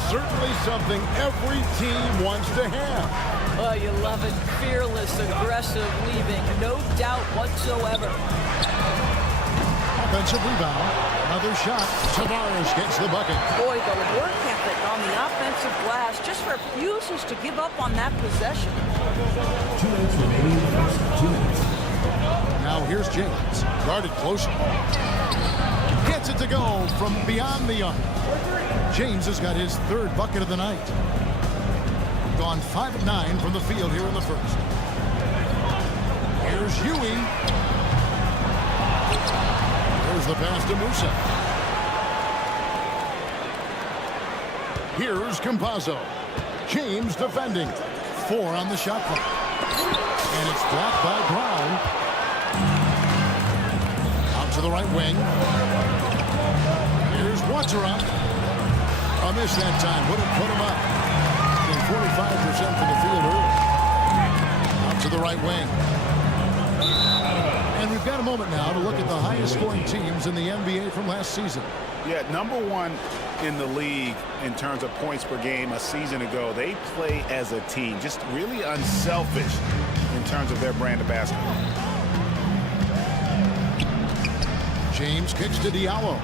Certainly something every team wants to have. Oh, you love it. Fearless, aggressive, leaving. No doubt whatsoever. Offensive rebound. Another shot. Tavares gets the bucket. Boy, the work ethic on the offensive glass just refuses to give up on that possession. 2 minutes remaining in the first 2 minutes. Now here's James. Guarded closely. Gets it to go from beyond the arc. James has got his 3rd bucket of the night. Gone 5 of 9 from the field here in the first. Here's Yui. Here's the pass to Musa. Here's Campazzo. James defending. 4 on the shot clock. And it's blocked by Brown. Out to the right wing. Here's Watsura. A miss that time. Wouldn't put him up. 45% from the field early. Out to the right wing. And we've got a moment now to look at the highest scoring teams in the NBA from last season. Yeah, #1 in the league in terms of points per game a season ago. They play as a team, just really unselfish in terms of their brand of basketball. James kicks to Diallo.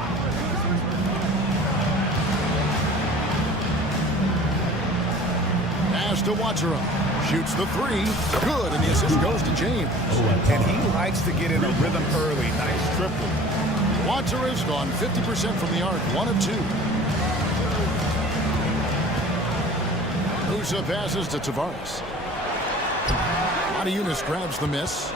Pass to Watsura. Shoots the 3. Good, and the assist goes to James. And he likes to get in a rhythm early. Nice triple. Watsura's gone 50% from the arc. 1 of 2. Musa passes to Tavares. Maniunas grabs the miss.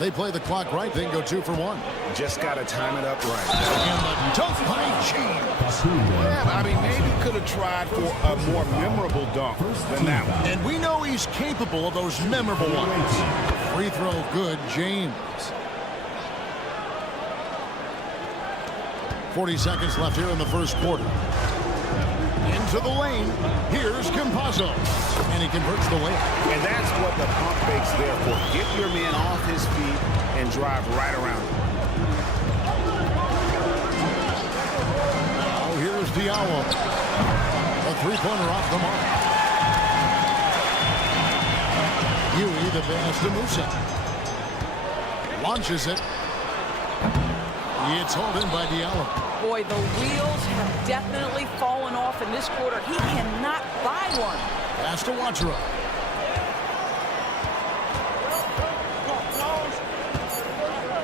They play the clock right. They can go 2 for 1. Just got to time it up right. And the dunk by James. Yeah, I mean, maybe could have tried for a more memorable dunk than that one. And we know he's capable of those memorable ones. Free throw good, James. 40 seconds left here in the first quarter. Into the lane. Here's Campazzo. And he converts the layup. And that's what the pump fake's there for. Get your man off his feet and drive right around him. Now here's Diallo. A three-pointer off the mark. Huey, the pass to Musa. Launches it. It's hauled in by Diallo. Boy, the wheels have definitely fallen off in this quarter. He cannot buy one. Pass to Wachra.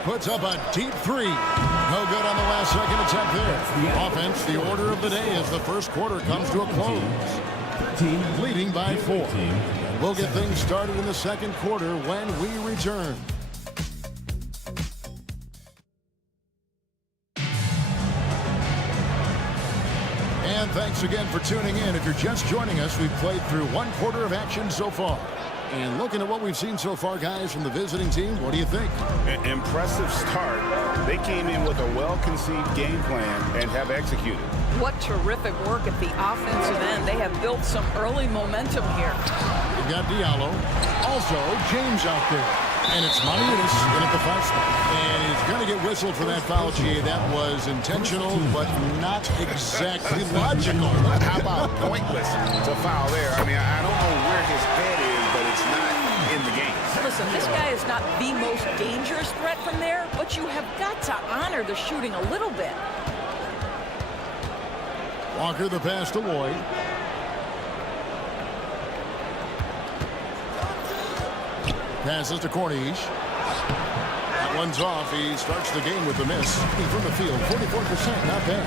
Puts up a deep three. No good on the last second attempt there. Offense, the order of the day as the first quarter comes to a close. Leading by 4. We'll get things started in the second quarter when we return. And thanks again for tuning in. If you're just joining us, we've played through one quarter of action so far. And looking at what we've seen so far, guys, from the visiting team, what do you think? An impressive start. They came in with a well-conceived game plan and have executed. What terrific work at the offensive end. They have built some early momentum here. We've got Diallo. Also, James out there. And it's Maniutis in at the 5 spot. And he's going to get whistled for that foul, G. That was intentional, but not exactly logical. How about pointless to foul there? I mean, I don't know where his head is, but it's not in the game. Listen, this guy is not the most dangerous threat from there, but you have got to honor the shooting a little bit. Walker, the pass to Lloyd. Passes to Corniche. That one's off. He starts the game with the miss. From the field, 44%, not bad.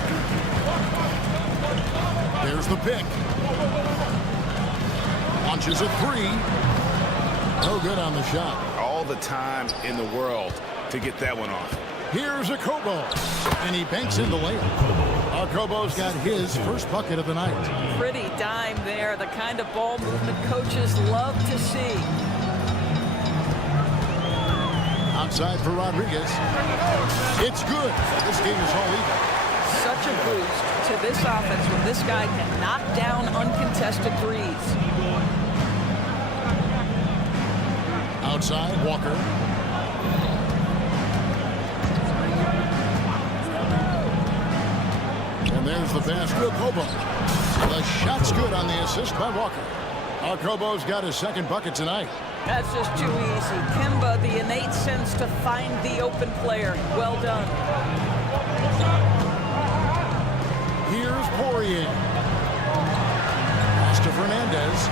There's the pick. Launches a 3. No good on the shot. All the time in the world to get that one off. Here's Okobo. And he banks in the layup. Okobo's got his first bucket of the night. Pretty dime there. The kind of ball movement coaches love to see. Outside for Rodriguez. It's good. This game is all even. Such a boost to this offense when this guy can knock down uncontested threes. Outside, Walker. And there's the pass to Okobo. The shot's good on the assist by Walker. Okobo's got his second bucket tonight. That's just too easy. Kemba, the innate sense to find the open player. Well done. Here's Poirier. Pass to Fernandez.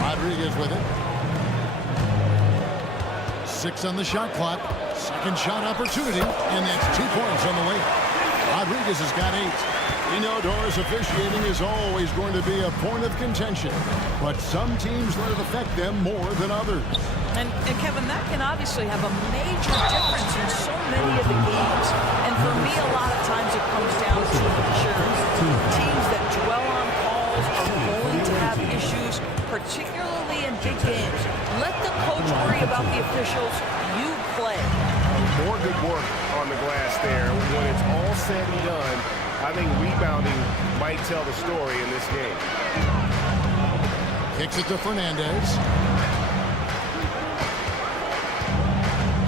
Rodriguez with it. 6 on the shot clock. Second shot opportunity. And that's 2 points on the way. Rodriguez has got 8. We know Doris officiating is always going to be a point of contention, but some teams let it affect them more than others. And Kevin, that can obviously have a major difference in so many of the games. And for me, a lot of times it comes down to insurance. Teams that dwell on calls are going to have issues, particularly in big games. Let the coach worry about the officials. You play. More good work on the glass there. When it's all said and done, I think rebounding might tell the story in this game. Kicks it to Fernandez.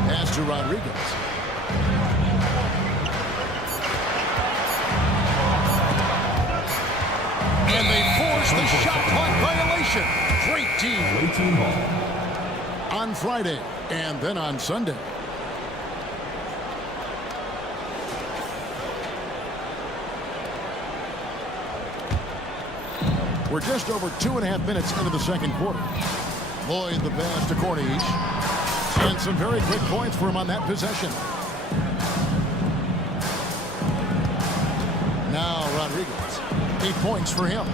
Pass to Rodriguez. And they force the shot clock violation. Great team. On Friday and then on Sunday. We're just over 2.5 minutes into the second quarter. Lloyd the pass to Corniche. And some very quick points for him on that possession. Now Rodriguez. 8 points for him.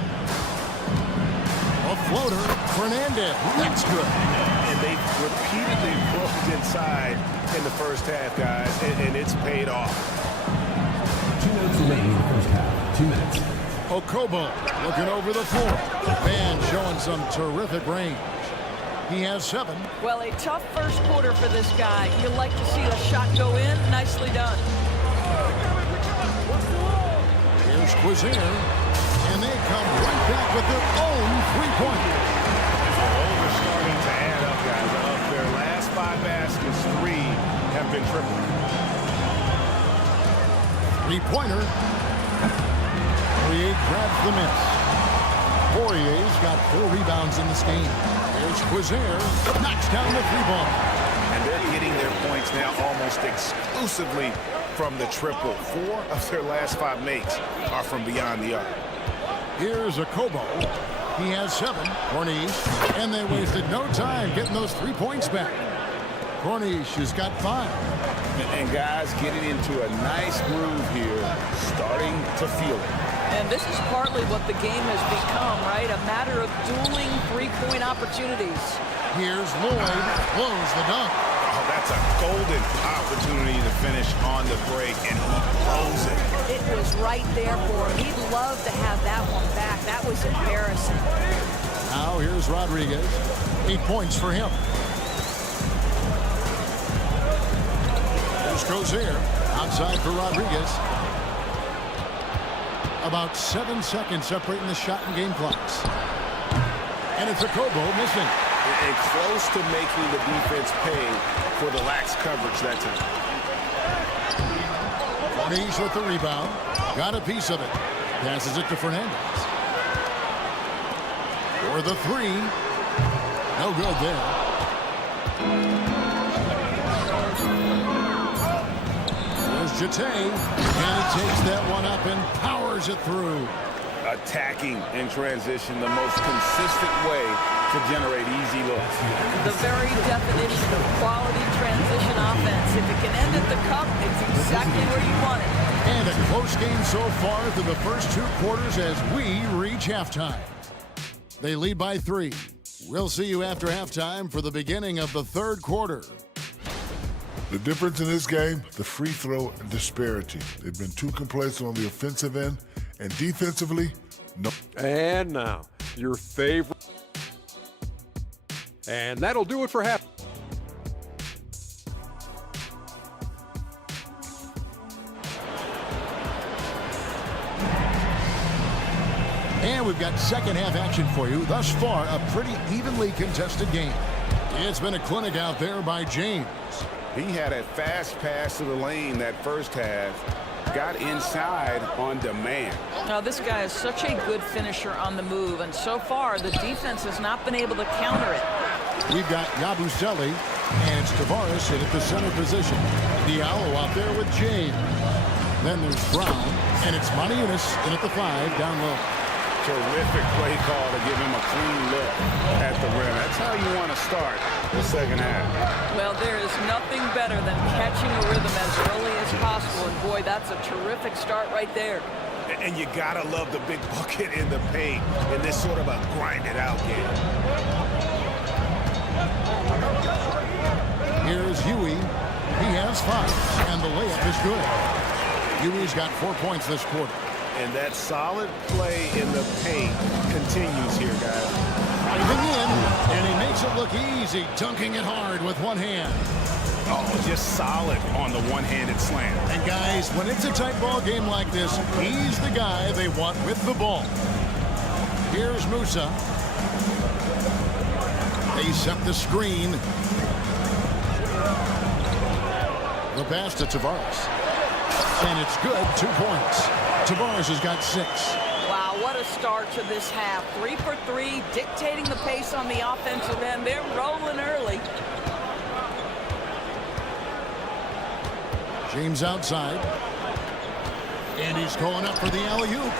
A floater. Fernandez. That's good. And they repeatedly broke inside in the first half, guys, and it's paid off. 2 minutes remaining in the first half. 2 minutes. Okobo looking over the floor. Man showing some terrific range. He has 7. Well, a tough first quarter for this guy. You like to see a shot go in. Nicely done. Quizier, and they come right back with their own three-pointer. Those are starting to add up, guys. Of their last 5 baskets, 3 have been triple. Three-pointer. Poirier grabs the miss. Poirier's got 4 rebounds in this game. There's Quizier, knocks down the 3-ball. And they're getting their points now almost exclusively from the triple. 4 of their last 5 makes are from beyond the arc. Here's a Kobo. He has 7. Corniche, and they wasted no time getting those 3 points back. Corniche has got 5. And guys getting into a nice groove here, starting to feel it. And this is partly what the game has become, right? A matter of dueling three-point opportunities. Here's Lloyd, blows the dunk. Oh, that's a golden opportunity to finish on the break, and he blows it. It was right there for him. He'd love to have that one back. That was embarrassing. Now here's Rodriguez. 8 points for him. Here's Quizier, outside for Rodriguez. About 7 seconds separating the shot and game clocks. And it's a Kobo missing. And close to making the defense pay for the lax coverage that time. Corniche with the rebound. Got a piece of it. Passes it to Fernandez. For the 3. No good there. There's Jete. And he takes that one up and powers it through. Attacking in transition, the most consistent way to generate easy looks. The very definition of quality transition offense. If it can end at the cup, it's exactly where you want it. And a close game so far through the first 2 quarters as we reach halftime. They lead by 3. We'll see you after halftime for the beginning of the 3rd quarter. The difference in this game, the free throw disparity. They've been too complacent on the offensive end, and defensively, no. And now, your favorite. And that'll do it for half. And we've got second half action for you. Thus far, a pretty evenly contested game. It's been a clinic out there by James. He had a fast pass to the lane that first half. Got inside on demand. Now, this guy is such a good finisher on the move, and so far, the defense has not been able to counter it. We've got Yabusele, and it's Tavares in at the center position. Diallo out there with James. Then there's Brown, and it's Maniunas in at the 5 down low. Terrific play call to give him a clean look at the rim. That's how you want to start the second half. Well, there is nothing better than catching a rhythm as early as possible, and boy, that's a terrific start right there. And you gotta love the big bucket in the paint in this sort of a grinded-out game. Here's Huey. He has 5, and the layup is good. Huey's got 4 points this quarter. And that solid play in the paint continues here, guys. Driving in, and he makes it look easy, dunking it hard with one hand. Oh, just solid on the one-handed slam. And guys, when it's a tight ball game like this, he's the guy they want with the ball. Here's Musa. They set the screen. The pass to Tavares. And it's good, 2 points. Tavares has got 6. Wow, what a start to this half. 3 for 3, dictating the pace on the offensive end. They're rolling early. James outside. And he's going up for the alley-oop.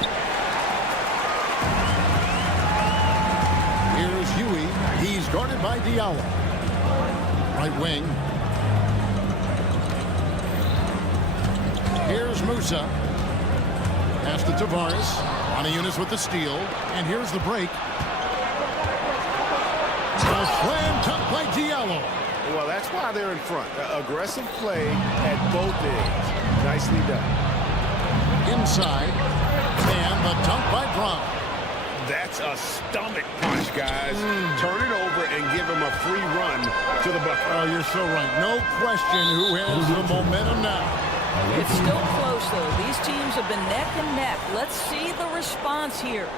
Here's Huey. He's guarded by Diallo. Right wing. Here's Musa. Pass to Tavares. Maniunas with the steal. And here's the break. A slam dunk by Diallo. Well, that's why they're in front. Aggressive play at both ends. Nicely done. Inside. And the dunk by Brown. That's a stomach punch, guys. Turn it over and give him a free run to the bucket. Oh, you're so right. No question who has the momentum now. It's still close, though. These teams have been neck and neck. Let's see the response here.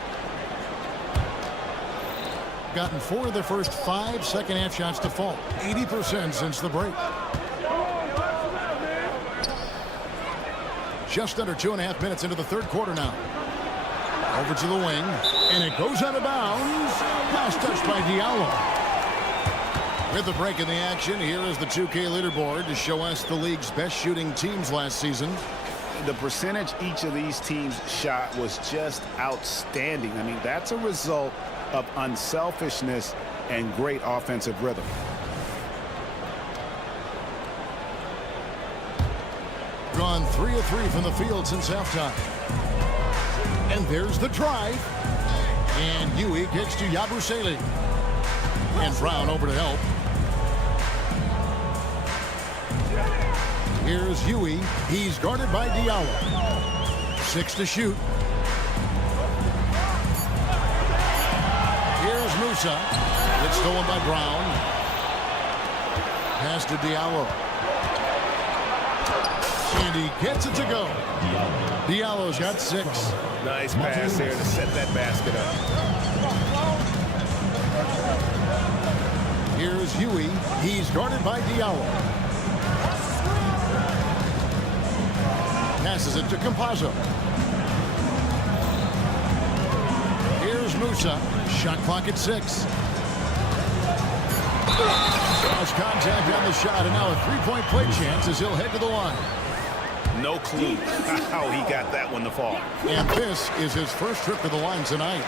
Gotten 4 of their first 5 second-half shots to fall. 80% since the break. Just under 2.5 minutes into the third quarter now. Over to the wing, and it goes out of bounds. Last touch by Diallo. With the break in the action, here is the 2K leaderboard to show us the league's best shooting teams last season. The percentage each of these teams shot was just outstanding. I mean, that's a result of unselfishness and great offensive rhythm. Gone 3 of 3 from the field since halftime. And there's the drive. And Huey gets to Yabusele. And Brown over to help. Here's Huey. He's guarded by Diallo. 6 to shoot. Here's Musa. It's stolen by Brown. Pass to Diallo. And he gets it to go. Diallo's got 6. Nice pass there to set that basket up. Here's Huey. He's guarded by Diallo. Passes it to Campazzo. Here's Musa. Shot clock at 6. Cross contact on the shot, and now a 3-point play chance as he'll head to the line. No clue how he got that one to fall. And this is his first trip to the line tonight.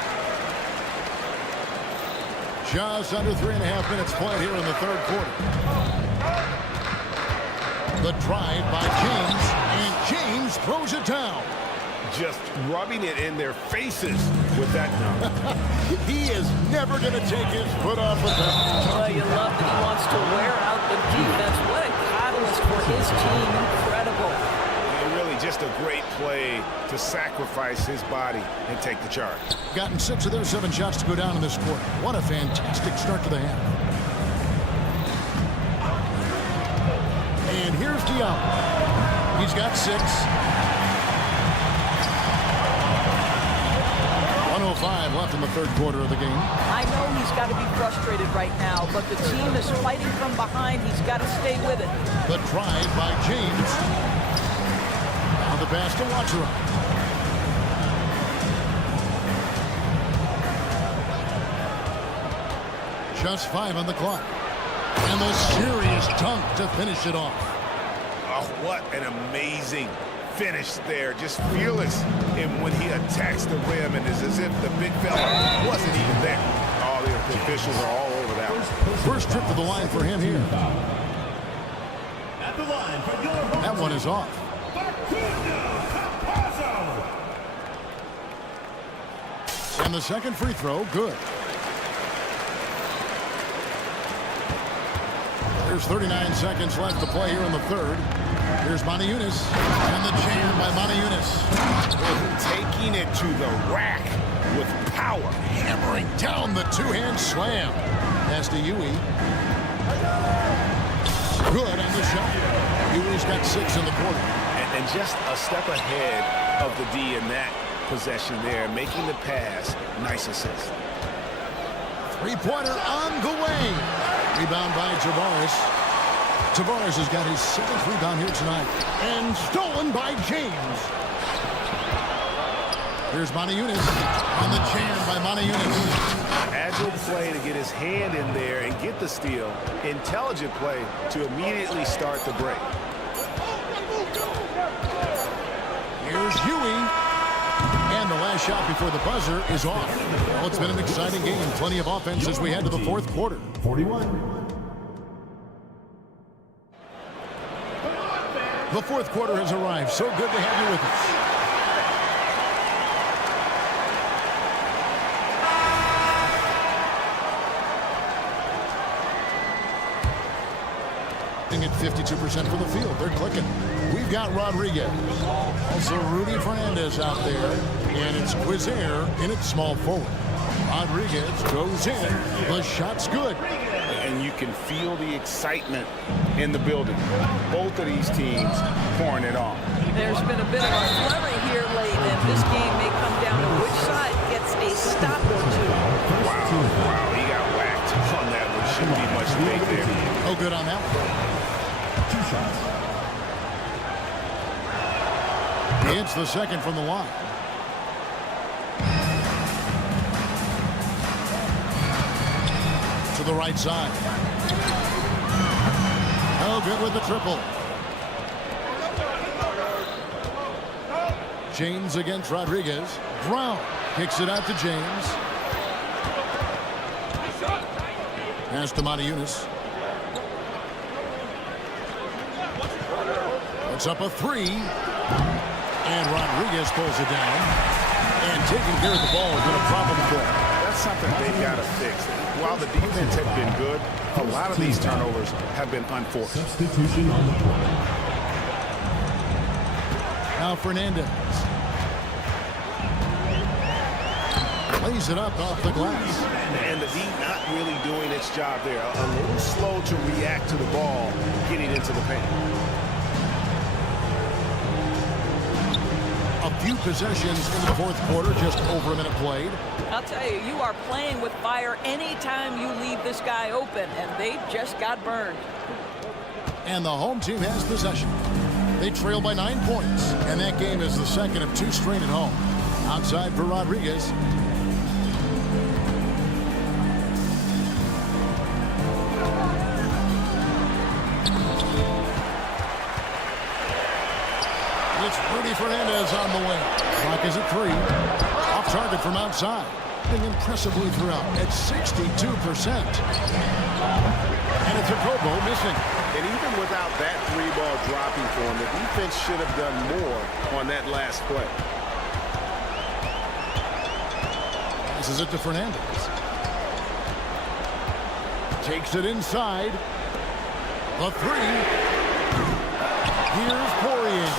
Just under 3.5 minutes played here in the third quarter. The drive by James, and James throws it down. Just rubbing it in their faces with that. He is never going to take his foot off the pedal. Well, you love that he wants to wear out the defense. What a catalyst for his team. Incredible. Really just a great play to sacrifice his body and take the charge. Gotten 6 of their 7 shots to go down in this quarter. What a fantastic start to the half. And here's Diallo. He's got 6. 1:05 left in the third quarter of the game. I know he's got to be frustrated right now, but the team is fighting from behind. He's got to stay with it. The drive by James. Now the pass to Watcher. Just 5 on the clock. And the serious dunk to finish it off. Oh, what an amazing finish there. Just fearless in when he attacks the rim, and it's as if the big fella wasn't even there. All the officials are all over that one. First trip to the line for him here. At the line for your That one is off. And the second free throw, good. There's 39 seconds left to play here in the third. Here's Manajunas, and the jam by Manajunas. Taking it to the rack with power. Hammering down the two-hand slam. Pass to Huey. Good on the shot. Huey's got 6 in the quarter. And just a step ahead of the D in that possession there, making the pass. Nice assist. Three-pointer on the way. Rebound by Tavares. Tavares has got his 7th rebound here tonight. And stolen by James. Here's Manajunas. On the jam by Manajunas. Agile play to get his hand in there and get the steal. Intelligent play to immediately start the break. Here's Huey. And the last shot before the buzzer is off. Well, it's been an exciting game. Plenty of offense as we head to the fourth quarter. 41. The fourth quarter has arrived. So good to have you with us. At 52% from the field. They're clicking. We've got Rodriguez. Also Rudy Fernandez out there. And it's Quizair in its small forward. Rodriguez goes in. The shot's good. and you can feel the excitement in the building. Both of these teams pouring it on. There's been a bit of a flurry here late, and this game may come down to which side gets a stop or two. Wow, he got whacked on that one. Shouldn't be much debate there. No good on that one. 2 shots. He hits the second from the line. To the right side. No good with the triple. James against Rodriguez. Brown kicks it out to James. Pass to Matajunas. Puts up a 3. And Rodriguez pulls it down. And taking care of the ball has been a problem for him. That's something they've got to fix. While the defense has been good, a lot of these turnovers have been unforced. Substitution on the court. Now Fernandez. Lays it up off the glass. And the D not really doing its job there. A little slow to react to the ball getting into the paint. A few possessions in the fourth quarter, just over a minute played. I'll tell you, you are playing with fire anytime you leave this guy open, and they just got burned. And the home team has possession. They trail by 9 points, and that game is the second of 2 straight at home. Outside for Rodriguez. It's Rudy Fernandez on the wing. Clock is at 3. Off target from outside. And impressively throughout at 62%. And it's a Kobo missing. And even without that 3-ball dropping for him, the defense should have done more on that last play. Passes it to Fernandez. Takes it inside. The 3. Here's Poirier.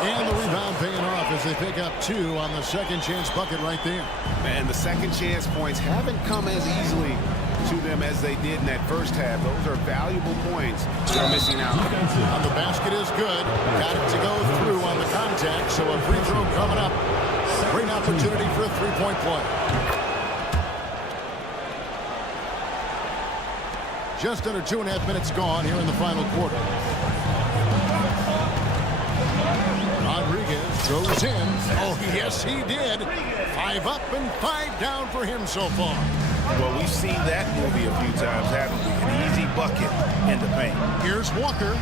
And the rebound paying off as they pick up 2 on the second chance bucket right there. And the second chance points haven't come as easily to them as they did in that first half. Those are valuable points they're missing out. On the basket is good. Got it to go through on the contact, so a free throw coming up. Great opportunity for a 3-point play. Just under 2.5 minutes gone here in the final quarter. Rodriguez goes in. Oh, yes, he did. 5 up and 5 down for him so far. Well, we've seen that movie a few times, haven't we? An easy bucket in the paint. Here's Walker.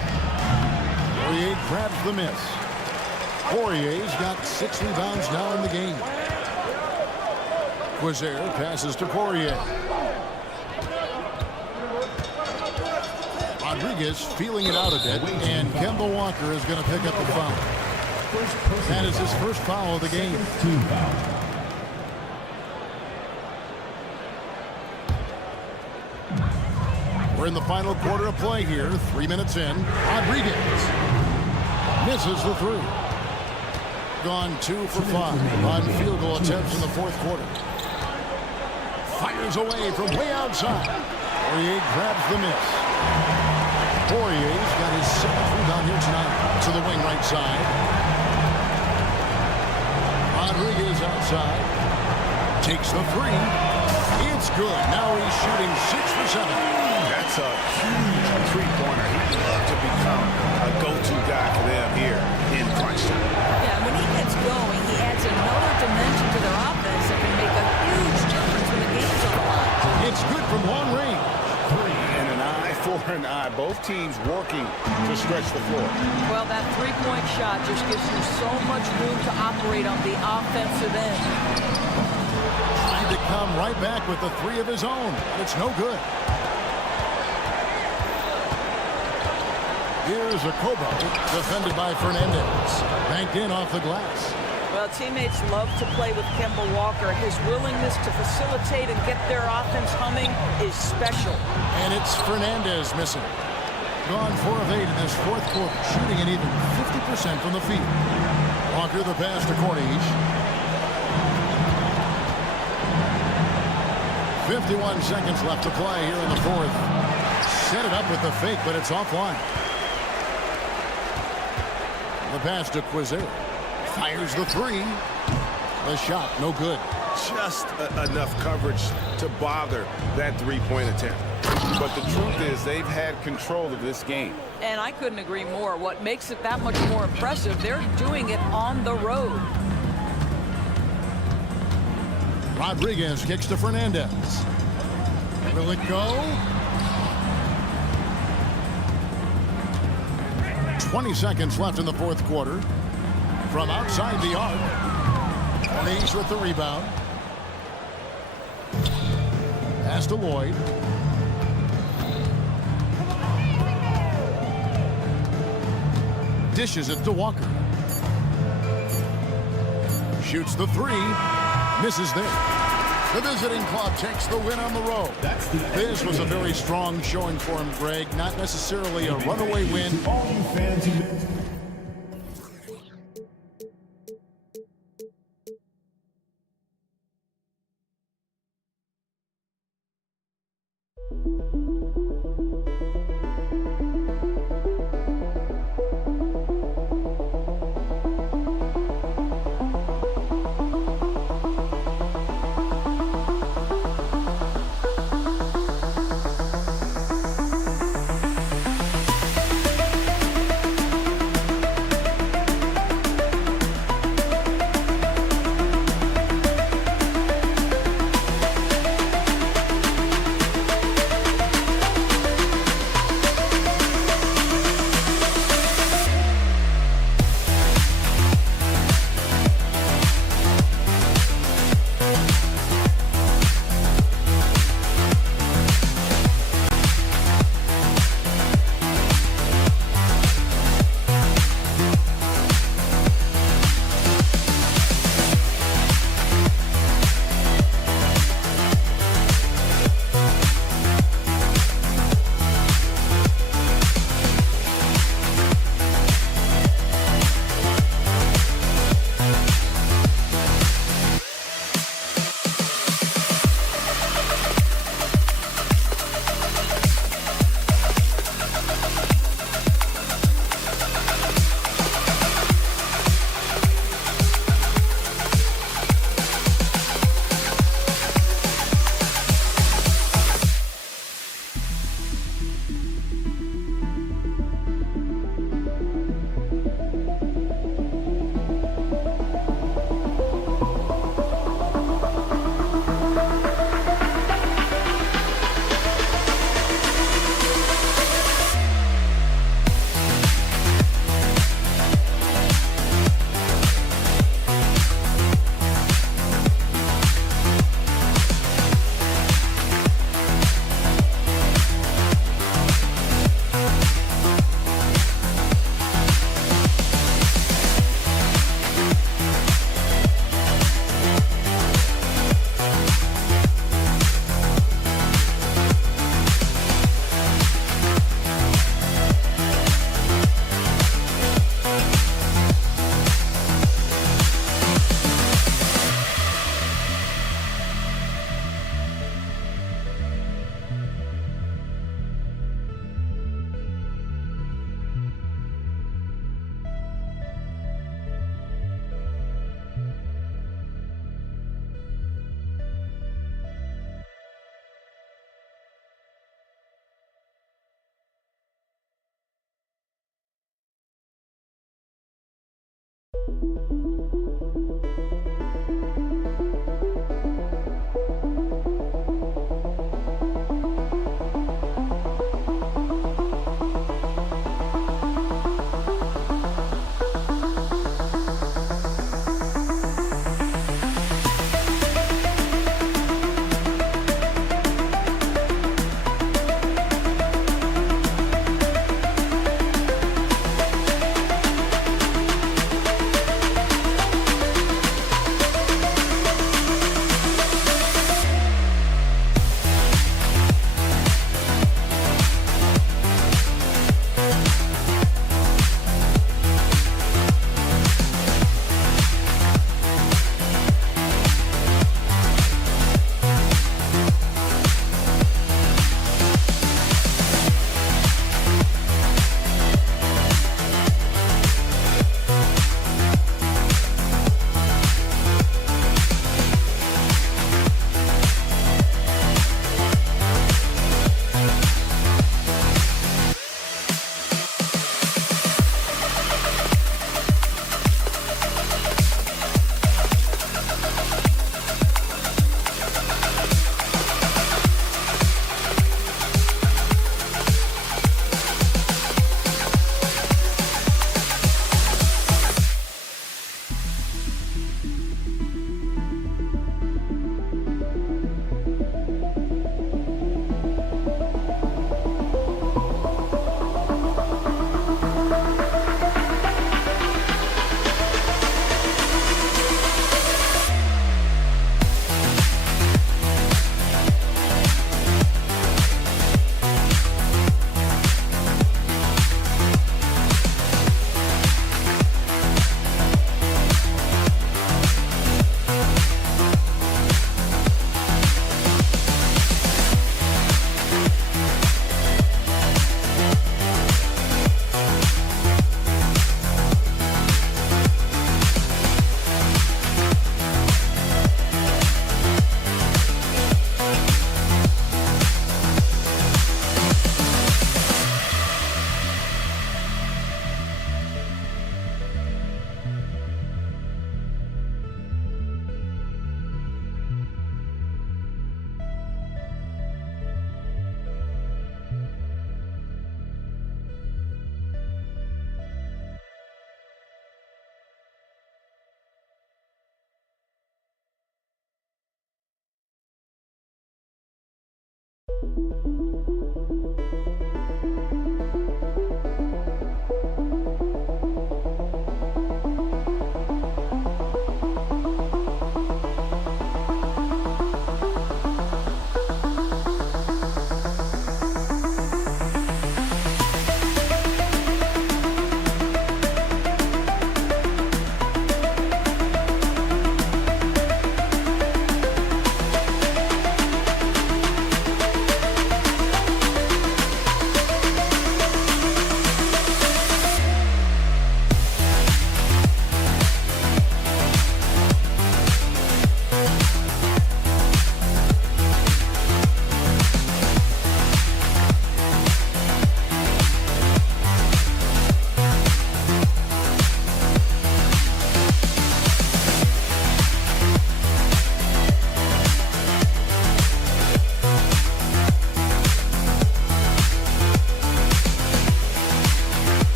Poirier grabs the miss. Poirier's got 6 rebounds now in the game. Quizer passes to Poirier. Rodriguez feeling it out a bit, and Kemba Walker is going to pick up the foul. That is his first foul of the game. We're in the final quarter of play here. 3 minutes in. Rodriguez misses the 3. Gone 2 for 5 on field goal attempts in the fourth quarter. Fires away from way outside. Poirier grabs the miss. Poirier's got his 7th rebound here tonight. To the wing right side. Rodriguez outside. Takes the 3. It's good. Now he's shooting 6 for 7. That's a huge three-pointer. He'd love to become a go-to guy for them here in crunch time. Yeah, when he gets going, he adds another dimension to their offense that can make a huge difference when the game's on the line. It's good from long range. And an eye for an eye. Both teams working to stretch the floor. Well, that 3-point shot just gives you so much room to operate on the offensive end. Trying to come right back with the 3 of his own, but it's no good. Here's a Kobo, defended by Fernandez. Banked in off the glass. Well, teammates love to play with Kemba Walker. His willingness to facilitate and get their offense humming is special. And it's Fernandez missing. Gone 4 of 8 in this fourth quarter, shooting an even 50% from the field. Walker the pass to Corniche. 51 seconds left to play here in the fourth. set it up with the fake, but it's offline. The pass to Quiser. Fires the three. The shot, no good. Just enough coverage to bother that three-point attempt. But the truth is they've had control of this game. And I couldn't agree more. What makes it that much more impressive, they're doing it on the road. Rodriguez kicks to Fernandez. Will it go? 20 seconds left in the fourth quarter. From outside the arc. Mays with the rebound. Pass to Lloyd. Dishes it to Walker. Shoots the three. Misses there. The visiting club takes the win on the road. This was a very strong showing for him, Greg. Not necessarily a runaway win. All you fans who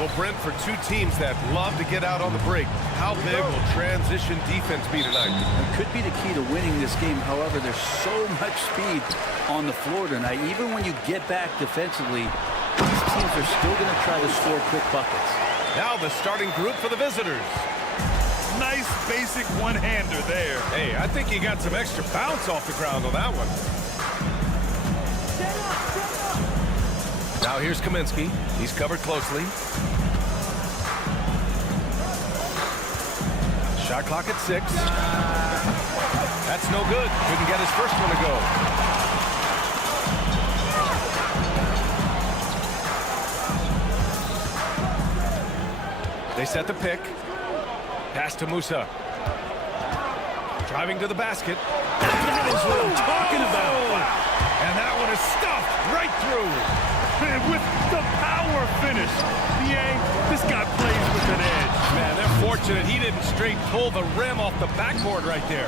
Well, Brent, for two teams that love to get out on the break, how big will transition defense be tonight? It could be the key to winning this game. However, there's so much speed on the floor tonight. Even when you get back defensively, these teams are still going to try to score quick buckets. Now the starting group for the visitors. Nice basic one-hander there. Hey, I think he got some extra bounce off the ground on that one. Now here's Kaminsky. He's covered closely. Shot clock at 6. That's no good. Couldn't get his first one to go. They set the pick. Pass to Musa. Driving to the basket. That is what I'm talking about. And that one is stuffed right through. And with the power finish. This guy plays with an edge. Man, they're fortunate he didn't straight pull the rim off the backboard right there.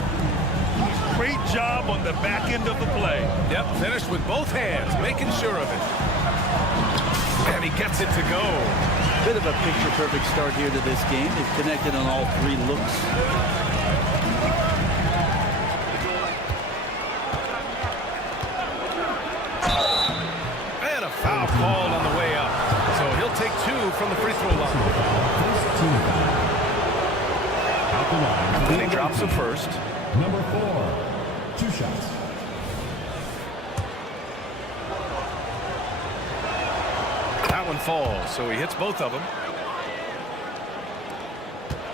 Great job on the back end of the play. Yep, finished with both hands, making sure of it. And he gets it to go. Bit of a picture-perfect start here to this game. They've connected on all 3 looks. And a foul called on the way up. So he'll take 2 from the free throw line. And he drops the first. Number 4, 2 shots. That one falls, so he hits both of them.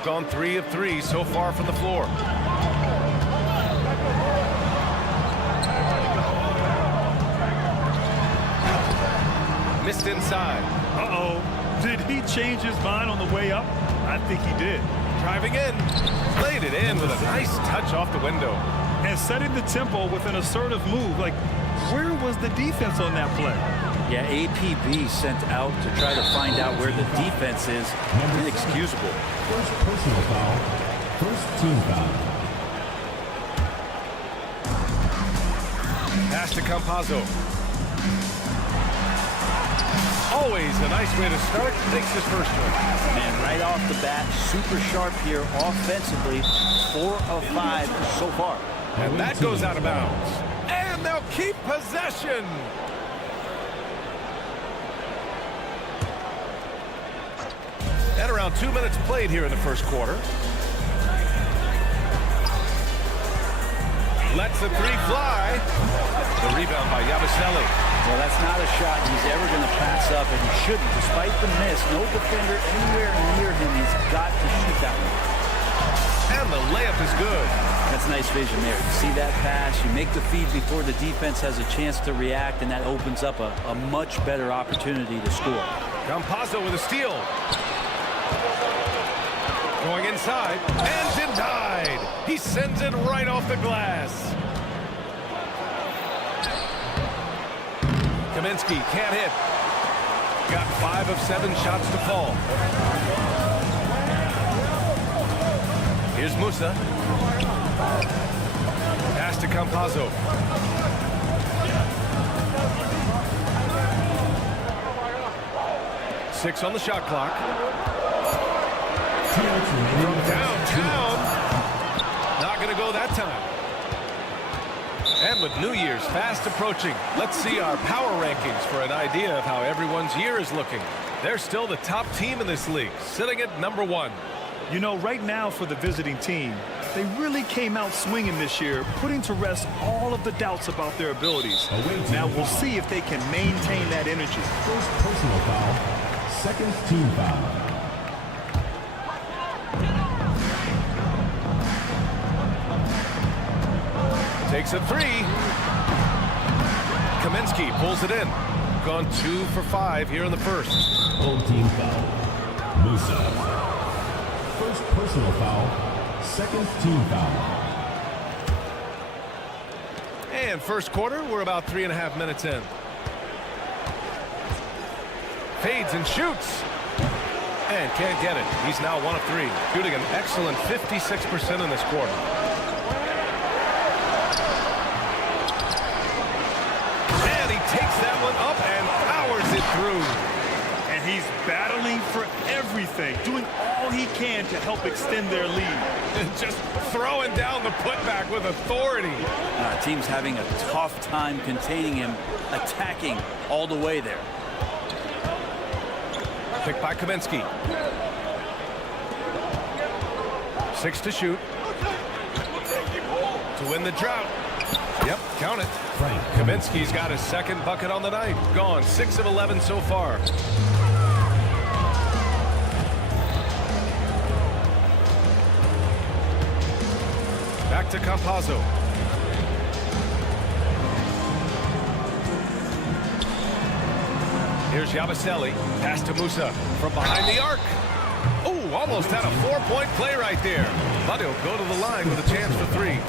Gone 3 of 3 so far from the floor. Missed inside. Uh-oh. Did he change his mind on the way up? I think he did. Driving in. Laid it in with a nice touch off the window. And setting the tempo with an assertive move. Like, where was the defense on that play? Yeah, APB sent out to try to find out where the defense is. Inexcusable. First personal foul. First team foul. Pass to Campazzo. Always a nice way to start. Takes his first one. Man, right off the bat, super sharp here offensively. 4 of 5 so far. And that goes out of bounds. And they'll keep possession. At around 2 minutes played here in the first quarter. Lets the 3 fly. The rebound by Yabusele. Well, that's not a shot he's ever going to pass up, and he shouldn't. Despite the miss, no defender anywhere near him. He's got to shoot that one. And the layup is good. That's nice vision there. You see that pass, you make the feed before the defense has a chance to react, and that opens up a much better opportunity to score. Campazzo with a steal. Going inside and denied. He sends it right off the glass. Kaminsky can't hit. Got 5 of 7 shots to fall. Here's Musa. Pass to Campazzo. Six on the shot clock. From downtown. Not going to go that time. And with New Year's fast approaching, let's see our power rankings for an idea of how everyone's year is looking. They're still the top team in this league, sitting at number 1. You know, right now for the visiting team, they really came out swinging this year, putting to rest all of the doubts about their abilities. Now we'll see if they can maintain that energy. First personal foul. Second team foul. Takes a 3. Kaminsky pulls it in. Gone 2 for 5 here in the first. Full team foul. Musa. First personal foul. Second team foul. And first quarter, we're about 3.5 minutes in. Fades and shoots. And can't get it. He's now 1 of 3. Shooting an excellent 56% in this quarter. Takes that one up and powers it through. And he's battling for everything, doing all he can to help extend their lead. Just throwing down the putback with authority. Team's having a tough time containing him, attacking all the way there. Picked by Kaminsky. 6 to shoot. To win the drought. Yep, count it. Kaminsky's got his second bucket on the night. Gone 6 of 11 so far. Back to Campazzo. Here's Yabusele. Pass to Musa from behind the arc. Oh, almost had a 4-point play right there. But he'll go to the line with a chance for 3.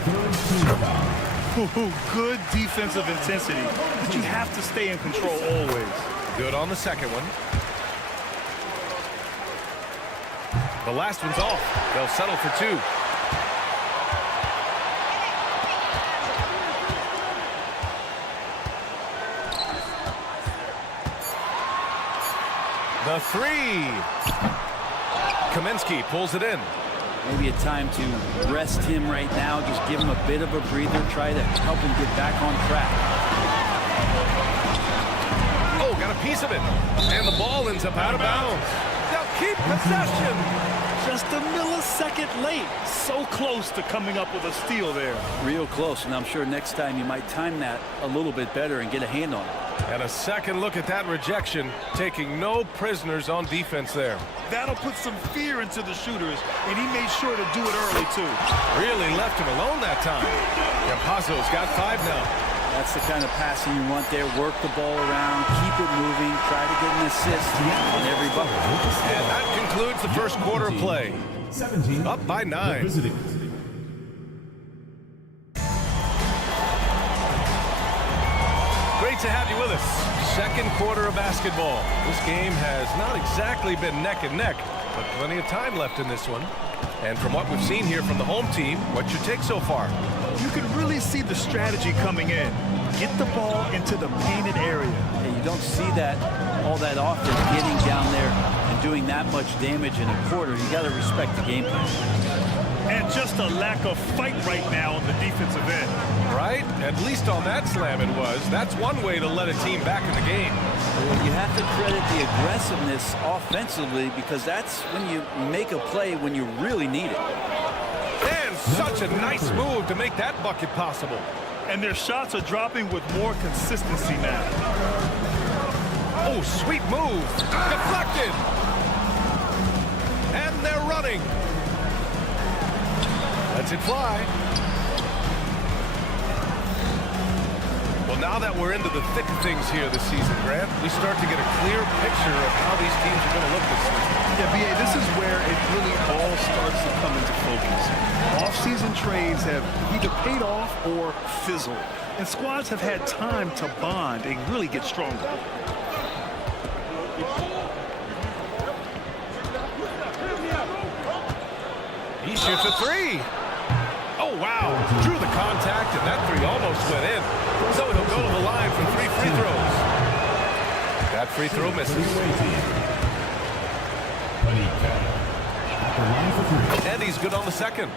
Good defensive intensity, but you have to stay in control always. Good on the second one. The last one's off. They'll settle for 2. The three. Kaminsky pulls it in. Maybe a time to rest him right now. Just give him a bit of a breather. Try to help him get back on track. Oh, got a piece of it. And the ball ends up out of bounds. They'll keep possession. Just a millisecond late. So close to coming up with a steal there. Real close, and I'm sure next time you might time that a little bit better and get a hand on it. And a second look at that rejection, taking no prisoners on defense there. That'll put some fear into the shooters, and he made sure to do it early, too. Really left him alone that time. Campazzo's got 5 now. That's the kind of passing you want there. Work the ball around, keep it moving, try to get an assist on every bucket. And that concludes the first quarter of play. 17. Up by 9. Great to have you with us. Second quarter of basketball. This game has not exactly been neck and neck, but plenty of time left in this one. And from what we've seen here from the home team, what's your take so far? You can really see the strategy coming in. Get the ball into the painted area. Hey, you don't see that all that often, getting down there and doing that much damage in a quarter. You got to respect the game plan. And just a lack of fight right now on the defensive end. Right? At least on that slam it was. That's one way to let a team back in the game. Well, you have to credit the aggressiveness offensively, because that's when you make a play when you really need it. And such a nice move to make that bucket possible. And their shots are dropping with more consistency now. Oh, sweet move. Deflected. And they're running. Lets it fly. Well, now that we're into the thick of things here this season, Grant, we start to get a clear picture of how these teams are going to look this season. Yeah, B.A., this is where it really all starts to come into focus. Off-season trades have either paid off or fizzled, and squads have had time to bond and really get stronger. He shoots a three. Oh, wow. Drew the contact, and that three almost went in. So he'll go to the line for 3 free throws. That free throw misses. And he's good on the second.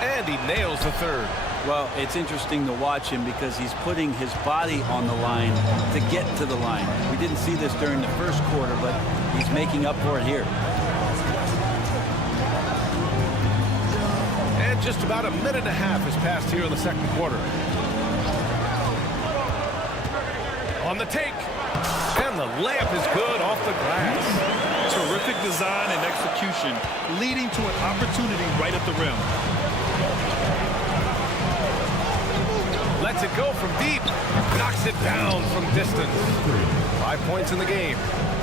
And he nails the third. Well, it's interesting to watch him because he's putting his body on the line to get to the line. We didn't see this during the first quarter, but he's making up for it here. And just about a minute and a half has passed here in the second quarter. On the take. And the layup is good off the glass. Terrific design and execution, leading to an opportunity right at the rim. Lets it go from deep. Knocks it down from distance. 5 points in the game.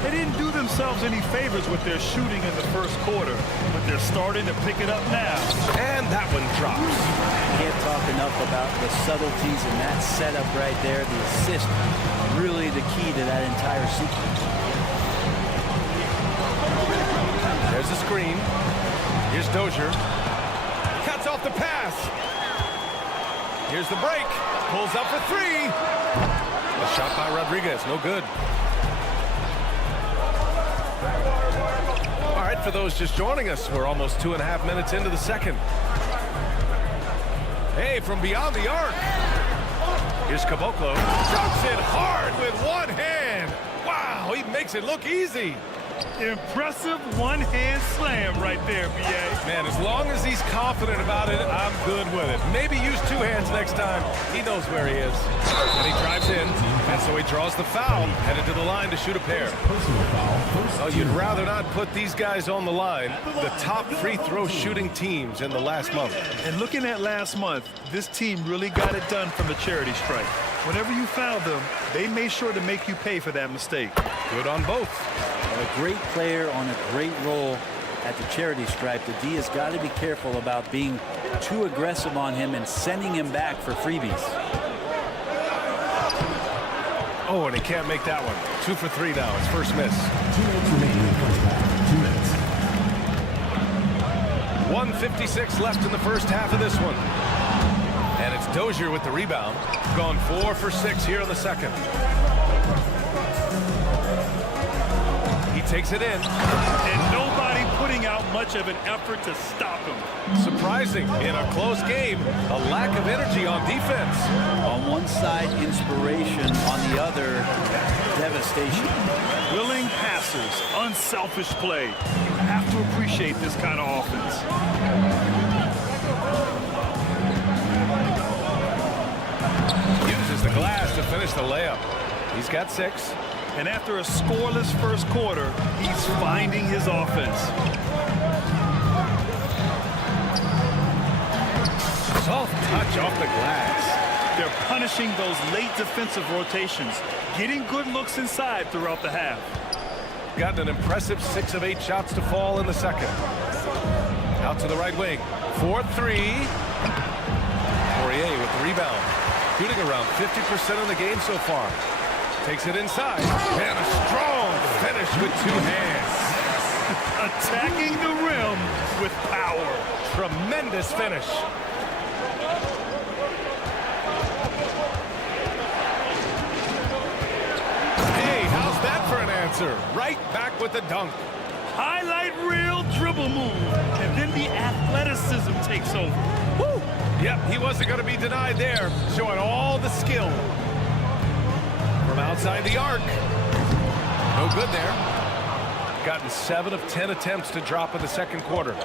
They didn't do themselves any favors with their shooting in the first quarter, but they're starting to pick it up now. And that one drops. Can't talk enough about the subtleties in that setup right there. The assist, really the key to that entire sequence. There's the screen. Here's Dozier. Cuts off the pass. Here's the break. Pulls up for 3. A shot by Rodriguez. No good. All right, for those just joining us, we're almost 2.5 minutes into the second. Hey, from beyond the arc. Here's Caboclo. Dunks it hard with one hand. Wow, he makes it look easy. Impressive one-hand slam right there, B.A. Man, as long as he's confident about it, I'm good with it. Maybe use 2 hands next time. He knows where he is. And he drives in, and so he draws the foul, headed to the line to shoot a pair. Oh, you'd rather not put these guys on the line, the top free throw shooting teams in the last month. And looking at last month, this team really got it done from the charity stripe. Whenever you fouled them, they made sure to make you pay for that mistake. Good on both. A great player on a great role at the charity stripe. The D has got to be careful about being too aggressive on him and sending him back for freebies. Oh, and he can't make that one. 2 for 3 now. His first miss. 2 minutes remaining in the first half. 2 minutes. 1:56 left in the first half of this one. And it's Dozier with the rebound. Gone 4 for 6 here in the second. He takes it in. And nobody putting out much of an effort to stop him. Surprising in a close game, a lack of energy on defense. On one side, inspiration. On the other, devastation. Willing passes, unselfish play. You have to appreciate this kind of offense. Uses the glass to finish the layup. He's got 6. And after a scoreless first quarter, he's finding his offense. Soft touch off the glass. They're punishing those late defensive rotations, getting good looks inside throughout the half. Gotten an impressive 6 of 8 shots to fall in the second. Out to the right wing. 4-3. Poirier with the rebound. Shooting around 50% of the game so far. Takes it inside. And a strong finish with 2 hands. Attacking the rim with power. Tremendous finish. Hey, how's that for an answer? Right back with the dunk. Highlight reel dribble move. And then the athleticism takes over. Woo! Yep, he wasn't going to be denied there. Showing all the skill. From outside the arc. No good there. Gotten 7 of 10 attempts to drop in the second quarter.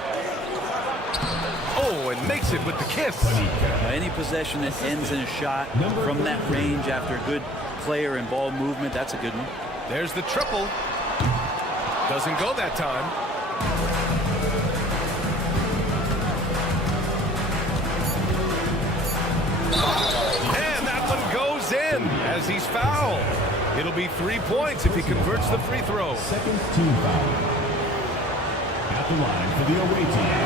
Oh, and makes it with the kiss. Any possession that ends in a shot from that range after good player and ball movement, that's a good one. There's the triple. Doesn't go that time. And that one goes in as he's fouled. It'll be 3 points if he converts the free throw. Second team foul. At the line for the away team.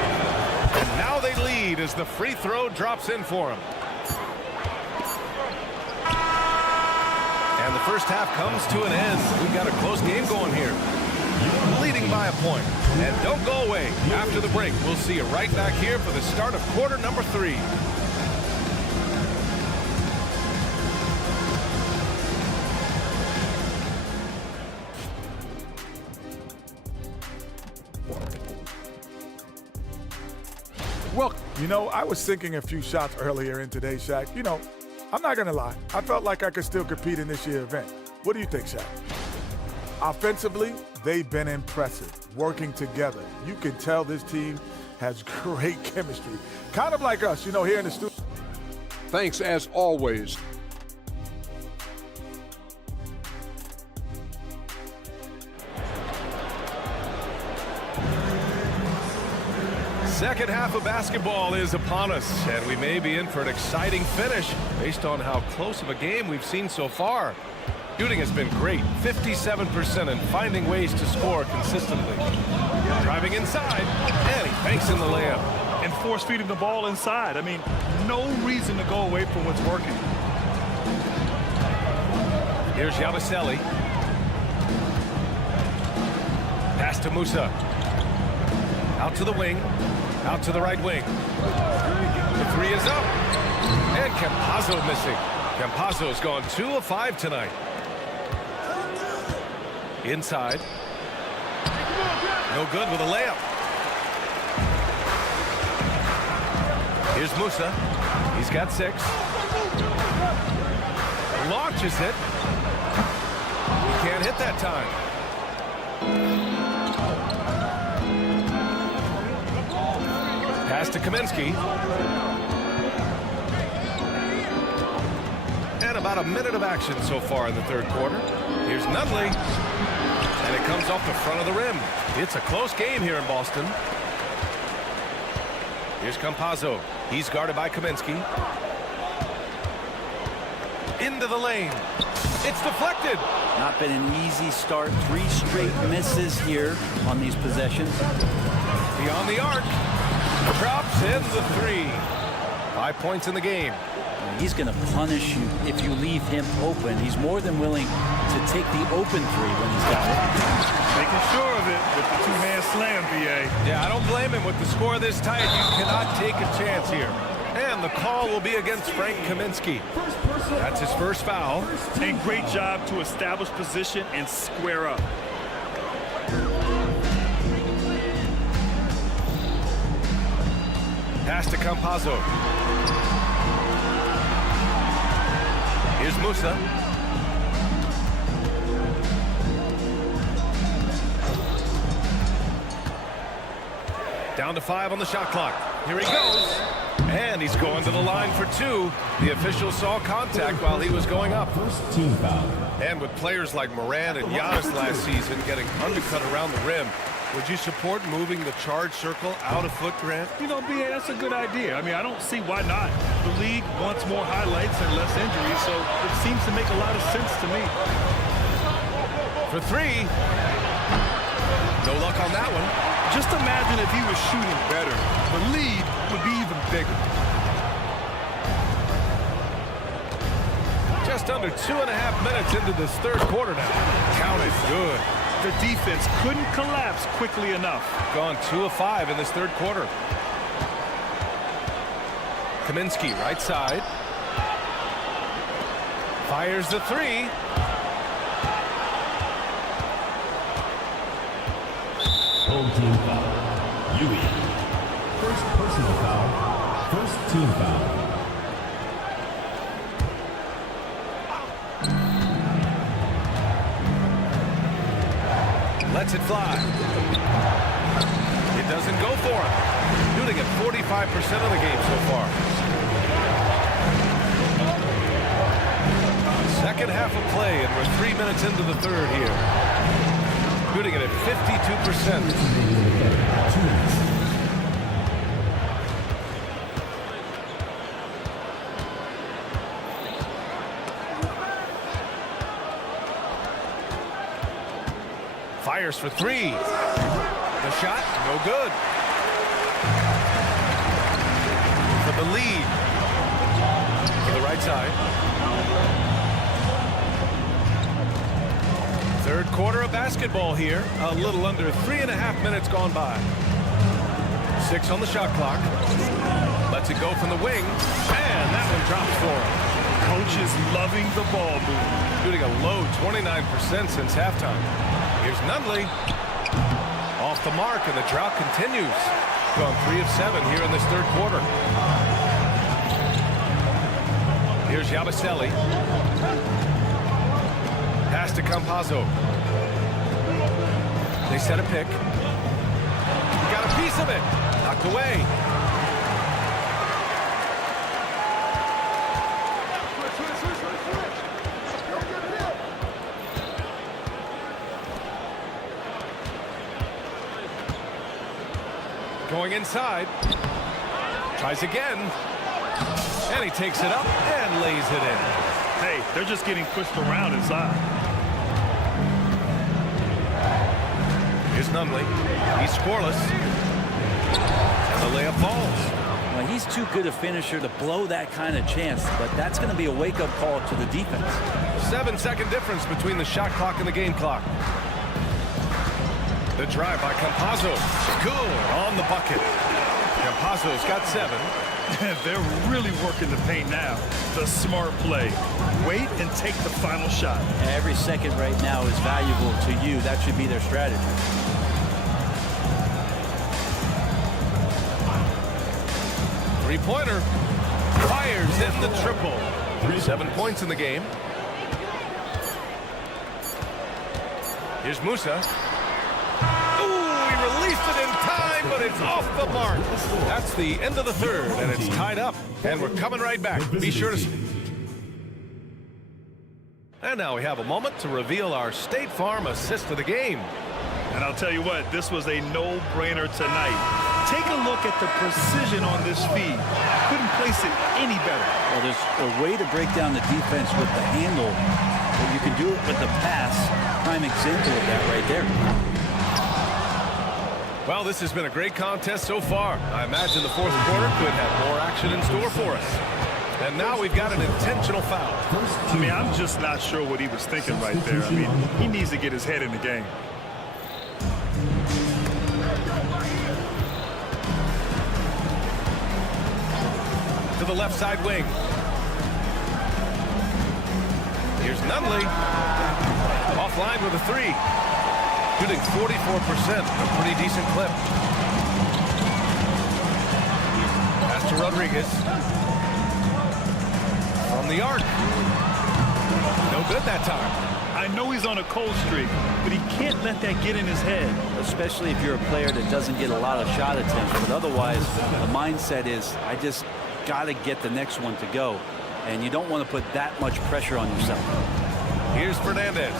And now they lead as the free throw drops in for him. And the first half comes to an end. We've got a close game going here. Leading by a point. And don't go away. After the break, we'll see you right back here for the start of quarter number 3. Well, you know, I was sinking a few shots earlier in today's, Shaq. You know, I'm not going to lie. I felt like I could still compete in this year's event. What do you think, Shaq? Offensively, they've been impressive, working together. You can tell this team has great chemistry. Kind of like us, you know, here in the studio. Thanks, as always. Second half of basketball is upon us, and we may be in for an exciting finish based on how close of a game we've seen so far. Shooting has been great, 57%, and finding ways to score consistently. Driving inside, and he banks in the layup. And force feeding the ball inside. I mean, no reason to go away from what's working. Here's Yabusele. Pass to Musa. Out to the wing. Out to the right wing. The 3 is up. And Campazzo missing. Campazzo's gone 2 of 5 tonight. Inside. No good with a layup. Here's Musa. He's got 6. Launches it. He can't hit that time. Pass to Kaminsky. And about a minute of action so far in the third quarter. Here's Nunley. And it comes off the front of the rim. It's a close game here in Boston. Here's Campazzo. He's guarded by Kaminsky. Into the lane. It's deflected. Not been an easy start. 3 straight misses here on these possessions. Beyond the arc. Drops in the 3. 5 points in the game. He's going to punish you if you leave him open. He's more than willing to take the open 3 when he's got it. Making sure of it with the 2-man slam, BA. Yeah, I don't blame him with the score this tight. You cannot take a chance here. And the call will be against Frank Kaminsky. That's his first foul. And great job to establish position and square up. Pass to Campazzo. Here's Musa. Down to 5 on the shot clock. Here he goes. And he's going to the line for 2. The official saw contact while he was going up. First team foul. And with players like Moran and Giannis last season getting undercut around the rim, would you support moving the charge circle out a foot, Grant? You know, BA, that's a good idea. I mean, I don't see why not. The league wants more highlights and less injuries, so it seems to make a lot of sense to me. For 3. No luck on that one. Just imagine if he was shooting better. The lead would be even bigger. Just under 2.5 minutes into this third quarter now. Counted good. The defense couldn't collapse quickly enough. Gone 2 of 5 in this third quarter. Kaminsky, right side. Fires the 3. Home team foul. Yui. First personal foul. First team foul. Lets it fly. It doesn't go for him. Shooting at 45% of the game so far. Second half of play, and we're 3 minutes into the third here. Shooting it at 52%. Fires for 3. The shot, no good. For the lead. To the right side. Third quarter of basketball here. A little under 3.5 minutes gone by. 6 on the shot clock. Lets it go from the wing. And that one drops for him. Coach is loving the ball movement. Shooting a low 29% since halftime. Here's Nunley. Off the mark, and the drought continues. Gone 3 of 7 here in this third quarter. Here's Yabusele. Pass to Campazzo. They set a pick. Got a piece of it. Knocked away. Going inside. Tries again. And he takes it up and lays it in. Hey, they're just getting pushed around inside. Here's Nunley. He's scoreless. And the layup falls. Well, he's too good a finisher to blow that kind of chance, but that's going to be a wake-up call to the defense. 7-second difference between the shot clock and the game clock. The drive by Campazzo. Good on the bucket. Campazzo's got 7. They're really working the paint now. The smart play. Wait and take the final shot. Every second right now is valuable to you. That should be their strategy. Three-pointer. Fires in the triple. 7 points in the game. Here's Musa. Released it in time, but it's off the mark. That's the end of the third, and it's tied up. And we're coming right back. Be sure to... And now we have a moment to reveal our State Farm assist of the game. And I'll tell you what, this was a no-brainer tonight. Take a look at the precision on this feed. Couldn't place it any better. Well, there's a way to break down the defense with the handle, but you can do it with the pass. Prime example of that right there. Well, this has been a great contest so far. I imagine the fourth quarter could have more action in store for us. And now we've got an intentional foul. I mean, I'm just not sure what he was thinking right there. I mean, he needs to get his head in the game. the left side wing. Here's Nunley. Offline with a three. Shooting 44%, a pretty decent clip. Pass to Rodriguez. From the arc. No good that time. I know he's on a cold streak, but he can't let that get in his head. Especially if you're a player that doesn't get a lot of shot attempts. But otherwise, the mindset is, I just got to get the next one to go. And you don't want to put that much pressure on yourself. Here's Fernandez.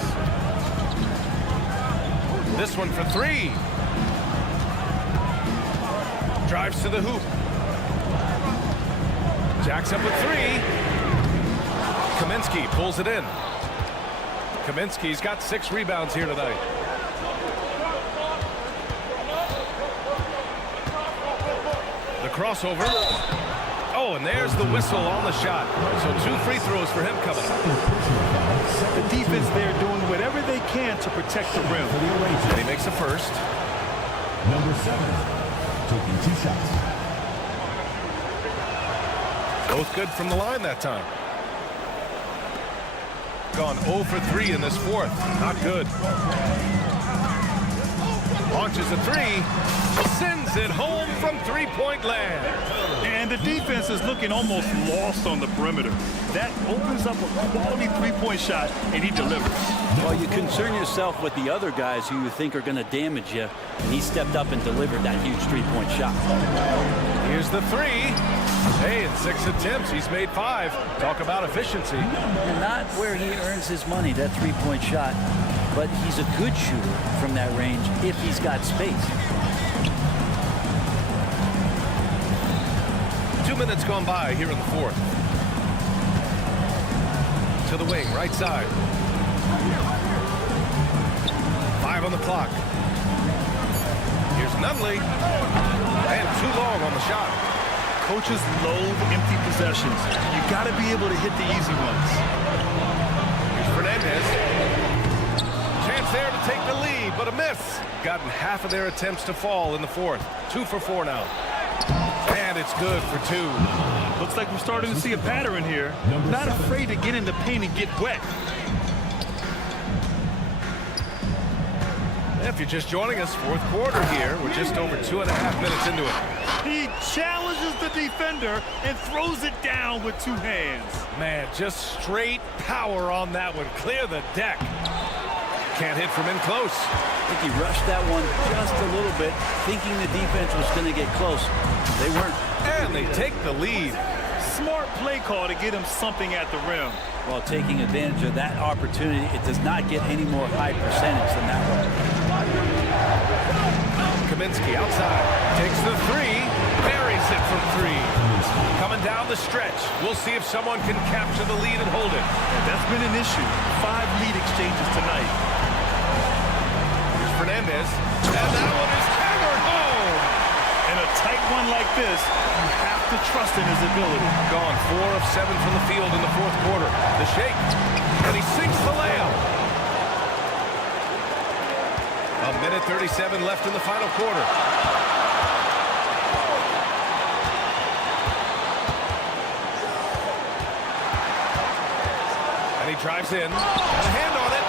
This one for three. Drives to the hoop. Jacks up with three. Kaminsky pulls it in. Kaminsky's got 6 rebounds here tonight. The crossover. Oh, and there's the whistle on the shot. So 2 free throws for him coming up. The defense there doing whatever they can to protect the rim. And he makes a first. Number 7, taking 2 shots. Both good from the line that time. Gone 0 for 3 in this fourth. Not good. Launches a three. Sends it home from three-point land. And the defense is looking almost lost on the perimeter. That opens up a quality three-point shot, and he delivers. Well, you concern yourself with the other guys who you think are going to damage you, and he stepped up and delivered that huge three-point shot. Here's the three. Hey, in 6 attempts, he's made 5. Talk about efficiency. And not where he earns his money, that three-point shot, but he's a good shooter from that range if he's got space. 2 minutes gone by here in the fourth. To the wing, right side. 5 on the clock. Here's Nunley. And too long on the shot. Coaches loathe empty possessions. You got to be able to hit the easy ones. Here's Fernandez. Chance there to take the lead, but a miss. Gotten half of their attempts to fall in the fourth. 2 for 4 now. And it's good for 2. Looks like we're starting to see a pattern here. Not afraid to get in the paint and get wet. If you're just joining us, fourth quarter here. We're just over 2.5 minutes into it. He challenges the defender and throws it down with 2 hands. Man, just straight power on that one. Clear the deck. Can't hit from in close. I think he rushed that one just a little bit, thinking the defense was going to get close. They weren't. And they take the lead. Smart play call to get him something at the rim. While taking advantage of that opportunity, it does not get any more high percentage than that one. Kaminsky outside. Takes the three. Buries it from 3. Coming down the stretch. We'll see if someone can capture the lead and hold it. And that's been an issue. 5 lead exchanges tonight. Here's Fernandez. And that one is hammered home. In a tight one like this, you have to trust in his ability. Gone 4 of 7 from the field in the fourth quarter. The shake. And he sinks the layup. 1:37 left in the final quarter. And he drives in. And a hand on it.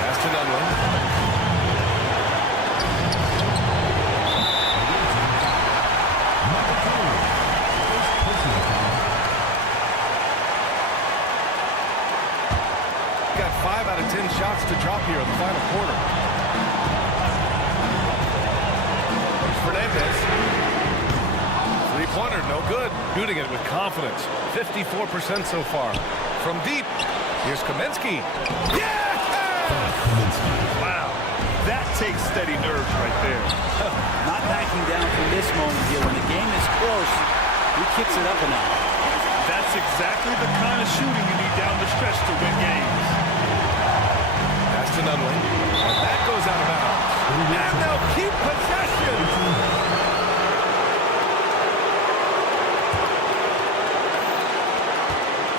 Pass to Nunley. Got 5 out of 10 shots to drop here in the final quarter. Here's Fernandez. Three-pointer, no good. Shooting it with confidence. 54% so far. From deep, here's Kaminsky. Yeah! Wow, that takes steady nerves right there. Not backing down from this moment here. When the game is close, he kicks it up a notch. That's exactly the kind of shooting you need down the stretch to win games. Pass to Nunley. And that goes out of bounds. And they'll keep possession.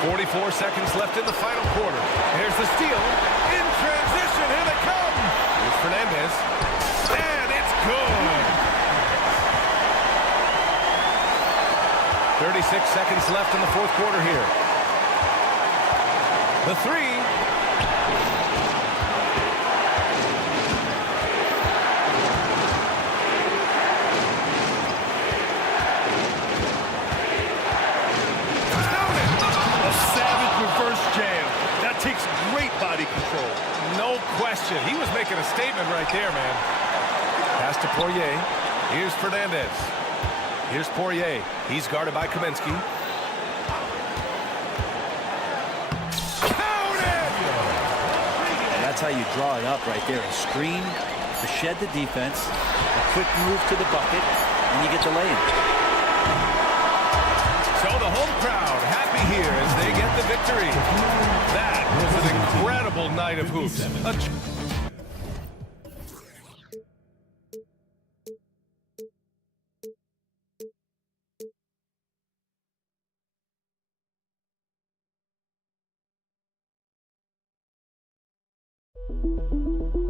44 seconds left in the final quarter. Here's the steal. In transition, here they come. Here's Fernandez. And it's good. 36 seconds left in the fourth quarter here. The three. Takes great body control. No question. He was making a statement right there, man. Pass to Poirier. Here's Fernandez. Here's Poirier. He's guarded by Kaminsky. Counted! That's how you draw it up right there. A screen to shed the defense, a quick move to the bucket, and you get the lay-in. So the home crowd happy here as they get the victory. That was an incredible night of hoops. Thank you.